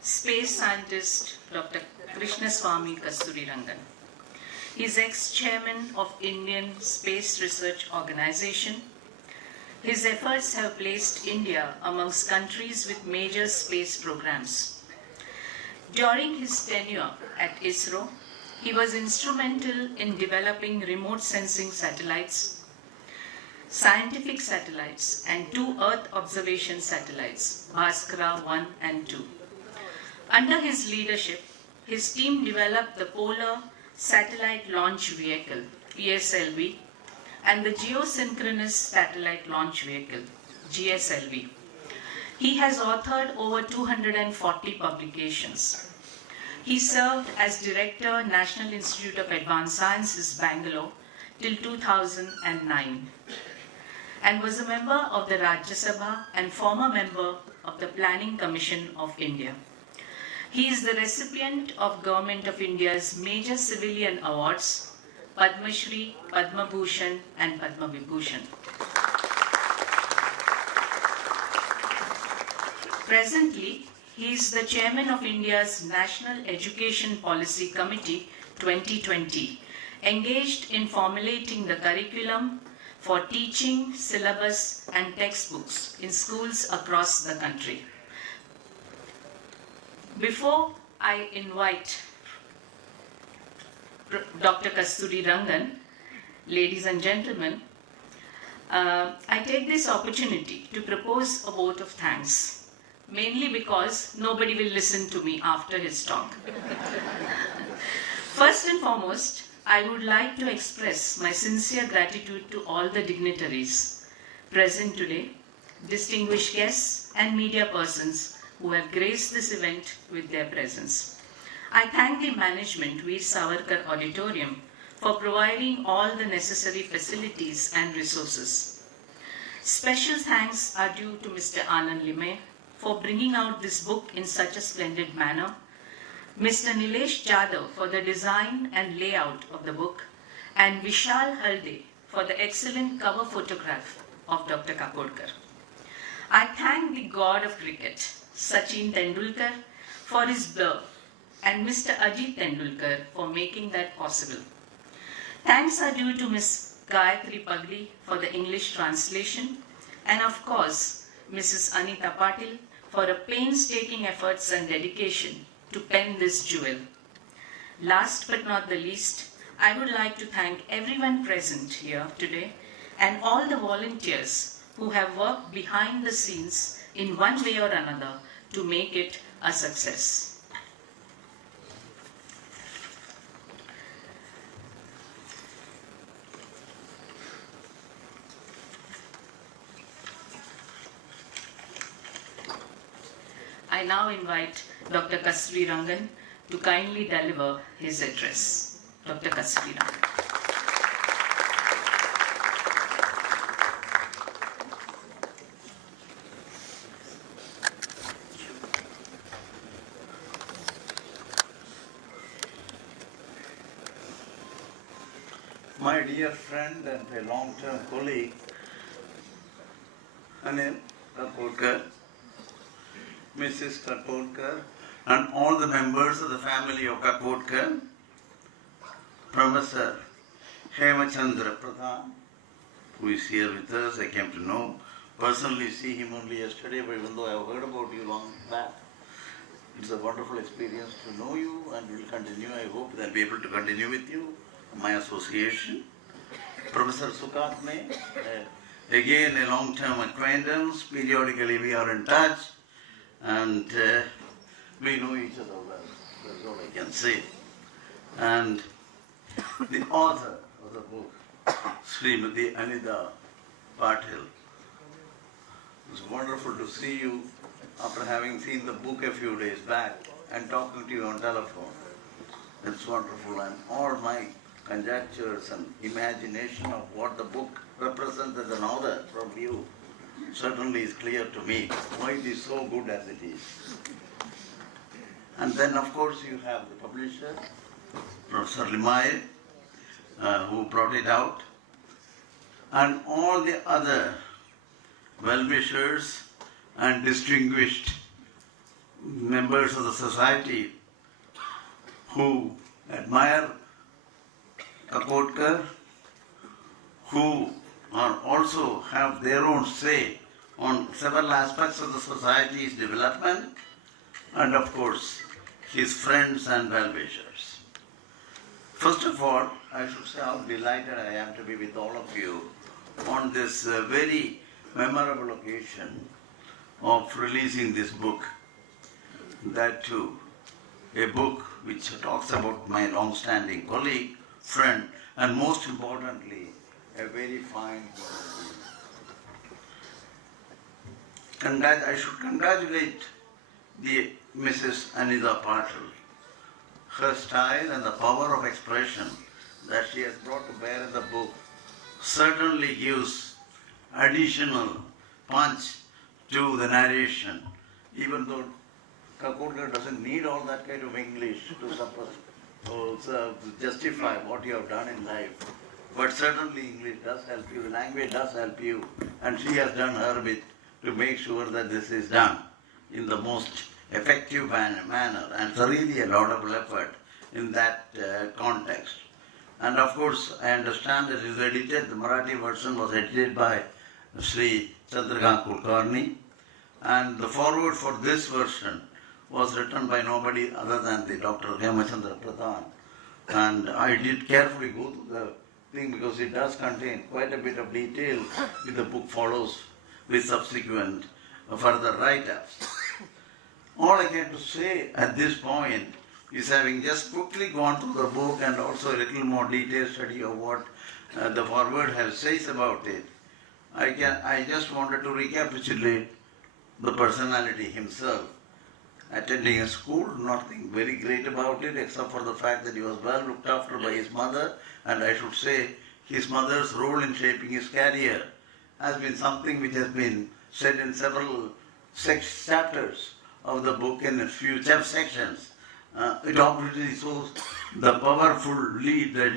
space scientist Dr. Krishnaswamy Kasturi Rangan. He is ex-chairman of Indian Space Research Organization. His efforts have placed India amongst countries with major space programs. During his tenure at ISRO, he was instrumental in developing remote sensing satellites, scientific satellites, and 2 Earth observation satellites, Bhaskara 1 and 2. Under his leadership, his team developed the Polar Satellite Launch Vehicle, PSLV, and the Geosynchronous Satellite Launch Vehicle, GSLV. He has authored over 240 publications. He served as Director, National Institute of Advanced Sciences, Bangalore, till 2009, and was a member of the Rajya Sabha and former member of the Planning Commission of India. He is the recipient of Government of India's major civilian awards, Padma Shri, Padma Bhushan, and Padma Vibhushan. Presently, he is the chairman of India's National Education Policy Committee 2020, engaged in formulating the curriculum for teaching, syllabus, and textbooks in schools across the country. Before I invite Dr. Kasturi Rangan, ladies and gentlemen, I take this opportunity to propose a vote of thanks. Mainly because nobody will listen to me after his talk. First and foremost, I would like to express my sincere gratitude to all the dignitaries present today, distinguished guests and media persons who have graced this event with their presence. I thank the management, Veer Savarkar Auditorium, for providing all the necessary facilities and resources. Special thanks are due to Mr. Anand Limaye for bringing out this book in such a splendid manner, Mr. Nilesh Jadhav for the design and layout of the book, and Vishal Halde for the excellent cover photograph of Dr. Kakodkar. I thank the god of cricket, Sachin Tendulkar, for his blurb, and Mr. Ajit Tendulkar for making that possible. Thanks are due to Ms. Gayatri Pagli for the English translation, and of course, Mrs. Anita Patil for her painstaking efforts and dedication to pen this jewel. Last but not the least, I would like to thank everyone present here today and all the volunteers who have worked behind the scenes in one way or another to make it a success. I now invite Dr. Kasturi Rangan to kindly deliver his address. Dr. Kasturi Rangan. My dear friend and a long-term colleague, Anil, Kakodkar, Mrs. Kakodkar, and all the members of the family of Kakodkar, Professor Hemachandra Pradhan, who is here with us. I came to know, personally see him only yesterday, but even though I have heard about you long back, it's a wonderful experience to know you, and will continue. I hope that I'll be able to continue with you, my association. Professor Sukatne, again a long-term acquaintance. Periodically we are in touch, and we know each other well. That's all I can say. And the author of the book, Srimati Anita Patil. It's wonderful to see you after having seen the book a few days back and talking to you on telephone. It's wonderful, and all my conjectures and imagination of what the book represents as an author from you certainly is clear to me, why it is so good as it is. And then of course you have the publisher, Professor Limaye, who brought it out, and all the other well-wishers and distinguished members of the society who admire Kakodkar, who are also have their own say on several aspects of the society's development, and of course his friends and well-wishers. First of all, I should say how delighted I am to be with all of you on this very memorable occasion of releasing this book, that too a book which talks about my long-standing colleague, friend, and most importantly, a very fine human being. I should congratulate the Mrs. Anita Patil. Her style and the power of expression that she has brought to bear in the book certainly gives additional punch to the narration, even though Kakodkar doesn't need all that kind of English to justify what you have done in life. But certainly English does help you, the language does help you, and she has done her bit to make sure that this is done in the most effective manner, and it's really a laudable effort in that context. And of course, I understand that it is edited, the Marathi version was edited by Sri Chandrakant Kulkarni, and the foreword for this version was written by nobody other than the Dr. Hemachandra Pradhan. And I did carefully go through the thing because it does contain quite a bit of detail which the book follows with subsequent further write-ups. All I can to say at this point is, having just quickly gone through the book and also a little more detailed study of what the foreword says about it, I just wanted to recapitulate the personality himself. Attending a school, nothing very great about it except for the fact that he was well looked after by his mother, and I should say his mother's role in shaping his career has been something which has been said in several chapters of the book in a few sections. It obviously shows the powerful lead that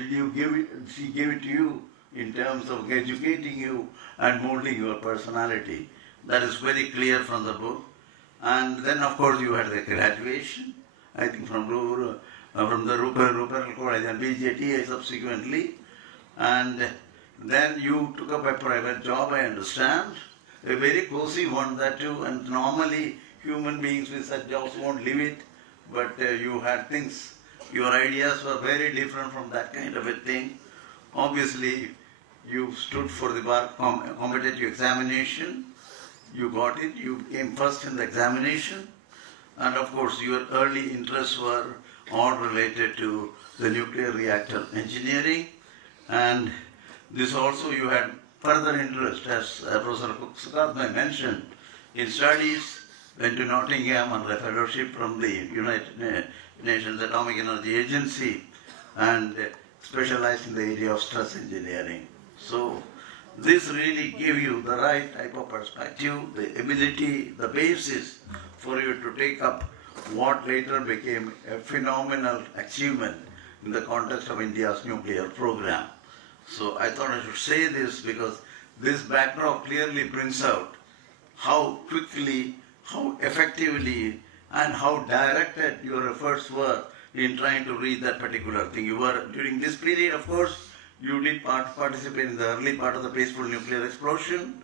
she gave it to you in terms of educating you and molding your personality. That is very clear from the book. And then of course you had the graduation, I think from the Rupert College and BJT subsequently. And then you took up a private job, I understand, a very cozy one that too, and normally human beings with such jobs won't leave it, but you had things, your ideas were very different from that kind of a thing. Obviously, you stood for the bar competitive examination, you got it, you came first in the examination, and of course your early interests were all related to the nuclear reactor engineering, and this also you had further interest, as Professor Sukarma mentioned, in studies, went to Nottingham under a fellowship from the United Nations Atomic Energy Agency, and specialized in the area of stress engineering. So this really gave you the right type of perspective, the ability, the basis for you to take up what later became a phenomenal achievement in the context of India's nuclear program. So I thought I should say this because this backdrop clearly brings out how quickly, how effectively, and how directed your efforts were in trying to reach that particular thing. You were, during this period, of course, you did participate in the early part of the peaceful nuclear explosion.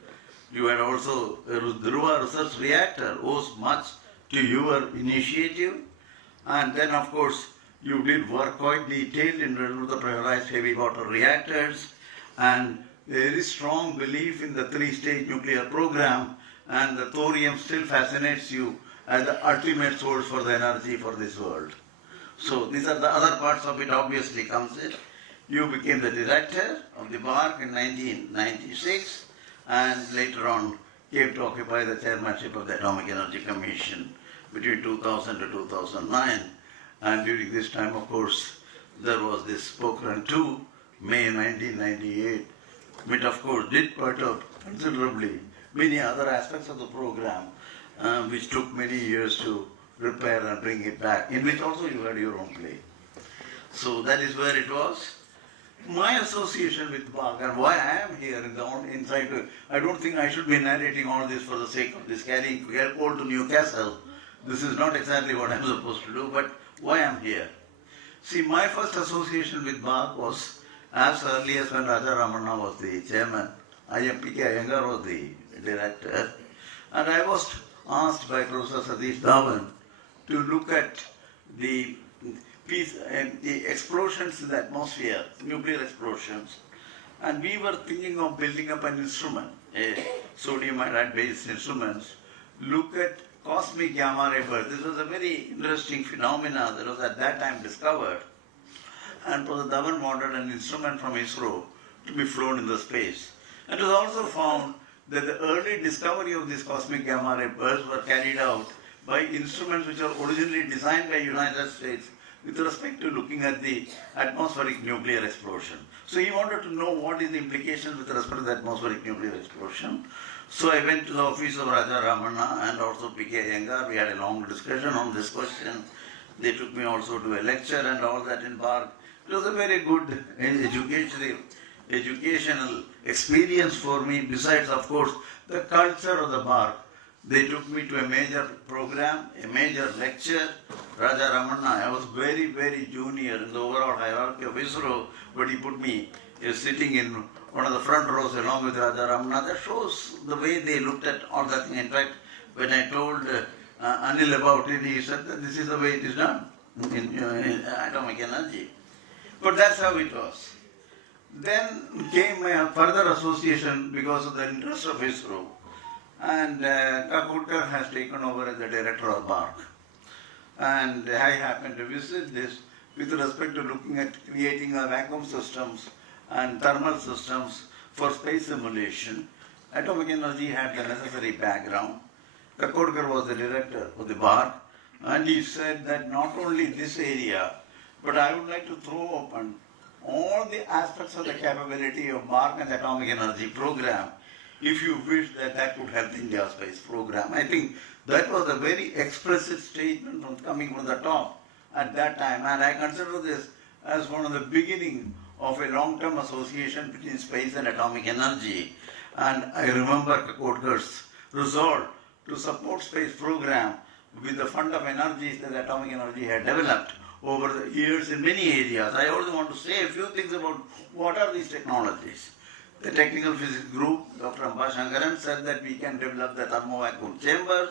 You had also, the Dhruva research reactor owes much to your initiative. And then, of course, you did work quite detailed in the pressurized heavy water reactors, and there is strong belief in the three-stage nuclear program, and the thorium still fascinates you as the ultimate source for the energy for this world. So these are the other parts of it obviously comes in. You became the director of the BARC in 1996, and later on came to occupy the chairmanship of the Atomic Energy Commission between 2000 to 2009. And during this time, of course, there was this Pokhran 2, May 1998, which of course did perturb considerably many other aspects of the program, which took many years to repair and bring it back, in which also you had your own play. So that is where it was. My association with BARC and why I am here in the inside, I don't think I should be narrating all this for the sake of this carrying coal to Newcastle. This is not exactly what I'm supposed to do, but why I'm here. See, my first association with BARC was as early as when Raja Ramanna was the chairman, IMPK Iyengar was the director, and I was asked by Professor Satish Dhawan to look at the the explosions in the atmosphere, nuclear explosions, and we were thinking of building up an instrument, a sodium iodide based instruments, look at cosmic gamma ray burst. This was a very interesting phenomenon that was at that time discovered. And Professor Dhawan wanted an instrument from ISRO to be flown in the space. And it was also found that the early discovery of this cosmic gamma ray bursts were carried out by instruments which were originally designed by United States with respect to looking at the atmospheric nuclear explosion. So he wanted to know what is the implications with respect to the atmospheric nuclear explosion. So I went to the office of Raja Ramana and also P.K. Iyengar. We had a long discussion on this question. They took me also to a lecture and all that in Park. It was a very good educational experience for me. Besides, of course, the culture of the Park. They took me to a major program, a major lecture. Raja Ramana, I was very, very junior in the overall hierarchy of ISRO, but he put me sitting in one of the front rows along with Raja Ramana. That shows the way they looked at all that thing. In fact, when I told Anil about it, he said that this is the way it is done in atomic energy. But that's how it was. Then came a further association because of the interest of ISRO. And Kakodkar has taken over as the director of BARC. And I happened to visit this with respect to looking at creating vacuum systems and thermal systems for space simulation. Atomic energy had the necessary background. Kakodkar was the director of the BARC, and he said that not only this area, but I would like to throw open all the aspects of the capability of BARC and the atomic energy program if you wish that that could help India space program. I think that was a very explicit statement coming from the top at that time, and I consider this as one of the beginning of a long-term association between space and atomic energy. And I remember Kakodkar's resolve to support space program with the fund of energies that atomic energy had developed over the years in many areas. I also want to say a few things about what are these technologies. The technical physics group, Dr. Amba Shankaran, said that we can develop the thermovacuum chambers.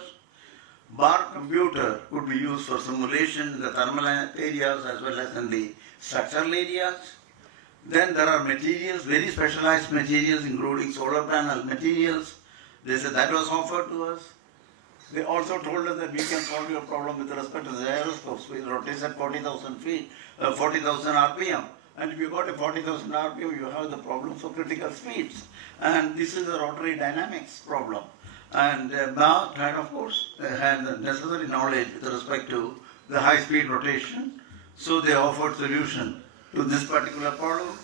BARC computer could be used for simulation in the thermal areas as well as in the structural areas. Then there are materials, very specialized materials, including solar panel materials. They said that was offered to us. They also told us that we can solve your problem with respect to the gyroscopes. We rotate at 40,000 feet, 40,000 RPM. And if you got a 40,000 RPM, you have the problem for critical speeds. And this is a rotary dynamics problem. And BARC had, of course, had the necessary knowledge with respect to the high-speed rotation. So they offered solution to this particular problem.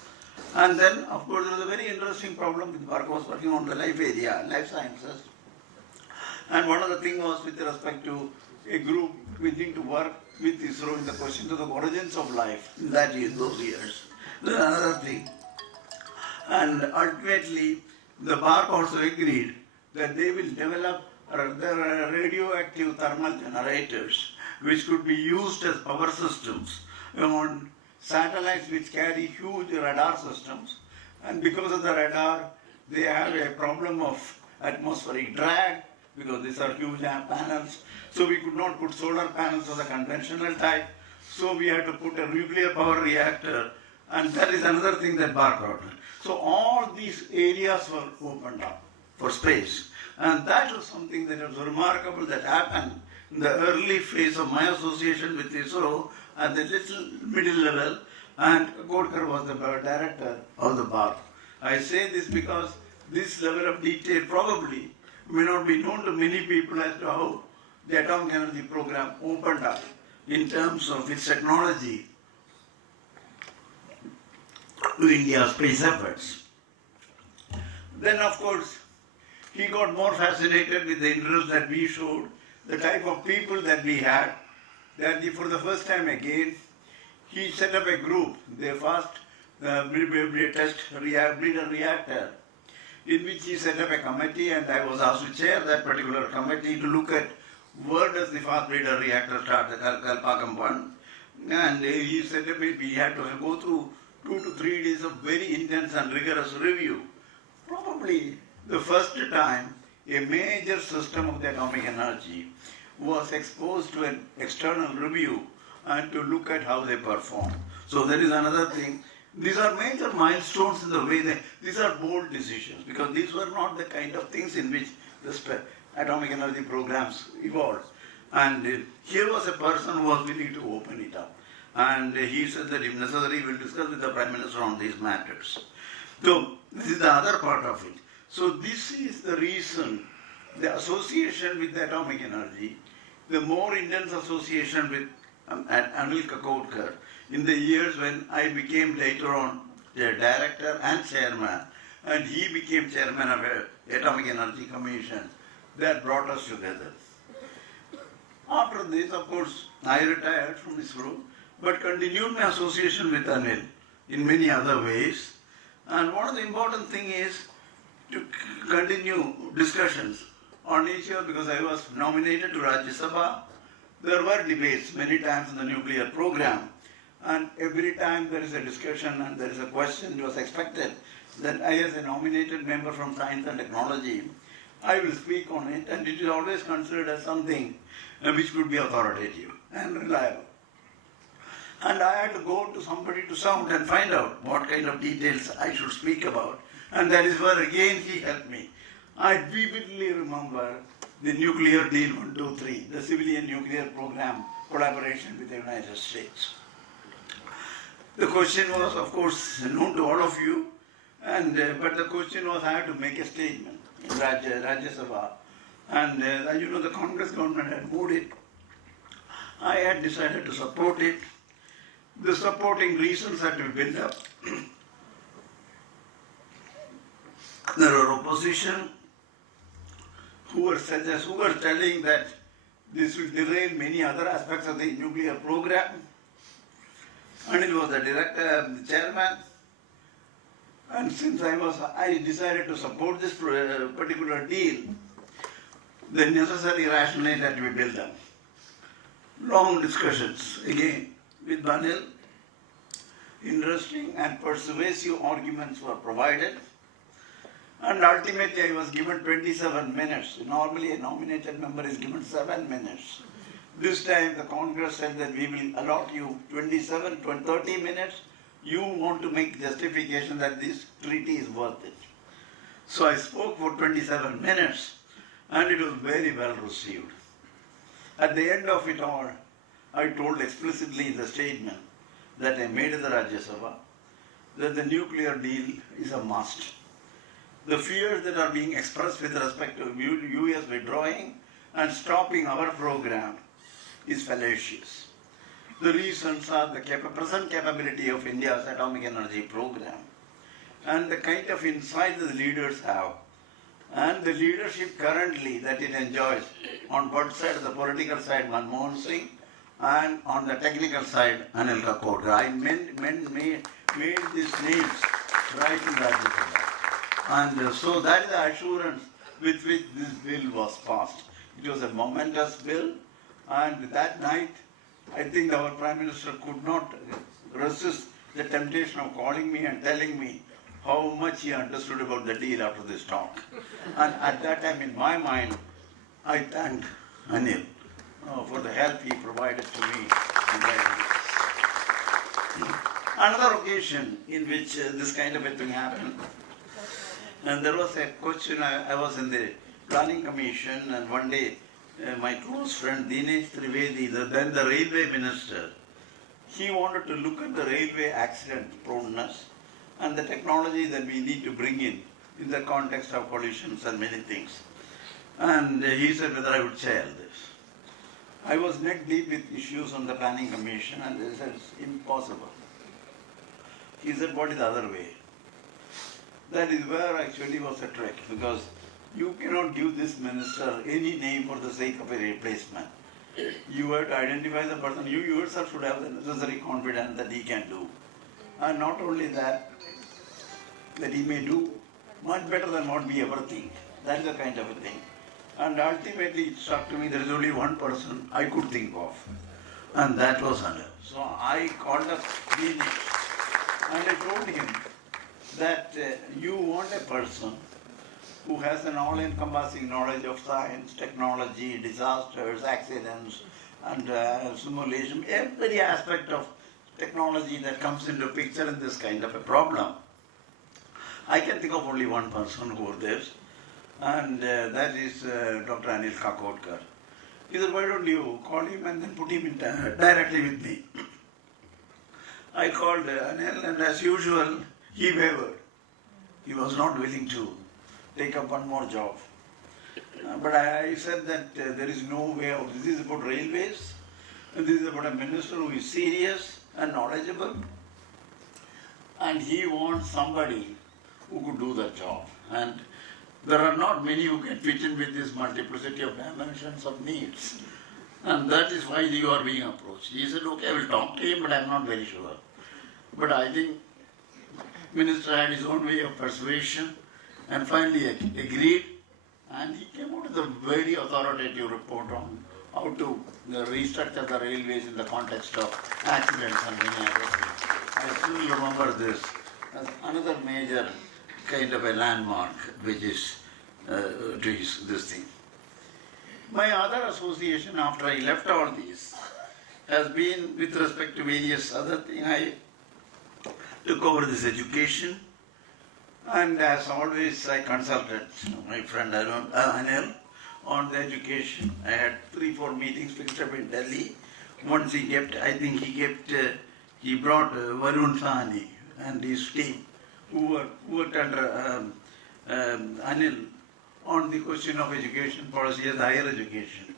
And then, of course, there was a very interesting problem with BARC was working on the life area, life sciences. And one of the things was with respect to a group willing to work with ISRO in the question of the origins of life in that year, those years. Then another thing. And ultimately, the BARC also agreed that they will develop the radioactive thermal generators which could be used as power systems on satellites which carry huge radar systems. And because of the radar, they have a problem of atmospheric drag because these are huge panels. So we could not put solar panels of the conventional type. So we had to put a nuclear power reactor, and that is another thing that BARC ordered. So all these areas were opened up for space. And that was something that was remarkable that happened in the early phase of my association with ISRO at the little middle level, and Kakodkar was the director of the BARC. I say this because this level of detail probably may not be known to many people as to how the atomic energy program opened up in terms of its technology to India's space efforts. Then, of course, he got more fascinated with the interest that we showed, the type of people that we had, that for the first time again, he set up a group, the first breeder reactor, in which he set up a committee, and I was asked to chair that particular committee to look at where does the fast breeder reactor start, the Kalpakam one. And he said that we had to go through 2 to 3 days of very intense and rigorous review. Probably the first time a major system of the atomic energy was exposed to an external review and to look at how they perform. So there is another thing. These are major milestones in the way these are bold decisions, because these were not the kind of things in which the atomic energy programs evolved. And here was a person who was willing to open it up. And he said that if necessary, we will discuss with the Prime Minister on these matters. So this is the other part of it. So this is the reason, the association with the atomic energy, the more intense association with Anil Kakodkar in the years when I became later on the director and chairman, and he became chairman of the Atomic Energy Commission, that brought us together. After this, of course, I retired from ISRO, but continued my association with Anil in many other ways. And one of the important thing is to continue discussions on issue, because I was nominated to Rajya Sabha. There were debates many times in the nuclear program, and every time there is a discussion and there is a question, it was expected that I, as a nominated member from Science and Technology, I will speak on it, and it is always considered as something which could be authoritative and reliable. And I had to go to somebody to sound and find out what kind of details I should speak about. And that is where again he helped me. I vividly remember the nuclear deal 123, the civilian nuclear program collaboration with the United States. The question was, of course, known to all of you, and but the question was, I had to make a statement in Rajya Sabha. And you know, the Congress government had moved it. I had decided to support it. The supporting reasons had to be built up. There were opposition who were telling that this will derail many other aspects of the nuclear program. Anil was the director, the chairman. And since I decided to support this particular deal, the necessary rationale had to be built up. Long discussions again with Anil. Interesting and persuasive arguments were provided. And ultimately I was given 27 minutes. Normally a nominated member is given 7 minutes. This time the Congress said that we will allot you 30 minutes. You want to make justification that this treaty is worth it. So I spoke for 27 minutes and it was very well received. At the end of it all, I told explicitly in the statement that I made in the Rajya Sabha that the nuclear deal is a must. The fears that are being expressed with respect to US withdrawing and stopping our program is fallacious. The reasons are the present capability of India's atomic energy program and the kind of insight that the leaders have and the leadership currently that it enjoys on both sides, the political side, Manmohan Singh, and on the technical side, Anil Kakodkar. I made these names right in Rajya Sabha. And so that is the assurance with which this bill was passed. It was a momentous bill, and that night, I think our Prime Minister could not resist the temptation of calling me and telling me how much he understood about the deal after this talk. And at that time, in my mind, I thanked Anil for the help he provided to me in writing this. Another occasion in which this kind of a thing happened, and there was a question, I was in the Planning Commission, and one day my close friend Dinesh Trivedi, then the railway minister, he wanted to look at the railway accident proneness and the technology that we need to bring in the context of collisions and many things. And he said whether I would chair this. I was neck deep with issues on the Planning Commission, and they said it's impossible. He said, what is the other way? That is where actually was a trick, because you cannot give this minister any name for the sake of a replacement. You have to identify the person. You yourself should have the necessary confidence that he can do. And not only that, that he may do much better than what we ever think. That is the kind of a thing. And ultimately it struck to me there is only one person I could think of, and that was Anil. So I called up Dinesh and I told him that you want a person who has an all-encompassing knowledge of science, technology, disasters, accidents, and simulation, every aspect of technology that comes into picture in this kind of a problem. I can think of only one person who was this, and that is Dr. Anil Kakodkar. He said, why don't you call him and then put him in directly with me? I called Anil, and as usual, he wavered. He was not willing to take up one more job. But I said that there is no way out. This is about railways, and this is about a minister who is serious and knowledgeable, and he wants somebody who could do the job. And there are not many who can fit in with this multiplicity of dimensions of needs. And that is why you are being approached. He said, okay, I will talk to him, but I am not very sure. But I think Minister had his own way of persuasion and finally agreed, and he came out with a very authoritative report on how to restructure the railways in the context of accidents and many other things. I still remember this as another major kind of a landmark, which is this thing. My other association after I left all these has been with respect to various other things. I took over this education, and as always I consulted my friend Anil on the education. I had 3-4 meetings fixed up in Delhi. Once he brought Varun Sahni and his team who worked under Anil on the question of education policy as higher education.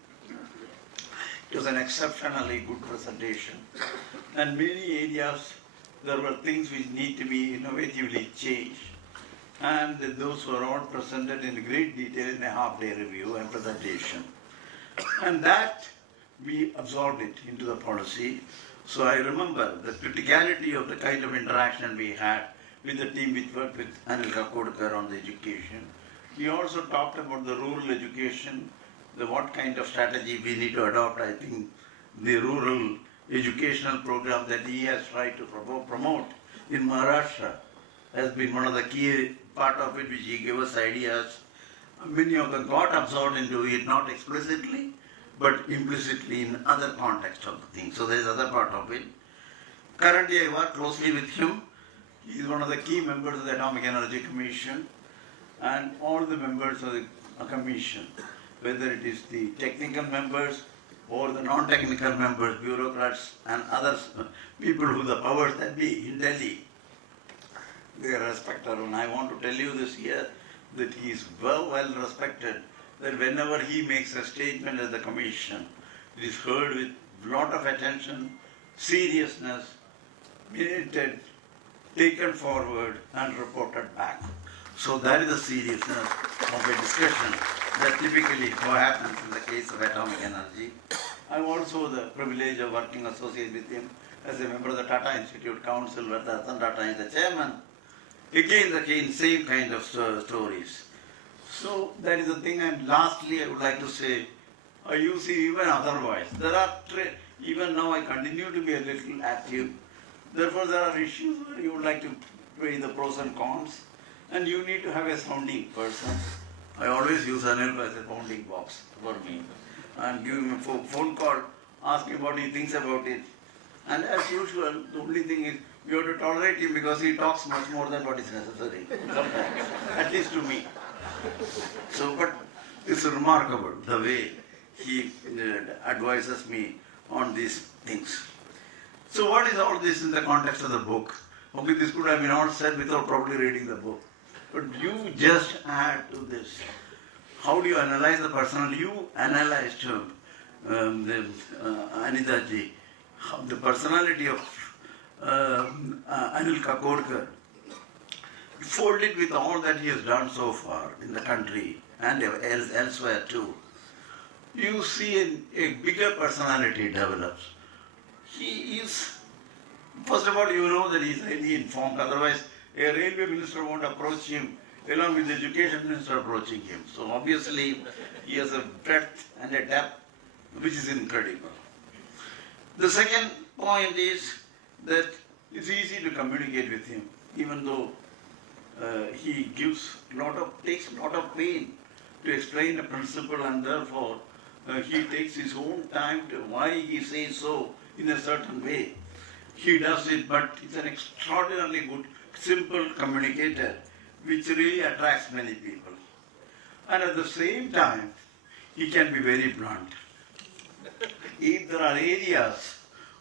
It was an exceptionally good presentation, and many areas there were things which need to be innovatively changed, and those were all presented in great detail in a half-day review and presentation. And that we absorbed it into the policy. So I remember the criticality of the kind of interaction we had with the team which worked with Anil Kakodkar on the education. He also talked about the rural education, what kind of strategy we need to adopt. I think the rural educational program that he has tried to promote in Maharashtra has been one of the key part of it, which he gave us ideas. Many of them got absorbed into it, not explicitly, but implicitly in other contexts of the thing. So there is other part of it. Currently I work closely with him. He is one of the key members of the Atomic Energy Commission, and all the members of the commission, whether it is the technical members or the non-technical members, bureaucrats and others, people who the powers that be in Delhi, they are respected. And I want to tell you this here, that he is well respected, that whenever he makes a statement as the commission, it is heard with a lot of attention, seriousness, minuted, taken forward and reported back. So that is the seriousness of a discussion that typically happens in the case of atomic energy. I have also the privilege of working associated with him as a member of the Tata Institute Council, where the Ratan Tata is the chairman. Again, same kind of stories. So that is the thing. And lastly, I would like to say, you see, even otherwise, there are even now I continue to be a little active. Therefore, there are issues where you would like to weigh the pros and cons, and you need to have a sounding person. I always use Anil as a sounding box for me, and give him a phone call, ask him what he thinks about it. And as usual, the only thing is you have to tolerate him because he talks much more than what is necessary sometimes, at least to me. So, but it's remarkable the way he advises me on these things. So what is all this in the context of the book? Okay, this could have been all said without probably reading the book. But you just add to this. How do you analyze the personality? You analyzed Anita ji, the personality of Anil Kakodkar. Fold it with all that he has done so far in the country and elsewhere too. You see a bigger personality develops. He is, first of all, you know that he is highly informed, otherwise a railway minister won't approach him along with the education minister approaching him. So obviously he has a breadth and a depth which is incredible. The second point is that it's easy to communicate with him, even though he takes a lot of pain to explain the principle, and therefore he takes his own time to why he says so in a certain way. He does it, but he's an extraordinarily good, simple communicator, which really attracts many people. And at the same time, he can be very blunt. If there are areas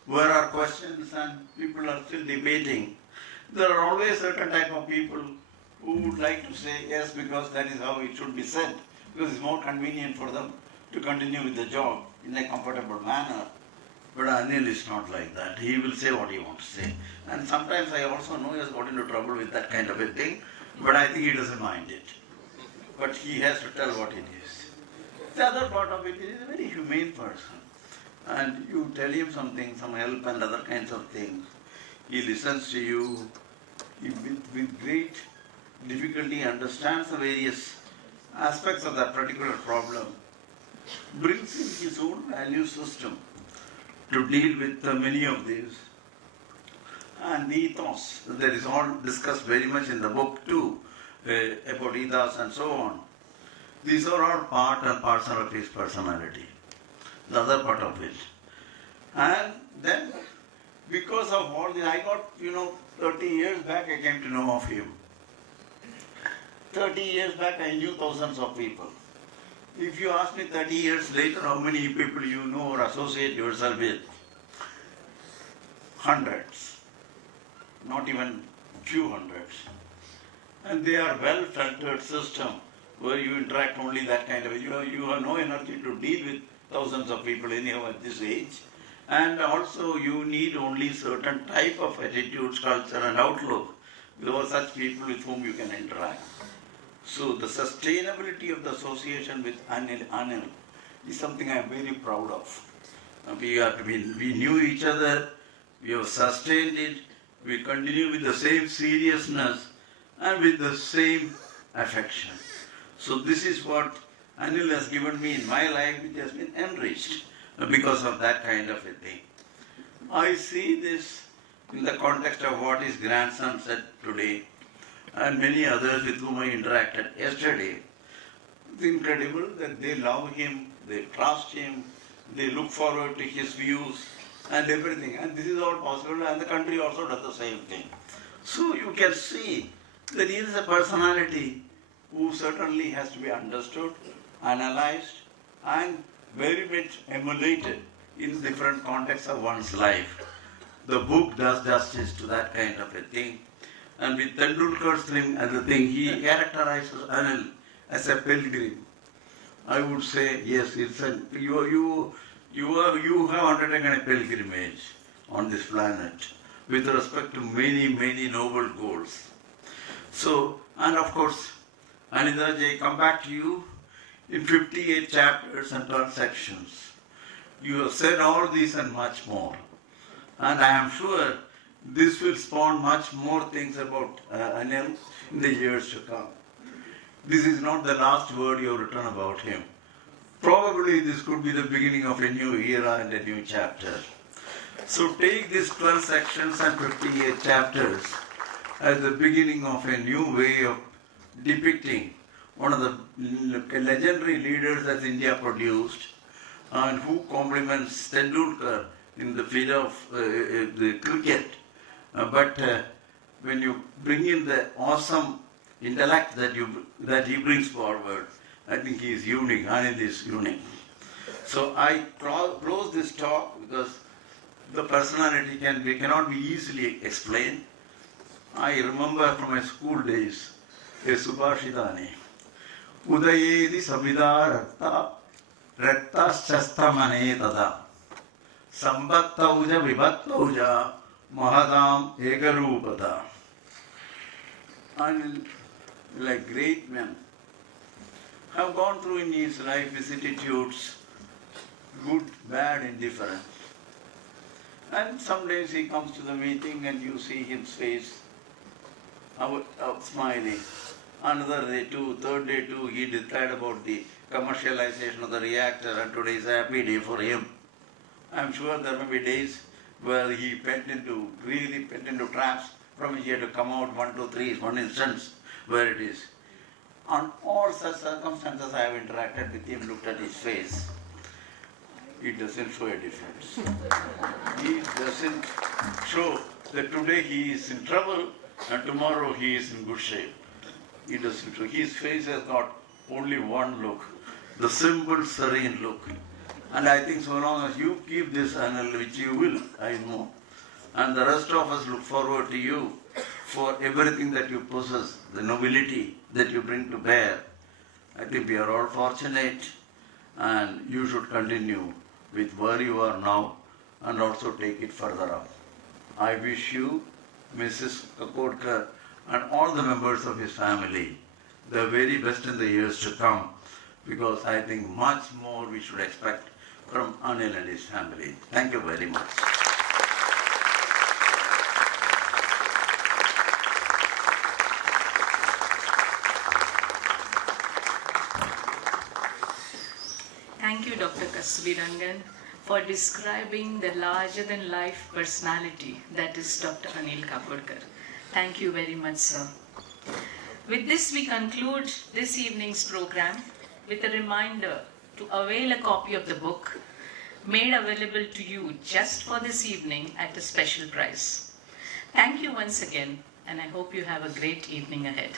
where are questions and people are still debating, there are always certain type of people who would like to say yes because that is how it should be said, because it's more convenient for them to continue with the job in a comfortable manner. But Anil is not like that. He will say what he wants to say. And sometimes I also know he has got into trouble with that kind of a thing, but I think he doesn't mind it. But he has to tell what it is. The other part of it is a very humane person. And you tell him something, some help and other kinds of things. He listens to you. He with great difficulty understands the various aspects of that particular problem. Brings in his own value system to deal with many of these. And the ethos, that is all discussed very much in the book too, about ethos and so on. These are all part and parcel of his personality. The other part of it. And then, because of all this, I got, 30 years back I came to know of him. 30 years back I knew thousands of people. If you ask me 30 years later how many people you know or associate yourself with, hundreds, not even few hundreds. And they are well-filtered system where you interact only that kind of, you have no energy to deal with thousands of people anyhow at this age. And also you need only certain type of attitudes, culture and outlook. There are such people with whom you can interact. So the sustainability of the association with Anil is something I am very proud of. We knew each other, we have sustained it, we continue with the same seriousness and with the same affection. So this is what Anil has given me in my life, which has been enriched because of that kind of a thing. I see this in the context of what his grandson said today and many others with whom I interacted yesterday. It's incredible that they love him, they trust him, they look forward to his views and everything. And this is all possible, and the country also does the same thing. So you can see that he is a personality who certainly has to be understood, analyzed, and very much emulated in different contexts of one's life. The book does justice to that kind of a thing. And with Tendulkar's thing and the thing, he characterizes Anil as a pilgrim. I would say, yes, it's you have undertaken a pilgrimage on this planet with respect to many, many noble goals. So, and of course, Anindra, come back to you in 58 chapters and 12 sections. You have said all this and much more. And I am sure this will spawn much more things about Anil in the years to come. This is not the last word you have written about him. Probably this could be the beginning of a new era and a new chapter. So take these 12 sections and 58 chapters as the beginning of a new way of depicting one of the legendary leaders that India produced and who compliments Tendulkar in the field of the cricket. But when you bring in the awesome intellect that he brings forward, I think he is unique. Anil is unique. So I close this talk because the personality cannot be easily explained. I remember from my school days a Subhashitani. Udayedi Samida Raktaschastamane Tada Sambattauja Vibattauja Mahadam Egarupada. Anil, like great men, have gone through in his life vicissitudes, good, bad, indifferent. And some days he comes to the meeting and you see his face smiling. Another day too, third day too, he declared about the commercialization of the reactor, and today is a happy day for him. I'm sure there may be days where he really went into traps from which he had to come out. 1, 2, 3 is one instance where it is. On all such circumstances I have interacted with him, looked at his face. It doesn't show a difference. He doesn't show that today he is in trouble and tomorrow he is in good shape. It doesn't show. His face has got only one look, the simple, serene look. And I think so long as you keep this, Anil, which you will, I know, and the rest of us look forward to you for everything that you possess, the nobility that you bring to bear. I think we are all fortunate, and you should continue with where you are now and also take it further up. I wish you, Mrs. Kakodkar, and all the members of his family the very best in the years to come, because I think much more we should expect from Anil and his family. Thank you very much. Thank you, Dr. Kasturi Rangan, for describing the larger-than-life personality that is Dr. Anil Kakodkar. Thank you very much, sir. With this, we conclude this evening's program with a reminder to avail a copy of the book made available to you just for this evening at a special price. Thank you once again, and I hope you have a great evening ahead.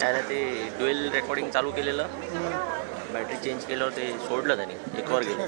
त्याला ते dual recording चालू केलेलं, battery change केल्यावर ते सोडलं त्याने, एक वर गेलं.